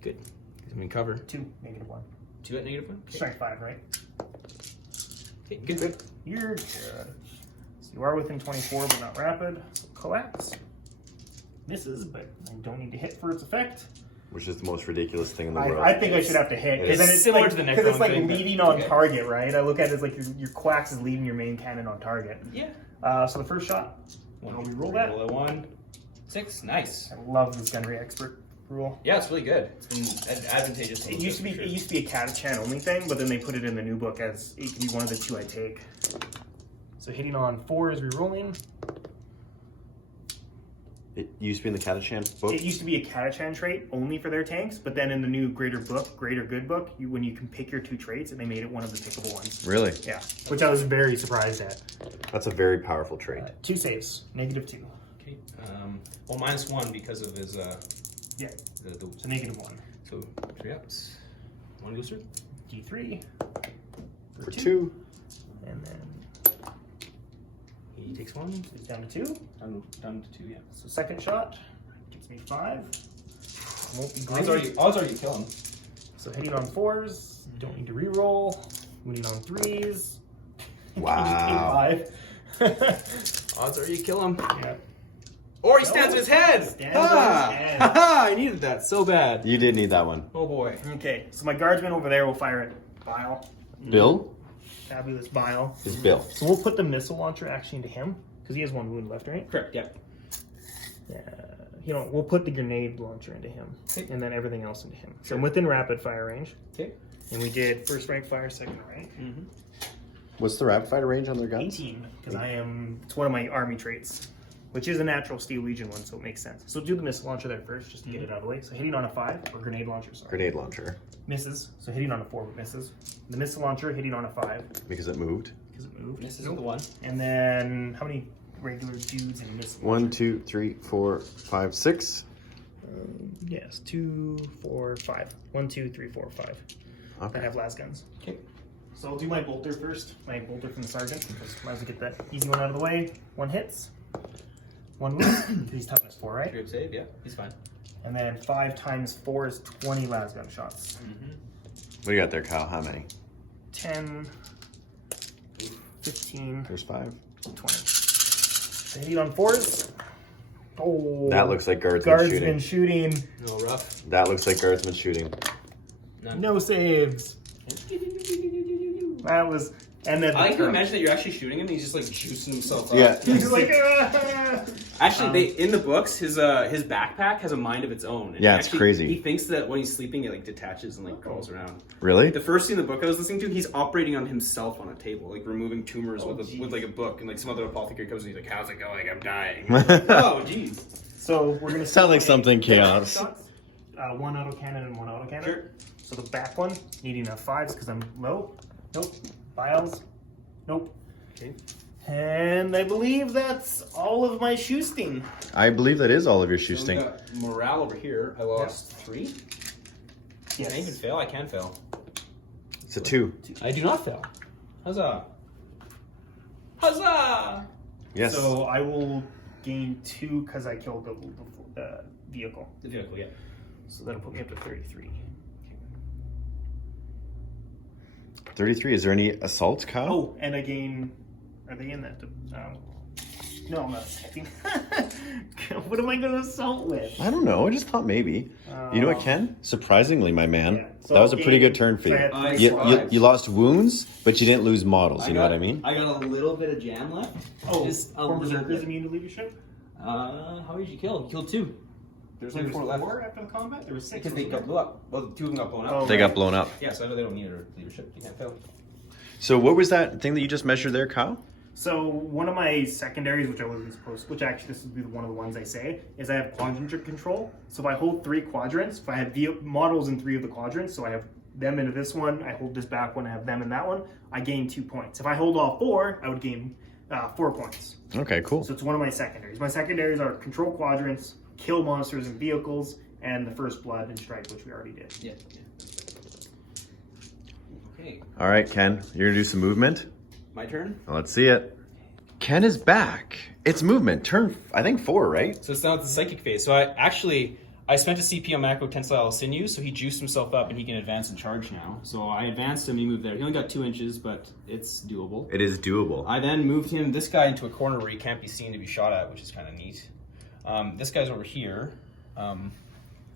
Good. He's in cover. 2. -1. 2 at -1. Okay. Strength 5, right? Okay. Good. You're good. So you are within 24, but not rapid. So collapse. Misses, but I don't need to hit for its effect. Which is the most ridiculous thing in the world. I think I should have to hit. It's Then it's similar like, to the because it's Necron like thing, but- leading on okay. target, right? I look at it as like your quacks is leading your main cannon on target. Yeah. So the first shot, I'll re-roll that. Roll a 1. 6. Nice. I love this gunnery expert rule. Yeah, it's really good. It's been advantageous. It used to be a Catachan only thing, but then they put it in the new book as it can be one of the 2 I take. So hitting on 4 is re-rolling. It used to be in the Catachan book. It used to be a Catachan trait only for their tanks, but then in the new Greater Good book, when you can pick your 2 traits, and they made it one of the pickable ones. Really? Yeah, which I was very surprised at. That's a very powerful trait. 2 saves, -2. Okay. Well, -1 because of his Yeah, the so -1. so 3 ups. 1 goes through. D3 For 2. and then He takes 1. it's down to 2. Down to 2. Yeah. So second shot gets me 5. Won't be great. Odds are you kill him. So hitting on 4s, don't need to re-roll. Winning on 3s. Wow. Just take 5. Odds are you kill him. Yeah. Or he stands on his head. Stands on his head. Ha! I needed that so bad. You did need that one. Oh boy. Okay, so my guardsman over there will fire at Bile. Bill? Fabulous Bile. Is Bill. So we'll put the missile launcher actually into him, because he has 1 wound left, right? Correct. Yeah. We'll put the grenade launcher into him, Okay. and then everything else into him. So Sure. I'm within rapid fire range. Okay. And we did first rank fire, second rank. Mm-hmm. What's the rapid fire range on their guns? 18, because it's one of my army traits, which is a natural Steel Legion one, so it makes sense. So do the missile launcher there first, just to get it out of the way. So hitting on a 5, or grenade launcher, sorry. Grenade launcher. Misses, so hitting on a 4 but misses. The missile launcher hitting on a 5, Because it moved. because it moved. This is the 1. And then, how many regular dudes in a missile 1, 2, 3, 4, 5, 6. Yes, 2, 4, 5. 1, 2, 3, 4, 5. I Okay. have las guns. Okay. So I'll do my bolter first. My bolter from the sergeant, because might as well get that easy one out of the way. 1 hits. 1 wounds. He's toughness 4, right? 3 up save. Yeah. He's fine. And then 5 times 4 is 20 las gun shots. Mm-hmm. What do you got there, Kyle? How many? 10, 15, There's 5. 20. So hitting on 4s. Oh, That looks like guardsman guardsman shooting. shooting. No rough. That looks like guardsman shooting. None. No saves. That was And then I like to term. imagine that you're actually shooting him and he's just like juicing himself up. Yeah. He's like, "Ah." Actually, they in the books, his backpack has a mind of its own. And Yeah, it's actually, crazy. He thinks that when he's sleeping, it like detaches and like crawls around. Really? The first scene in the book I was listening to, he's operating on himself on a table, like removing tumors with jeez. like a book, and like some other apothecary comes and he's like, "How's it going? I'm dying." Oh, jeez. So we're gonna Sound like start something with chaos. shots. One autocannon and one autocannon. Sure. So the back one needing a 5s because I'm low. Nope. Biles. Nope. Okay. And I believe that's all of my shoosting. I believe that is all of your So we shoosting. got morale over here. I lost 3. Yes. Can I even fail? I can fail. It's a 2. I do not fail. Huzzah! Huzzah! Yes. So I will gain 2 because I killed the vehicle. The vehicle, yeah. So that'll put me up to 33. 33. Is there any assault, Kyle? Oh, and I gain. Are they in that? No, I'm not attacking. What am I going to assault with? I don't know. I just thought maybe. You know what, Ken? Surprisingly, my man, Yeah. So that was a I'll pretty gain- good turn for so you. I had I three You, survived. you lost wounds, but you didn't lose models. You know what I mean? I got a little bit of jam left. Oh, Just a four little berserkers bit. immune to leadership? How did you kill? You killed 2. There's There only was 4 left. 4 after the combat? There was 6. Because they wasn't got there? blew up. Well, 2 of them got blown up. Oh. They got blown up. Yeah, so they don't need a leadership. You can't fail. So what was that thing that you just measured there, Kyle? So one of my secondaries, which I wasn't supposed to, which actually this would be one of the ones I say, is I have quadrant control. So if I hold 3 quadrants, if I have models in 3 of the quadrants, so I have them into this one, I hold this back one, I have them in that one, I gain 2 points. If I hold all 4, I would gain 4 points. Okay, cool. So it's one of my secondaries. My secondaries are control quadrants, kill monsters and vehicles, and the first blood and strike, which we already did. Yeah. Okay, All right, Ken, you're gonna do some movement. my turn. Well, let's see it. Ken is back. It's movement. Turn, I think 4, right? So it's now the psychic phase. So I spent a CP on Macro Tensile Sinew, so he juiced himself up and he can advance and charge now. So I advanced him, he moved there. He only got 2 inches, but it's doable. It is doable. I then moved this guy into a corner where he can't be seen to be shot at, which is kind of neat. This guy's over here. I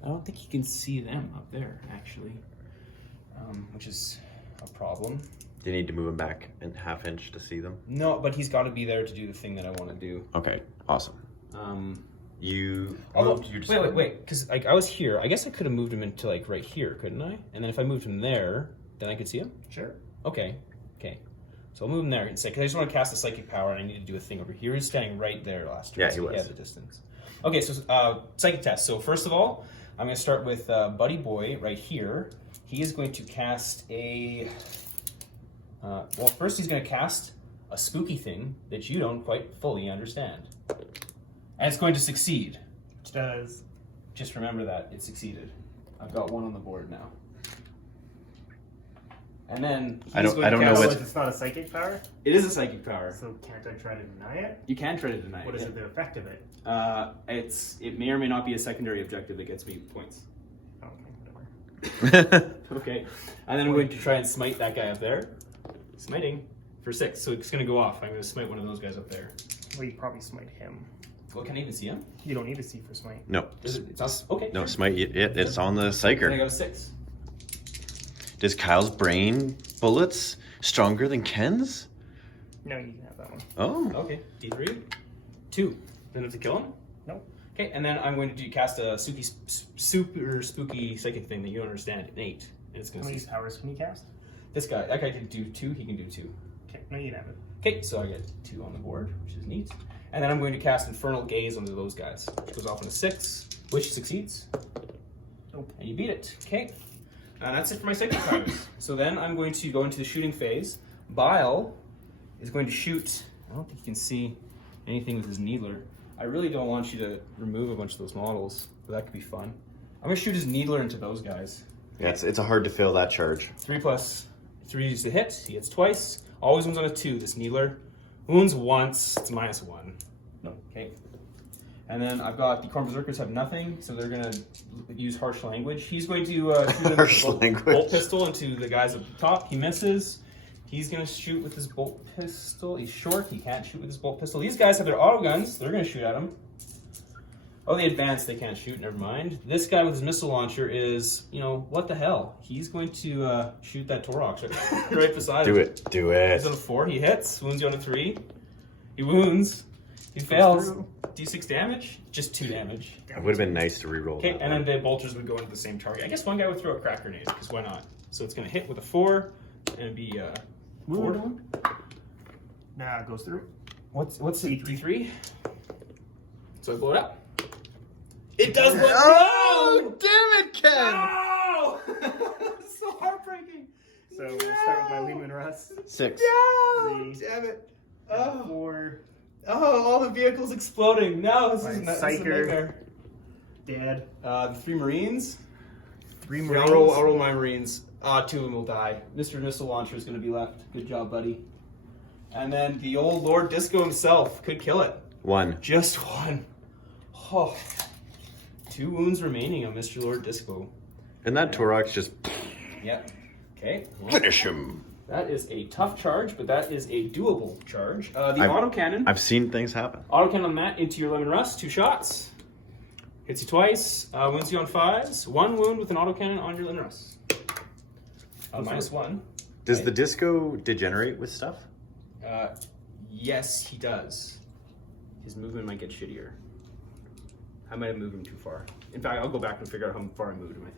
don't think you can see them up there, actually, which is a problem. You need to move him back a half inch to see them. No, but he's got to be there to do the thing that I want to do. Okay, awesome. You Although, moved your wait, because like I was here. I guess I could have moved him into like right here, couldn't I? And then if I moved him there, then I could see him. Sure. Okay. So I'll move him there and say, because I just want to cast a psychic power and I need to do a thing over here. He was standing right there last turn. Yeah, so he was. had the distance. Okay, so psychic test. So first of all, I'm going to start with Buddy Boy right here. He is going to cast a. Well, first he's going to cast a spooky thing that you don't quite fully understand. And it's going to succeed. Which does. Just remember that. It succeeded. I've got 1 on the board now. And then I don't know So what- it's not a psychic power? It is a psychic power. So can't I try to deny it? You can try to deny it. What is yeah. it, the effect of it? It may or may not be a secondary objective that gets me points. Oh, okay, whatever. Okay, and then I'm going to try and smite that guy up there. Smiting for 6, so it's going to go off. I'm going to smite one of those guys up there. Well, you probably smite him. Well, can I even see him? You don't need to see for smite. No, It's not, okay. no, smite it. It's on the And I psyker. got a 6. Does Kyle's brain bullets stronger than Ken's? No, you can have that one. Oh, Okay, D3. 2. Then have to kill him? Nope. Okay, and then I'm going to cast a super spooky psychic thing that you don't understand. An 8. And it's How going many to powers can you cast? that guy can do 2, he can do 2. Okay, no, you can have it. Okay, so I get 2 on the board, which is neat. And then I'm going to cast Infernal Gaze onto those guys, which goes off on a 6, which succeeds. Nope. And you beat it. Okay. That's it for my psychic powers. So then I'm going to go into the shooting phase. Bile is going to shoot. I don't think you can see anything with his needler. I really don't want you to remove a bunch of those models, but that could be fun. I'm going to shoot his needler into those guys. yeah, it's hard to fill that charge. 3 plus 3 is the hit. He hits twice. Always wounds on a 2, this needler. Wounds once, it's -1. No. Okay. And then I've got the Corn Berserkers have nothing, so they're going to use harsh language. He's going to shoot a Harsh bolt language. pistol into the guys at the top. He misses. He's going to shoot with his bolt pistol. He's short. He can't shoot with his bolt pistol. These guys have their auto guns. They're going to shoot at him. Oh, the advanced they can't shoot. Never mind. This guy with his missile launcher is, you know, what the hell? He's going to shoot that Torox right beside him. Do He's it. on a 4. He hits. Wounds you on a 3. He wounds. He fails. D6 damage. Just 2 damage. It would have been nice to reroll. Okay, that and one. then the bolters would go into the same target. I guess one guy would throw a crack grenade, because why not? So it's going to hit with a 4 and be 4 to 1. Nah, it goes through. What's it? D3? So I blow it up. It does blow Oh, damn it, Ken! No! So heartbreaking. So we'll start with my Lehman Russ. 6. No! 3, Damn it. 4, Oh, all the vehicles exploding. No, this is My not this is a Psyker. nightmare. Dad. The 3 Marines. 3 Yeah, Marines. I'll roll my Marines. 2 of them will die. Mr. Missile Launcher is going to be left. Good job, buddy. And then the old Lord Disco himself could kill it. 1. Just 1. Oh. 2 wounds remaining on Mr. Lord Disco. And that Torox just Yep. Okay. Well, finish him. that is a tough charge, but that is a doable charge. The I've- autocannon. I've seen things happen. Autocannon on that into your Lemon Rust. 2 shots. Hits you twice. Wounds you on 5s. 1 wound with an autocannon on your Lemon Rust. -1. Does Okay. the disco degenerate with stuff? Yes, he does. His movement might get shittier. I might have moved him too far. In fact, I'll go back and figure out how far I moved him. I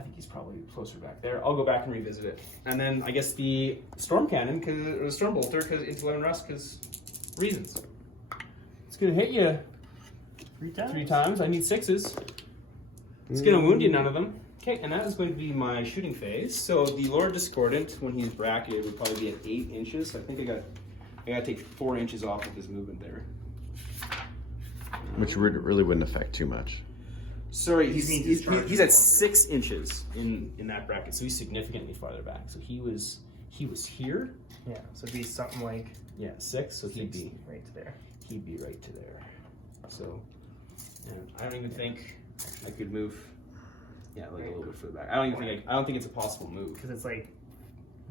think he's probably closer back there. I'll go back and revisit it. And then I guess the storm cannon, or the storm bolter, because into Lemon Rust, because reasons. It's gonna hit you 3 times. I need 6s. It's gonna wound you none of them. Okay, and that is going to be my shooting phase. So the Lord Discordant, when he's bracketed, would probably be at 8 inches. So I think I gotta take 4 inches off of his movement there. Which really wouldn't affect too much. Sorry, He's he's at 6 inches in that bracket, so he's significantly farther back. So he was here. Yeah, so it'd be something like Yeah, 6. So he'd be right to there. right to there. So yeah, I don't even think I could move. Yeah, like a little bit further back. I don't think it's a possible move. Because it's like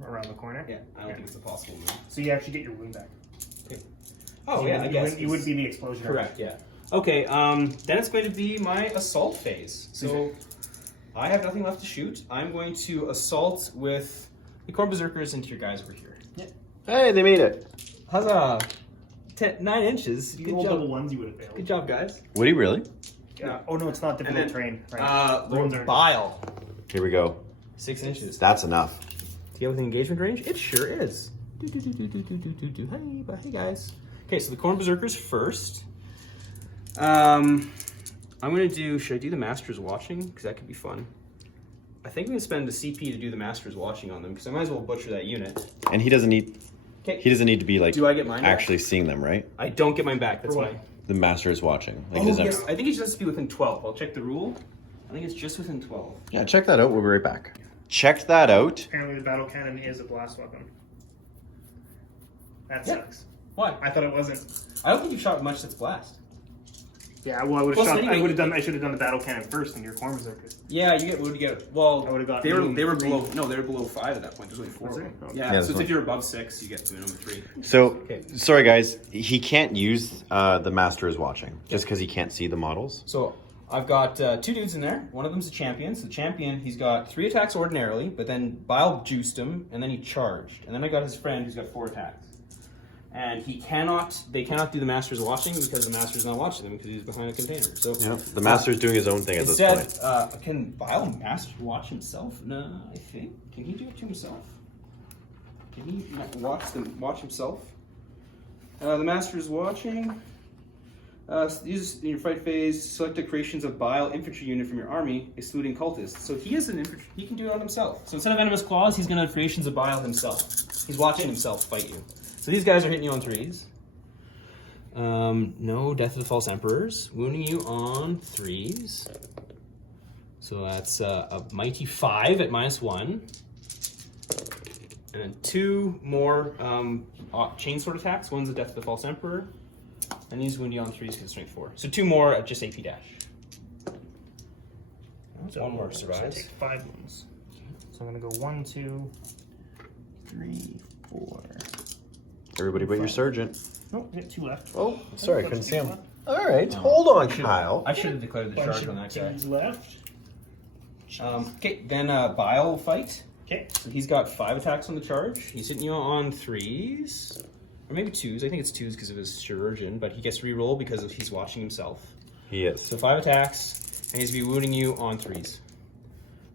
around the corner. Yeah, I don't think it's a possible move. So you actually get your wound back. Oh You yeah, I wouldn't- guess you would be the explosion. correct. Yeah. Okay. Then it's going to be my assault phase. So I have nothing left to shoot. I'm going to assault with the Corn Berserkers into your guys over here. Hey, they made it. Huzzah! 9 inches. If you Good roll job. double ones, you would have failed. Good job, guys. Would he really? Oh no, it's not difficult And then, terrain. Right. Lord Runes are- Bile. Here we go. 6 inches. That's enough. To get within engagement range? It sure is. Hey guys. Okay, so the Corn Berserkers first. I'm gonna do. Should I do the Masters Watching? Because that could be fun. I think I'm gonna spend the CP to do the Masters Watching on them because I might as well butcher that unit. And he doesn't need. Okay. He doesn't need to be like. Do I get mine back? actually seeing them, right? I don't get mine back. That's For why. what? The master is watching. Like, Oh doesn't- yes, I think it just has to be within 12. I'll check the rule. I think it's just within 12. Yeah, check that out. We'll be right back. Check that out. Apparently, the battle cannon is a blast weapon. That Yeah. sucks. Why? I thought it wasn't. I don't think you've shot much that's blast. Yeah, well, I would Plus, have shot. anyway, I would have done. I should have done the battle cannon first, and your Corn Berserkers. Yeah, you get. What would you get? Well, I would've got they were minimum below. 3. No, they were below 5 at that point. There's only 4 Was of there? them. Oh. Yeah, Yeah, so that's it's fine. if you're above 6, you get to minimum 3. So, Okay. sorry guys, he can't use the master is watching just because he can't see the models. So I've got 2 dudes in there. One of them's a champion. So the champion, he's got 3 attacks ordinarily, but then Bile juiced him, and then he charged. And then I got his friend who's got 4 attacks. And they cannot do the Master's watching because the Master's not watching them because he's behind a container. So Yeah, the master's doing his own thing at this instead, point. can Bile Master watch himself? No, I think. Can he do it to himself? Can he watch himself? The Master is watching. Use in your fight phase, select the creations of Bile infantry unit from your army, excluding cultists. So he is an infantry. He can do it on himself. So instead of venomous claws, he's going to have creations of Bile himself. He's watching himself fight you. So these guys are hitting you on 3s. No Death of the False Emperors, wounding you on 3s. So that's a mighty 5 at -1. And then 2 more chainsword attacks. One's a Death of the False Emperor. And these wound you on 3s because it's strength 4. So 2 more at just AP dash. So 1 more So survives. take 5 wounds. So I'm gonna go 1, 2, 3, 4. Everybody but your sergeant. Nope, I got 2 left. Oh, sorry, couldn't see him. All right, hold on, Kyle. I should have declared the Bunch charge on of that guy. twos left. Okay, then Bile will fight. Okay. So he's got 5 attacks on the charge. He's hitting you on 3s. Or maybe 2s. I think it's 2s because of his chirurgeon, but he gets to reroll because he's watching himself. He is. So 5 attacks, and he's be wounding you on 3s.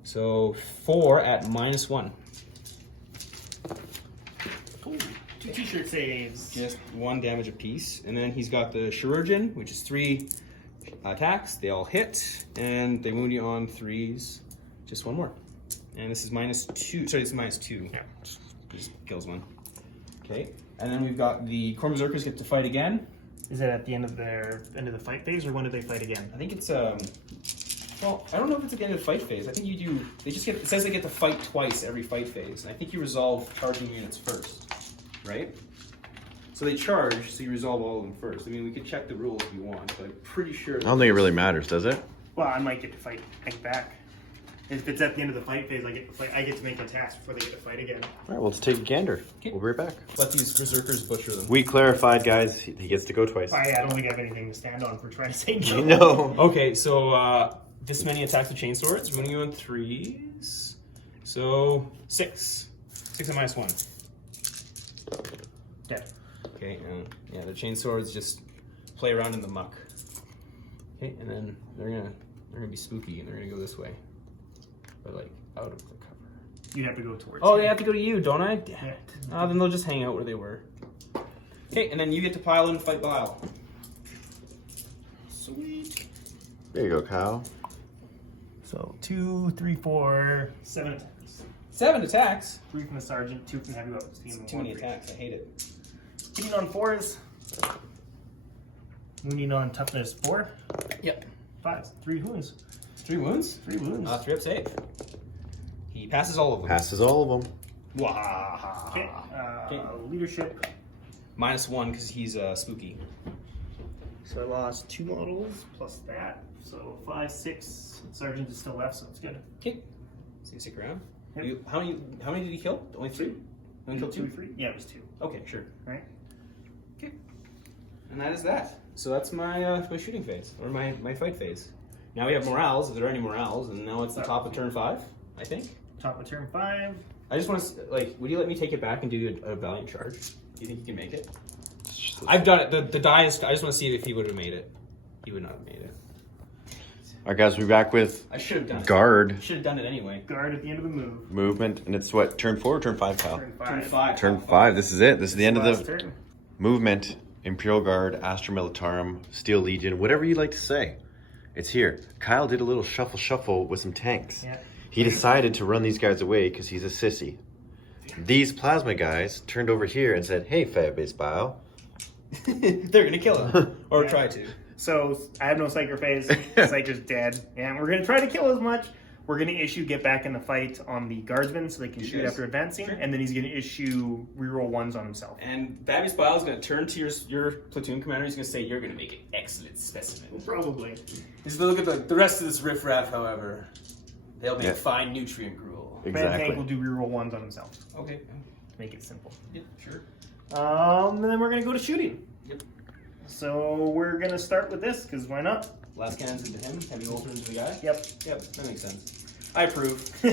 So 4 at -1. Ooh, 2 t-shirt saves. Just 1 damage apiece. And then he's got the chirurgeon, which is 3 attacks. They all hit, and they wound you on 3s. Just 1 more. And this is -2. Sorry, this is -2. Yeah. Just kills 1. Okay. And then we've got the Corn Berserkers get to fight again. Is it at the end of the fight phase, or when do they fight again? I think it's well, I don't know if it's at the end of the fight phase. I think you do. They just get. It says they get to fight twice every fight phase. And I think you resolve charging units first, right? So they charge, so you resolve all of them first. I mean, we could check the rules if you want, but I'm pretty sure. I don't think it really matters, does it? Well, I might get to fight back. If it's at the end of the fight phase, I get to make attacks before they get to fight again. All right, well, let's take a gander. Okay. We'll be right back. Let these berserkers butcher them. We clarified, guys. He gets to go twice. I don't think I have anything to stand on for trying to say no. No. Okay, so this many attacks with chainswords, wounding you on 3s. So 6. 6 at -1. Dead. Okay, yeah, the chainswords just play around in the muck. Okay, and then they're gonna be spooky and they're gonna go this way, but like out of the cover. You'd have to go towards. Oh, him. they have to go to you, don't I? Damn Yeah. it. Then they'll just hang out where they were. Okay, and then you get to pile in and fight Bile. Sweet. There you go, Kyle. So 2, 3, 4, 7 attacks. 7 attacks. 3 from the sergeant, 2 from the heavy weapons team. Too many attacks. I hate it. Hitting on 4s. Wounding on toughness 4. Yep. 5s. 3 wounds. 3 wounds. 3 wounds. 3 up save. He passes all of them. Passes all of them. Wow. Okay. Okay. Leadership. -1 because he's spooky. So I lost 2 models plus that. So 5, 6. Sergeant is still left, so it's good. Okay. So you stick around. Yep. How many did he kill? Only 3? Only killed 2? 3? Yeah, it was 2. Okay, sure. Right. Okay. And that is that. So that's my my shooting phase, or my fight phase. Now we have morales, if there are any morales, and now it's the top of turn 5, I think. Top of turn 5. I just want to, like, would you let me take it back and do a valiant charge? Do you think you can make it? I've done it. The die is, I just want to see if he would have made it. He would not have made it. All right, guys, we're back with I should have done it. guard Should have done it anyway. Guard at the end of the move. movement, and it's what, turn 4 or turn 5, Kyle? Turn 5. Turn 5. Turn 5. This is it. This is the end of Last the turn. movement. Imperial Guard, Astra Militarum, Steel Legion, whatever you like to say. It's here. Kyle did a little shuffle with some tanks. Yeah. He decided to run these guys away because he's a sissy. These plasma guys turned over here and said, "Hey, Fab-Base Bile." They're gonna kill him, or Yeah. try to. So I have no Psyker phase. Psyker's dead. Yeah, we're gonna try to kill as much. We're gonna issue get back in the fight on the guardsmen so they can shoot Yes. after advancing, Sure. and then he's gonna issue reroll 1s on himself. And Babby's Bile is gonna turn to your platoon commander. He's gonna say, "You're gonna make an excellent specimen." Probably. He's gonna look at the rest of this riffraff, however. They'll make Yeah. fine nutrient gruel. Command tank will do reroll 1s on himself. Okay. Make it simple. Yeah, sure. And then we're gonna go to shooting. Yep. So we're gonna start with this because why not? Last cannons into him, heavy bolter into the guy. Yep. Yep, that makes sense. I approve. I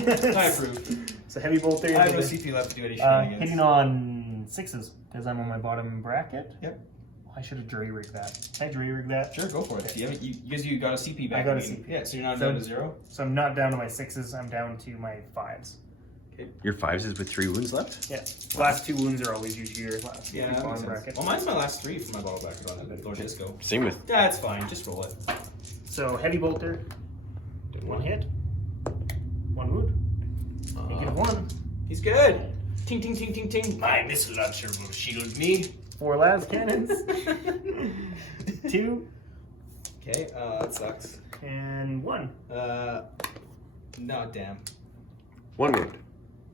approve. So heavy bolter. I have no into CP left to do any the- shenanigans. hitting on 6s because I'm on my bottom bracket. Yep. I should have jury rigged that. Can I jury rig that? Sure, go for it. Because you got a CP back. I got a mean. CP. Yeah, so you're not So- down to 0? So I'm not down to my 6s. I'm down to my 5s. Your 5s is with 3 wounds left? Yeah. Last 2 wounds are always usually your last Yeah, that bottom makes sense. bracket. Well, mine's my last 3 from my bottle bracket on that Lord Disco. Same with That's fine, just roll it. So heavy bolter, 1 hit, 1 wound. Make it a 1. He's good. Ting, ting, ting, ting, ting. My missile launcher will shield me. 4 las cannons. 2 Okay, that sucks. and 1. No, damn. 1 wound.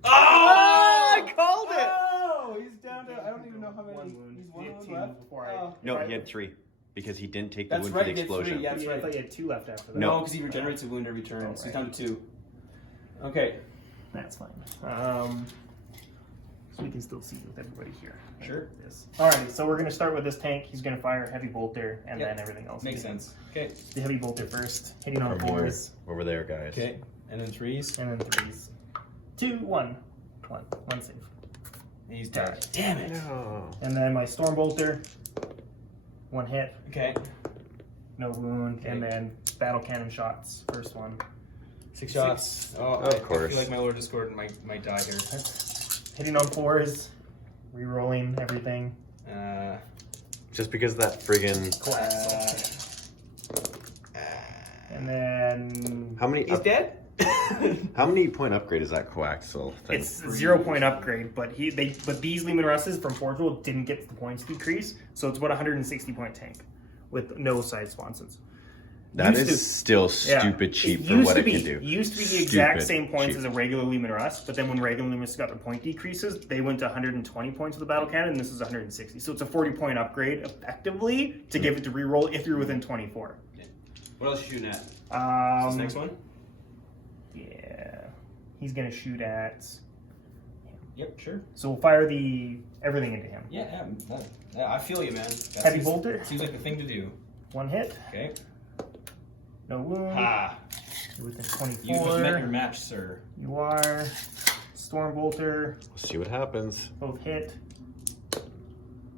Oh! I called it! Oh, he's down to, I don't even know how many. 1 wound. He's 1 He had wound 2 left. before I. Oh. No, he had 3 because he didn't take the That's wound right, for the he had 3, explosion. yeah. That's I right. thought you had 2 left after that. No, because he regenerates a wound every turn, Oh, so he's right. down to 2. Okay. That's fine. So we can still see with everybody here. Sure. Yes. Alright, so we're going to start with this tank. He's going to fire a heavy bolter and Yep. then everything else. Makes sense. Okay. The heavy bolter first, hitting on From here, 4s over there, guys. Okay. And then 3s. and then 3s. 2, 1. 1 save. He's dead. Damn it. No. And then my storm bolter, 1 hit, Okay. no wound, Okay. and then battle cannon shots. First one. 6 shots. Oh, Of I course. feel like my Lord Discord might die here. Hitting on 4s, re-rolling everything. Just because of that friggin'. And then How many? He's dead? How many point upgrade is that coaxial thing? it's 0-point upgrade, but these Leman Russes from Portugal didn't get the points decrease, so it's about 160 point tank with no side sponsons. That Used is to- still Yeah. stupid cheap It for used what to it be- can do. Used to be the exact Stupid same points cheap. as a regular Leman Russ, but then when regular Leman got the point decreases, they went to 120 points with the battle cannon, and this is 160. So it's a 40-point upgrade effectively to give it to reroll if you're within 24. What else are you shooting at? Um, This next one? Yeah, he's gonna shoot at. Yep, sure. So we'll fire everything into him. Yeah, I feel you, man. That Heavy seems- bolter, Seems like the thing to do. 1 hit, Okay. no wound. Ha! You're within You have 24. met your match, sir. You are. Storm bolter, Let's see what happens. both hit.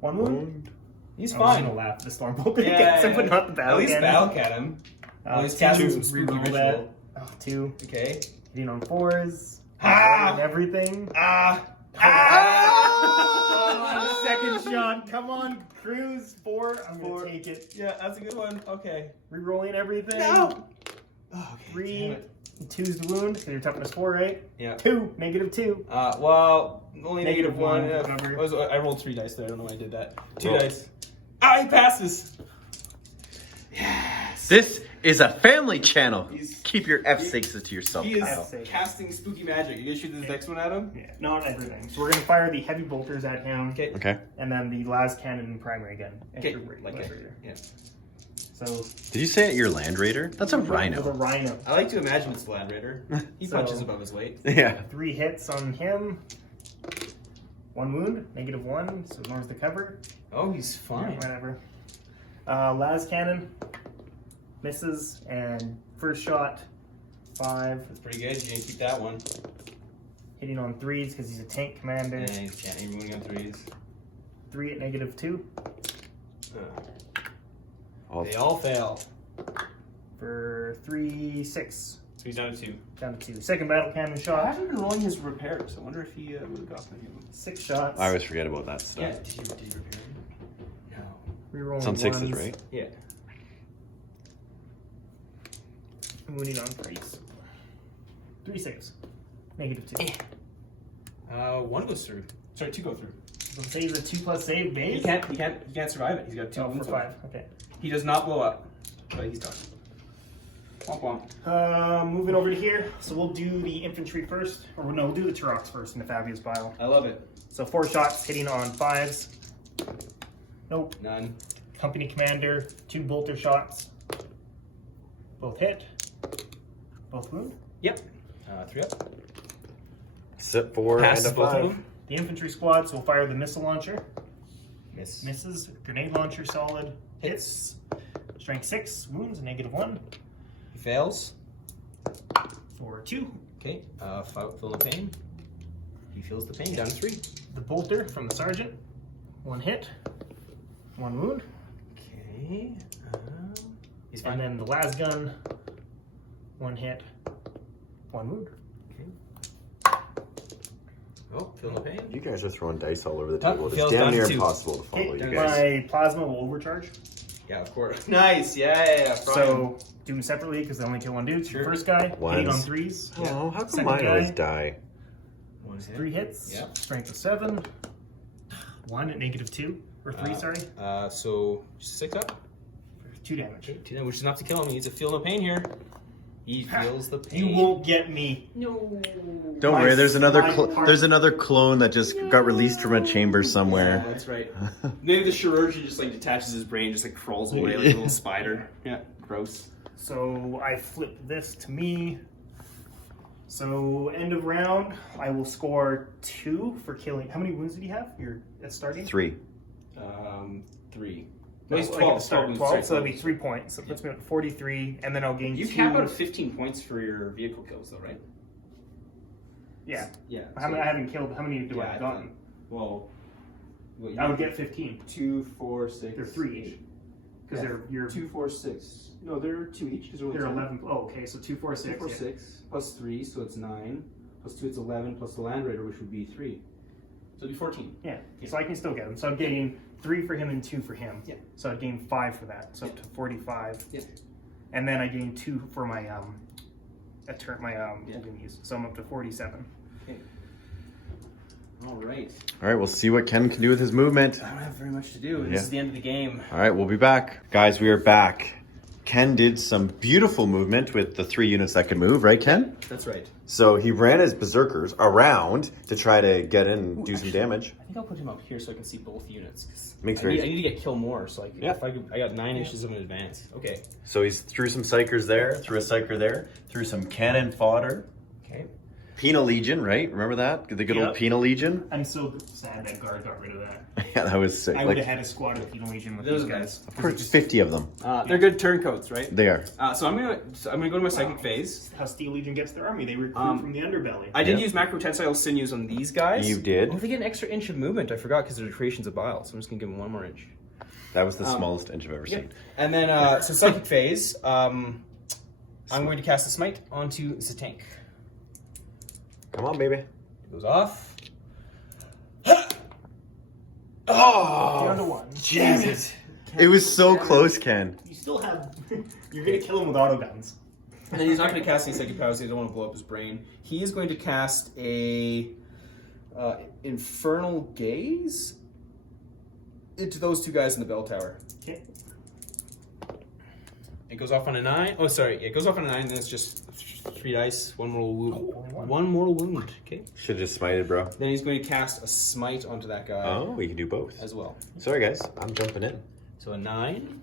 1 wound. He's I'm just fine. gonna laugh at the storm bolter Yeah, gets him, yeah. but not the battle At least cannon. battle cat him. Well, he's 2, casting some spooky reroll ritual. that. 2, Okay. hitting on 4s. Ah! And everything. Ah! Ah! Second shot. Come on, Cruz. 4. I'm gonna 4. take it. Yeah, that's a good one. Okay. Rerolling everything. No! Oh, okay. 3. damn it. 2's the wound, because you're toughness 4, right? Yeah. 2, -2. Well, only Negative -1. one, Yeah. whatever. I rolled 3 dice there. I don't know why I did that. 2 Roll. dice. Ah, he passes. This is a family channel. He's- Keep your F6s to yourself, He is Kyle. F6. casting spooky magic. You gonna shoot this next one at him? Yeah, not everything. So we're gonna fire the heavy bolters at him. Okay. Okay. And then the last cannon and primary again. Okay. Extra Like less it. raider. Yeah. So Did you say it your Land Raider? That's a with a rhino. rhino. I like to imagine it's Land Raider. He So- punches above his weight. Yeah. 3 hits on him. 1 wound, -1, so ignores the cover. Oh, he's fine. Whatever. Las cannon misses, and first shot 5, That's pretty good. You can keep that one. hitting on 3s because he's a tank commander. And he can't even win on 3s. 3 at -2 All- They all fail. for 3, 6. So he's down to 2. Down to 2. Second battle cannon I shot, haven't been rolling his repairs. I wonder if he would have gotten him. 6 shots. I always forget about that stuff. Yeah. Did you repair it? No. Rerolling It's on 6s, ones, right? Yeah. Wounding on 3s. 3 saves. -2. 1 goes through. Sorry, 2 go through. So say he's a 2+ save He base. can't survive it. He's got 2 Oh, for wounds. 5. Okay. He does not blow up, but he's done. Womp womp. Moving over to here. So we'll do the infantry first. Or no, we'll do the Turoks first in the Fabulous Bile. I love it. So 4 shots hitting on 5s. Nope. None. Company commander, 2 bolter shots. Both hit. Both wound. Yep. 3 up. Sit 4 Passes and a both of 5. them. The infantry squads will fire the missile launcher. Miss. Misses. Grenade launcher solid. Hits. Strength 6. Wounds -1. He fails. For 2. Okay. Feel the pain. He feels the pain. Down to 3. The bolter from the sergeant. 1 hit. 1 wound. Okay. He's And fine. then the las gun. 1 hit. 1 wound. Oh, feeling the pain. You guys are throwing dice all over the Oh, table. It's feels damn down near to 2. impossible to follow Okay, you guys. my plasma will overcharge. Yeah, of course. Nice. Yeah. So do them separately because they only kill 1 dude. So Sure. the first guy, hitting on Ones. 3s. Oh, how come Second mine guy. always die? 1 hit. 3 hits. Yeah. Strength of 7. 1 at -2. Or 3, sorry. So 6 up. 2 damage. Okay, 2, which is enough to kill him. He needs to feel no pain here. He feels the pain. You won't get me. No. Don't My worry, there's another slide there's another clone that just got released from a chamber somewhere. That's right. Maybe the chirurgeon just like detaches his brain, just like crawls away like a little spider. Yeah, gross. So I flip this to me. So end of round, I will score 2 for killing. How many wounds did he have? You're at starting? 3. 3. No, He's like 12. at the start, 12, 12, so that'd be 3 points. So it puts me at 43, and then I'll gain You 2. cap out at 15 points for your vehicle kills, though, right? Yeah. Yeah. How many I haven't killed? How many do I Yeah, have gotten? Well, I would get 15. 2, 4, 6. They're 3 each. Because you're 2, 4, 6. No, they're 2 each. Because they're 11. Oh, okay. So 2, 4, 6. 2, 4, yeah. 6 plus 3, so it's 9. Plus 2, it's 11. Plus the Land Raider, which would be 3. So it'd be 14. Yeah. So I can still get them. So I'd gain 3 for him and 2 for him. Yeah. So I'd gain 5 for that. So up to 45. Yeah. And then I gain 2 for my enemies. So I'm up to 47. Okay. All right. All right, we'll see what Ken can do with his movement. I don't have very much to do. Yeah. This is the end of the game. All right, we'll be back. Guys, we are back. Ken did some beautiful movement with the 3 units that can move, right, Ken? That's right. So he ran his berserkers around to try to get in and do some actually, damage. I think I'll put him up here so I can see both units. 'Cause Makes I very- need to get kill more, so Yeah. I got 9 inches of an advance. Okay. So he's threw some psychers there, threw a psyker there, threw some cannon fodder. Okay. Penal Legion, right? Remember that? The good Yep. old Penal Legion? I'm so sad that guard got rid of that. Yeah, that was sick. I would Like, have had a squad of Penal Legion with Those these guys. of course, 50 of them. They're good turncoats, right? They are. So I'm gonna go to my psychic phase. How Steel Legion gets their army. They recruit from the underbelly. I did Yeah. use macro tensile sinews on these guys. You did. Oh, they get an extra inch of movement. I forgot because they're creations of Bile, so I'm just gonna give them 1 more inch. That was the smallest inch I've ever Yep. seen. And then so psychic phase. I'm going to cast a smite onto the tank. Come on, baby. It goes off. Down to 1. Damn it. It was so close, Ken. You still have. You're gonna kill him with auto guns. And then he's not going to cast any psychic powers. So he don't want to blow up his brain. He is going to cast a infernal gaze into those 2 guys in the bell tower. Okay. It goes off on a 9. Oh, sorry. It goes off on a 9. Then it's just 3 dice. 1 mortal wound. Oh, 1 mortal wound. Okay. Should have just smited, bro. Then he's going to cast a smite onto that guy Oh, we can do both. as well. Sorry, guys. I'm jumping in. So a 9,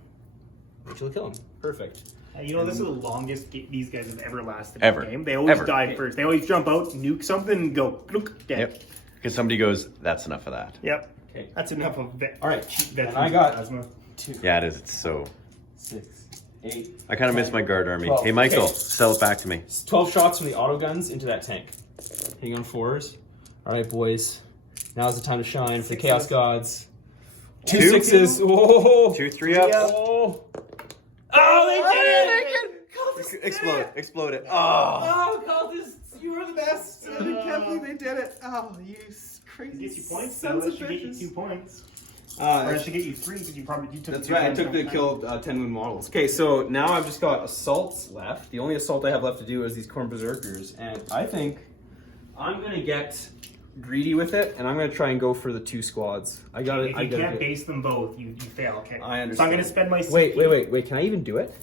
which will kill him. Perfect. You know, this is the longest these guys have ever lasted Ever. in the game. They always Ever. die first. They always jump out, nuke something, and go, clunk, dead. Yep. Because somebody goes, that's enough of that. Yep. Okay. That's enough of that. All right. cheap And veterans I got plasma. 2, Yeah, it is. It's so... 6, 8. I kind of miss my guard army. 12. Hey, Michael, Okay. sell it back to me. 12 shots from the auto guns into that tank. Hitting on 4s. All right, boys. Now's the time to shine for the Chaos Gods. 2 Two? 6s. Oh, 2, 3 up. Oh, oh they did it! Explode it. Explode it. Oh. Oh, Cultists, you are the best. I can't believe they did it. Oh, you crazy. Get you points. sons That of should get you bitches. 2 points. Or that Uh, should get you 3 because you took. that's 2 right. I points took the from kill 10 wound models. Okay, so now I've just got assaults left. The only assault I have left to do is these Corn Berserkers, and I think I'm gonna get greedy with it, and I'm gonna try and go for the 2 squads. I got it. If you can't base them both, you fail. Okay. I understand. So I'm gonna spend my CP. Wait. Can I even do it?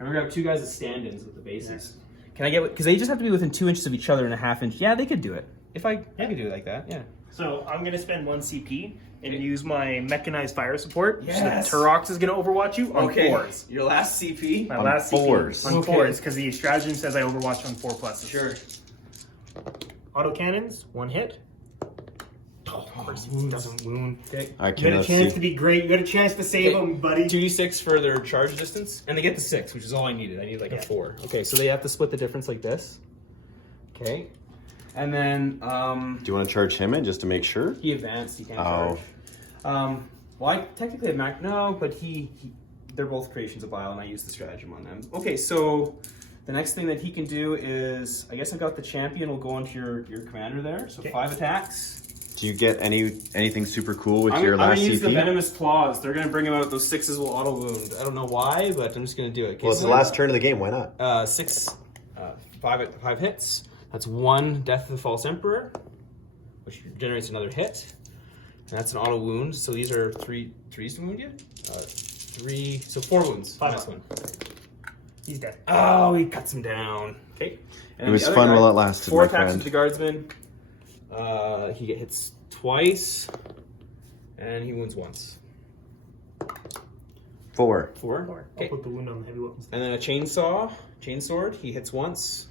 I'm gonna have 2 guys as stand-ins with the bases. Can I get? Because they just have to be within 2 inches of each other and a half inch. Yeah, they could do it. If I could do it like that. Yeah. So I'm gonna spend 1 CP and use my mechanized fire support. Yes. So Turox is gonna overwatch you on 4s. Your last CP. My On last 4s. CP on Okay. 4s because the stratagem says I overwatch on 4 pluses. Sure. Auto cannons, 1 hit. Oh, of course it doesn't wound. Okay. All right, You Ken, got a let's chance see. to be great. You got a chance to save Okay. them, buddy. 2d6 for their charge distance, and they get the 6, which is all I needed. I need like a 4. Okay, so they have to split the difference like this. Okay. And then Do you want to charge him in just to make sure? he advanced. He can't Oh. charge. Well, I technically have Mac. No, but they're both creations of Bile, and I used the stratagem on them. Okay, so the next thing that he can do is, I guess I got the champion. Will go into your commander there. So Okay. 5 attacks. Do you get anything super cool with I'm your last gonna use the CP? venomous claws. They're gonna bring him out. Those 6s will auto wound. I don't know why, but I'm just gonna do it. Okay, Well, it's so the last turn of the game. Why not? 6, 5 hits. That's 1 Death of the False Emperor, which generates another hit. And that's an auto wound. So these are 3s to wound you. 3, so 4 wounds. 5 Nice one. He's dead. Oh, he cuts him down. Okay. And It was the other fun guy, while it lasted, 4 my attacks friend. with the guardsman. He hits twice, and he wounds once. 4. 4. I'll Okay. put the wound on the heavy weapons. And then a chainsword. He hits once,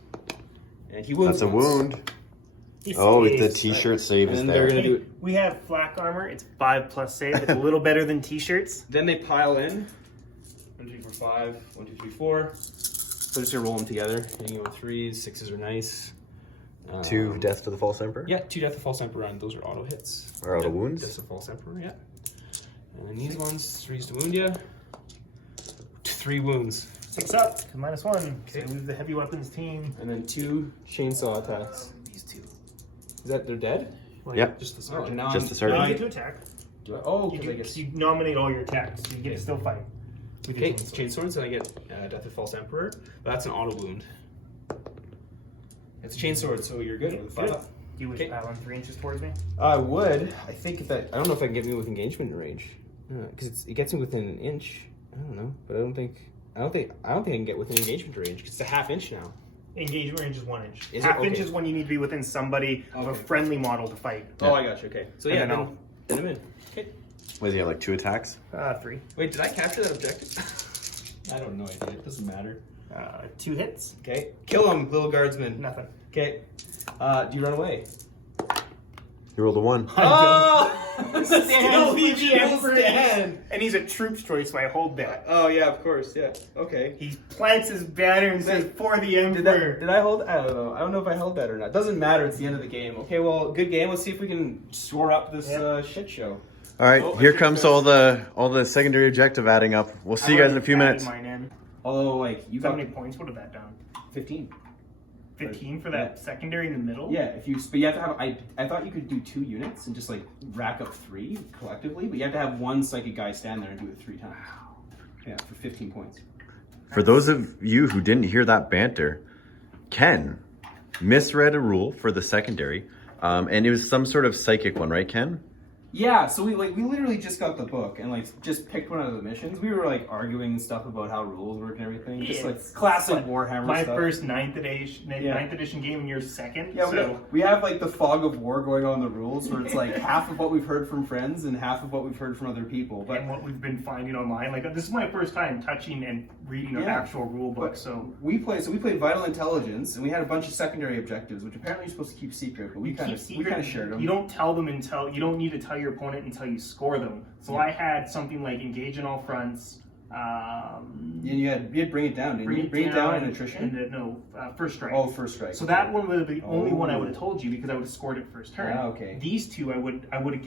And he wounds That's a once. wound. He Oh, saves. the t-shirt save And is then they're there. gonna do. We have flak armor. It's 5+ save. It's a little better than t-shirts. Then they pile in. 1, 2, 3, 4, 5. 1, 2, 3, 4. So just gonna roll them together. Hitting you with 3s. 6s are nice. 2 deaths for the false emperor. Yeah, 2 death of false emperor on those are auto hits. Or auto Yep, wounds. Deaths of false emperor. Yeah. And then these ones, 3s to wound you. 3 wounds. 6 up. -1. Okay. So we have the heavy weapons team. And then 2 chainsaw attacks. These 2. Is that they're dead? Like, Yep. Just the Oh, sergeant. now Just I'm- the sergeant. You now get to attack. Do I? Oh, You, because I guess. you nominate all your attacks. So you get to still fight. With your Okay, chainsaw. chainswords, and I get death of false emperor. But that's an auto wound. It's a chainsword, so you're good. With 5 Good. up. You wish Okay. pile on 3 inches towards me. I would. I think that I don't know if I can get me with engagement range, because it gets me within an inch. I don't know, but I don't think I can get within engagement range because it's a half inch now. Engagement range is 1 inch. Is it? Half inch Okay. is when you need to be within somebody of a Okay. friendly model to fight. Oh, I got you. Okay, so And yeah, then then I'm in. Okay. Was he have like 2 attacks? 3. Wait, did I capture that objective? I don't know. I did. It doesn't matter. 2 hits. Okay, kill him, little guardsman. Nothing. Okay, do you run away? He rolled a 1. Oh, Still he the Emperor. stand. And he's a troops choice, so I hold that. Oh yeah, of course. Yeah. Okay. He plants his banner and says, "For the Did Emperor." I hold? I don't know. I don't know if I held that or not. Doesn't matter. It's the end of the game. Okay. Well, good game. Let's see if we can score up this Yep. shit show. All right, Oh, I here think comes that's- all the secondary objective adding up. We'll see you guys in a few minutes. Mine in. Although, like, you How got many points would have that done? 15. 15 for that secondary in the middle? Yeah, but you have to have. I thought you could do 2 units and just like rack up 3 collectively, but you have to have one psychic guy stand there and do it 3 times. Yeah, for 15 points. For those of you who didn't hear that banter, Ken misread a rule for the secondary, and it was some sort of psychic one, right, Ken? Yeah, so we literally just got the book and like just picked one out of the missions. We were like arguing and stuff about how rules work and everything. Just like It's classic like Warhammer My stuff. first 9th edition, Yeah. 9th edition game and your second. Yeah, so we have like the fog of war going on in the rules where it's like half of what we've heard from friends and half of what we've heard from other people. But and what we've been finding online, like this is my first time touching and reading an Yeah. actual rule book. But So we played Vital Intelligence and we had a bunch of secondary objectives, which apparently you're supposed to keep secret, but we keep kind secret. of shared them. You don't tell them until you don't need to tell your opponent until you score them. So I had something like engage in all fronts. And you had bring it down, didn't you? Bring it down in attrition. And, first strike. Oh, first strike. So that one would have been the only one I Oh. would have told you because I would have scored it first turn. Ah, okay. These 2 I would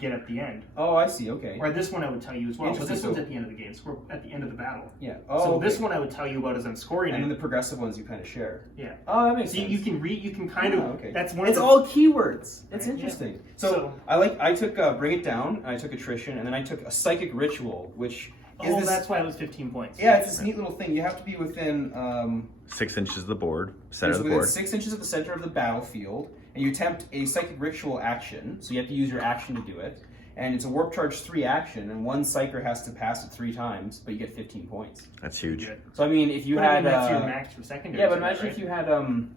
get at the end. Oh, I see. Okay. Or this one I would tell you as well. But this Interesting, one's so- at the end of the game. Score at the end of the battle. Yeah. Oh, So okay. this one I would tell you about as I'm scoring And then it. the progressive ones you kind of share. Yeah. Oh, that makes So sense. you can read. You can kind of. Oh, okay. That's one. It's of the, all keywords. It's Right, interesting. yeah. So, So- I took Bring It Down, I took Attrition, and then I took a Psychic Ritual, which is Oh, this, that's why it was 15 points. yeah, it's this neat little thing. You have to be within 6 inches of the board, center of the within board. 6 inches of the center of the battlefield, and you attempt a Psychic Ritual action. So you have to use your action to do it, and it's a Warp Charge 3 action, and one Psyker has to pass it 3 times, but you get 15 points. That's huge. Good. So I mean, if you But I had mean, that's your max for secondary. yeah, but imagine if you had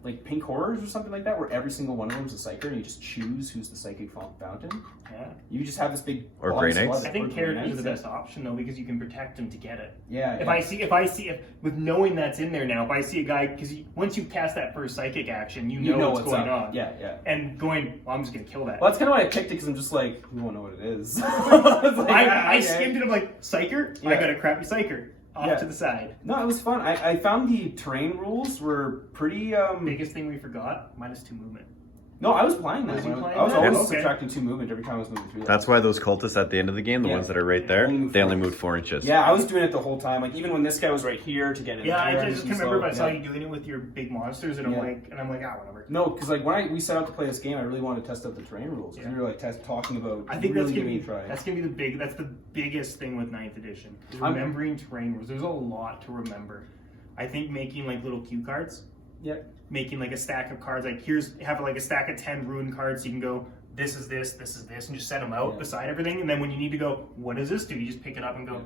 like Pink Horrors or something like that, where every single one of them is a Psyker, and you just choose who's the Psychic Fountain. Yeah. You just have this big Or ball Grey of blood Knights. that I think pours Grey characters are the Knights. best option though because you can protect them to get it. Yeah. If yeah. I see if with knowing that's in there now, if I see a guy because once you cast that first psychic action, you know what's going up. on. Yeah, yeah. And going, well, I'm just gonna kill that. Well, that's kind of why I picked it because I'm just like, we won't know what it is. I skimmed it. I'm like, psyker. I Yeah. got a crappy psyker off Yeah. to the side. No, it was fun. I found the terrain rules were pretty. Biggest thing we forgot: -2 movement. No, I was playing that. Was you one. playing I was that? always Okay. subtracting 2 movement every time I was moving through. That's why those cultists at the end of the game, the Yeah. ones that are right there, Only move they only 4 moved 4 inches. Yeah, I was doing it the whole time. Like even when this guy was right here to get in. Yeah, there, I just and can remember if I slow. saw you doing it with your big monsters, and Yeah. I'm like, whatever. No, because like when we set out to play this game, I really wanted to test out the terrain rules. 'Cause Yeah. we were like talking about. I think really that's giving gonna it a try. That's gonna be that's the biggest thing with 9th edition. Is I'm- remembering terrain rules. There's a lot to remember. I think making like little cue cards. Yeah. Making like a stack of cards, like have like a stack of 10 rune cards, so you can go, this is this, and just set them out Yeah. beside everything. And then when you need to go, what does this do? You just pick it up and go, Yeah.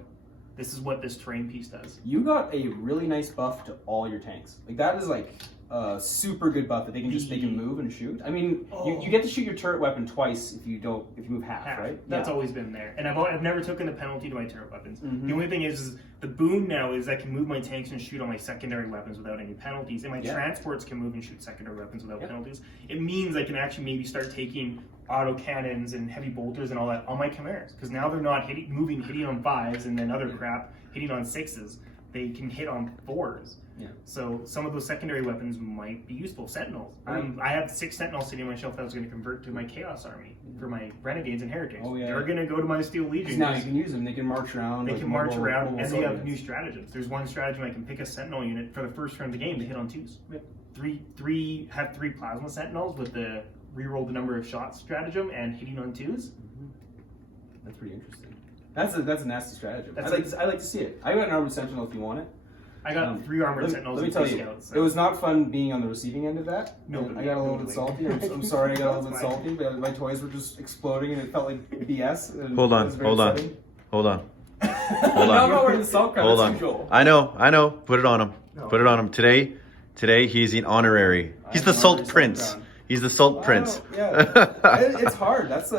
this is what this terrain piece does. You got a really nice buff to all your tanks. Like that is like super good buff that they can move and shoot. I mean, you get to shoot your turret weapon twice if you move half, right? That's always been there, and I've never taken the penalty to my turret weapons. The only thing is the boon now is I can move my tanks and shoot all my secondary weapons without any penalties, and my transports can move and shoot secondary weapons without penalties. It means I can actually maybe start taking auto cannons and heavy bolters and all that on my chimeras, because now they're not hitting on 5s and then other crap hitting on 6s. They can hit on 4s. Yeah. So some of those secondary weapons might be useful. Sentinels. I have 6 Sentinels sitting on my shelf that I was going to convert to my Chaos Army for my Renegades and Heretics. Oh, yeah. They're going to go to my Steel Legion. Now you can use them. They can march around. They can march around, and they have new stratagems. There's one stratagem I can pick a Sentinel unit for the first turn of the game to hit on 2s. Have 3 Plasma Sentinels with the reroll the number of shots stratagem and hitting on 2s. That's pretty interesting. That's a nasty stratagem. I like to see it. I got an Armored Sentinel if you want it. I got 3 Armored Sentinels. Let me tell you, Scouts, so. It was not fun being on the receiving end of that. No, I got a little bit salty. I'm sorry, I got a little bit salty, but my toys were just exploding and it felt like BS. Hold on. Hold on. I'm not wearing the salt crown. Hold That's on. usual. I know. Put it on him. No. Put it on him. Today he's an honorary. He's the Salt Prince. He's the Salt Prince. It's hard. That's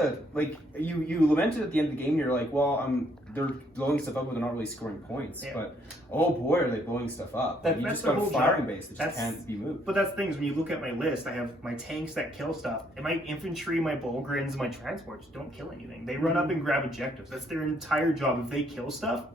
you lamented at the end of the game. You're like, well, they're blowing stuff up, but they're not really scoring points. Yeah. But oh boy, are they blowing stuff up? You just got a firing base that just can't be moved. But that's the thing is when you look at my list, I have my tanks that kill stuff, and my infantry, my Bolgrins, my transports don't kill anything. They run up and grab objectives. That's their entire job. If they kill stuff,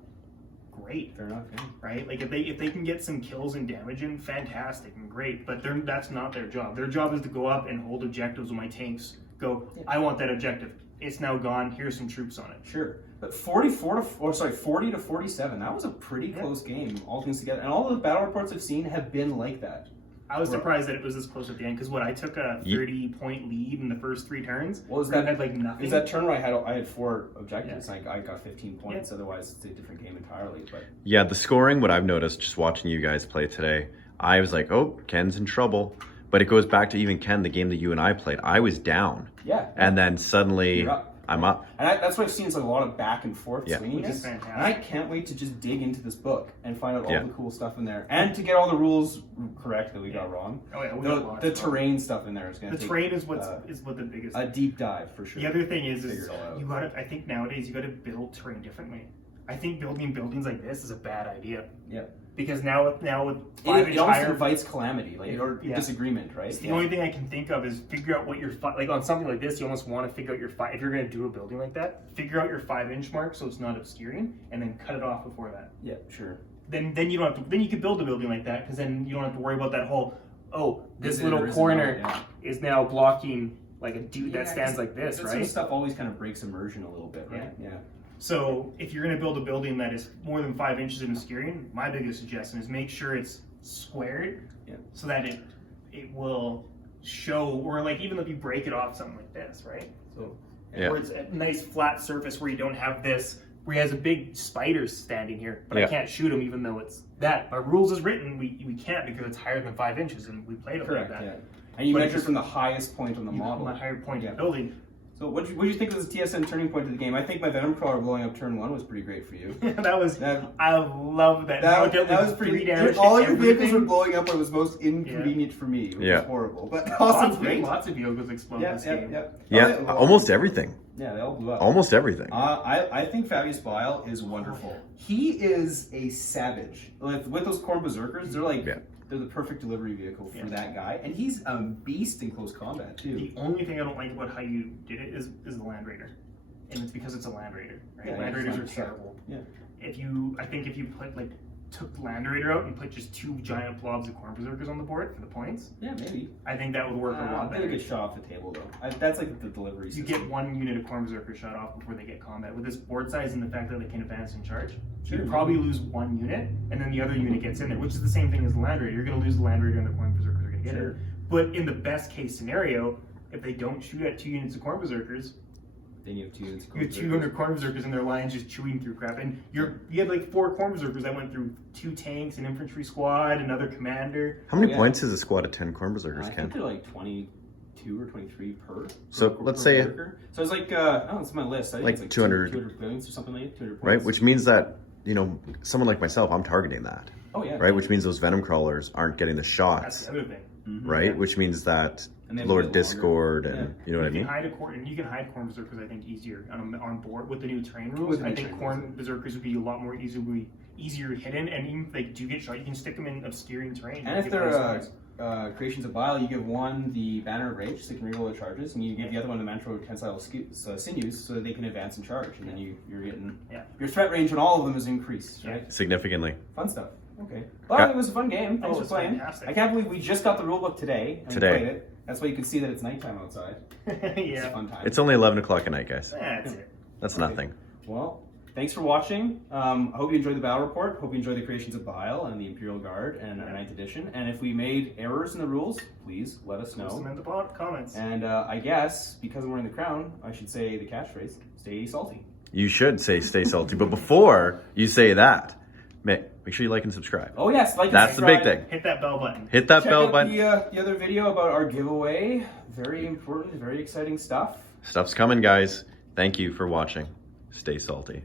great. Fair enough. Yeah. Right? Like if they can get some kills and damage in, fantastic and great. But that's not their job. Their job is to go up and hold objectives when my tanks go, I want that objective. It's now gone. Here's some troops on it. Sure. But 40 to 47, that was a pretty close game, all things together. And all the battle reports I've seen have been like that. I was surprised that it was this close at the end, because I took a 30-point lead in the first 3 turns. What was that? I had like nothing. Is that turn where I had 4 objectives, and I got 15 points, otherwise it's a different game entirely. But Yeah, the scoring, what I've noticed just watching you guys play today, I was like, oh, Ken's in trouble. But it goes back to even Ken, the game that you and I played. I was down. Yeah. And then suddenly I'm up. And that's what I've seen is a lot of back and forth swinging. Which is fantastic. And I can't wait to just dig into this book and find out all the cool stuff in there. And to get all the rules correct that we got wrong. Oh yeah, the terrain stuff in there is going to take... The terrain is what the biggest... A deep dive, for sure. The other thing is you got to... I think nowadays you got to build terrain differently. I think building buildings like this is a bad idea. Yeah. Because now with 5 it almost invites calamity, or disagreement, right? The only thing I can think of is figure out what your like on something like this. You almost want to figure out your if you're going to do a building like that, figure out your 5-inch mark so it's not obscuring, and then cut it off before that. Yeah, sure. Then you don't have to. Then you can build a building like that, because then you don't have to worry about that whole. Oh, this little corner is now blocking like a dude that stands like this, right? Sort of stuff always kind of breaks immersion a little bit, right? Yeah. So if you're going to build a building that is more than 5 inches in obscuring, my biggest suggestion is make sure it's squared, so that it will show, or like even if you break it off something like this, right? So where it's a nice flat surface where you don't have this, where he has a big spider standing here, but I can't shoot him even though it's that. Our rules is written, we can't because it's higher than 5 inches, and we played it like that. Yeah. And you measure from the highest point on the model. From the higher point of the building. So what do you think was the TSN turning point of the game? I think my Venom Crawler blowing up turn 1 was pretty great for you. I love that. That was pretty damage. All your vehicles were blowing up when it was most inconvenient for me. It was horrible. But awesome. Lots of vehicles explode this game. Almost everything. Yeah, they all blew up. Almost everything. I think Fabius Bile is wonderful. He is a savage. With those Corn Berserkers, they're like... They're the perfect delivery vehicle for that guy, and he's a beast in close combat too. The only thing I don't like about how you did it is the Land Raider, and it's because it's a Land Raider. Right? Yeah, Land Raiders are terrible. Yeah. I think if you took Land Raider out and put just 2 giant blobs of Corn Berserkers on the board for the points. Yeah, maybe. I think that would work a lot better. They get shot off the table though. That's like the delivery system. You get 1 unit of Corn Berserker shot off before they get combat. With this board size and the fact that they can advance and charge, you'd probably lose 1 unit, and then the other unit gets in there, which is the same thing as the Land Raider. You're going to lose the Land Raider and the Corn Berserkers are going to get in. But in the best case scenario, if they don't shoot at 2 units of Corn Berserkers, then you have 2 units. You have 200 Corn Berserkers in their lines just chewing through crap, and you had like 4 Corn Berserkers that went through 2 tanks, an infantry squad, another commander. How many points is a squad of 10 Corn Berserkers, Ken? I think they're like 22 or 23 per. So let's say... So it's like, it's my list. I think it's 200 points or something like that. 200 points. Right, which means that, someone like myself, I'm targeting that. Oh yeah. Right, which means those Venom Crawlers aren't getting the shots. That's the other thing. right? Which means that And they have a lower bit longer. Discord and you know what I You can mean? hide a corn, and you can hide corn berserkers. I think easier on board with the new terrain With rules. the I new think terrain corn rules. berserkers would be a lot more easier hidden, and even if they do get shot, you can stick them in obscuring terrain. And if they're creations of Bile, you give one the Banner of Rage, so they can reroll their charges, and you give the other one the Mantle of Tensile Sinews, so that they can advance and charge, and then you're getting your threat range on all of them is increased, right? Significantly. Fun stuff. Okay. Well, it was a fun game. Thanks Oh, for it's playing. fantastic. I can't believe we just got the rulebook today. And Today. Played it. That's why you can see that it's nighttime outside. It's a fun time. It's only 11 o'clock at night, guys. That's it. That's Okay. nothing. Well, thanks for watching. I hope you enjoyed the battle report. Hope you enjoyed the creations of Bile and the Imperial Guard and our 9th edition. And if we made errors in the rules, please let us Post them know. in the comments. And I guess, because I'm wearing the crown, I should say the catchphrase, stay salty. You should say stay salty, but before you say that, make sure you like and subscribe. Oh yes, like and That's the big subscribe. thing. Hit that bell button. Hit that Check bell out button. the other video about our giveaway. Very important, very exciting stuff. Stuff's coming, guys. Thank you for watching. Stay salty.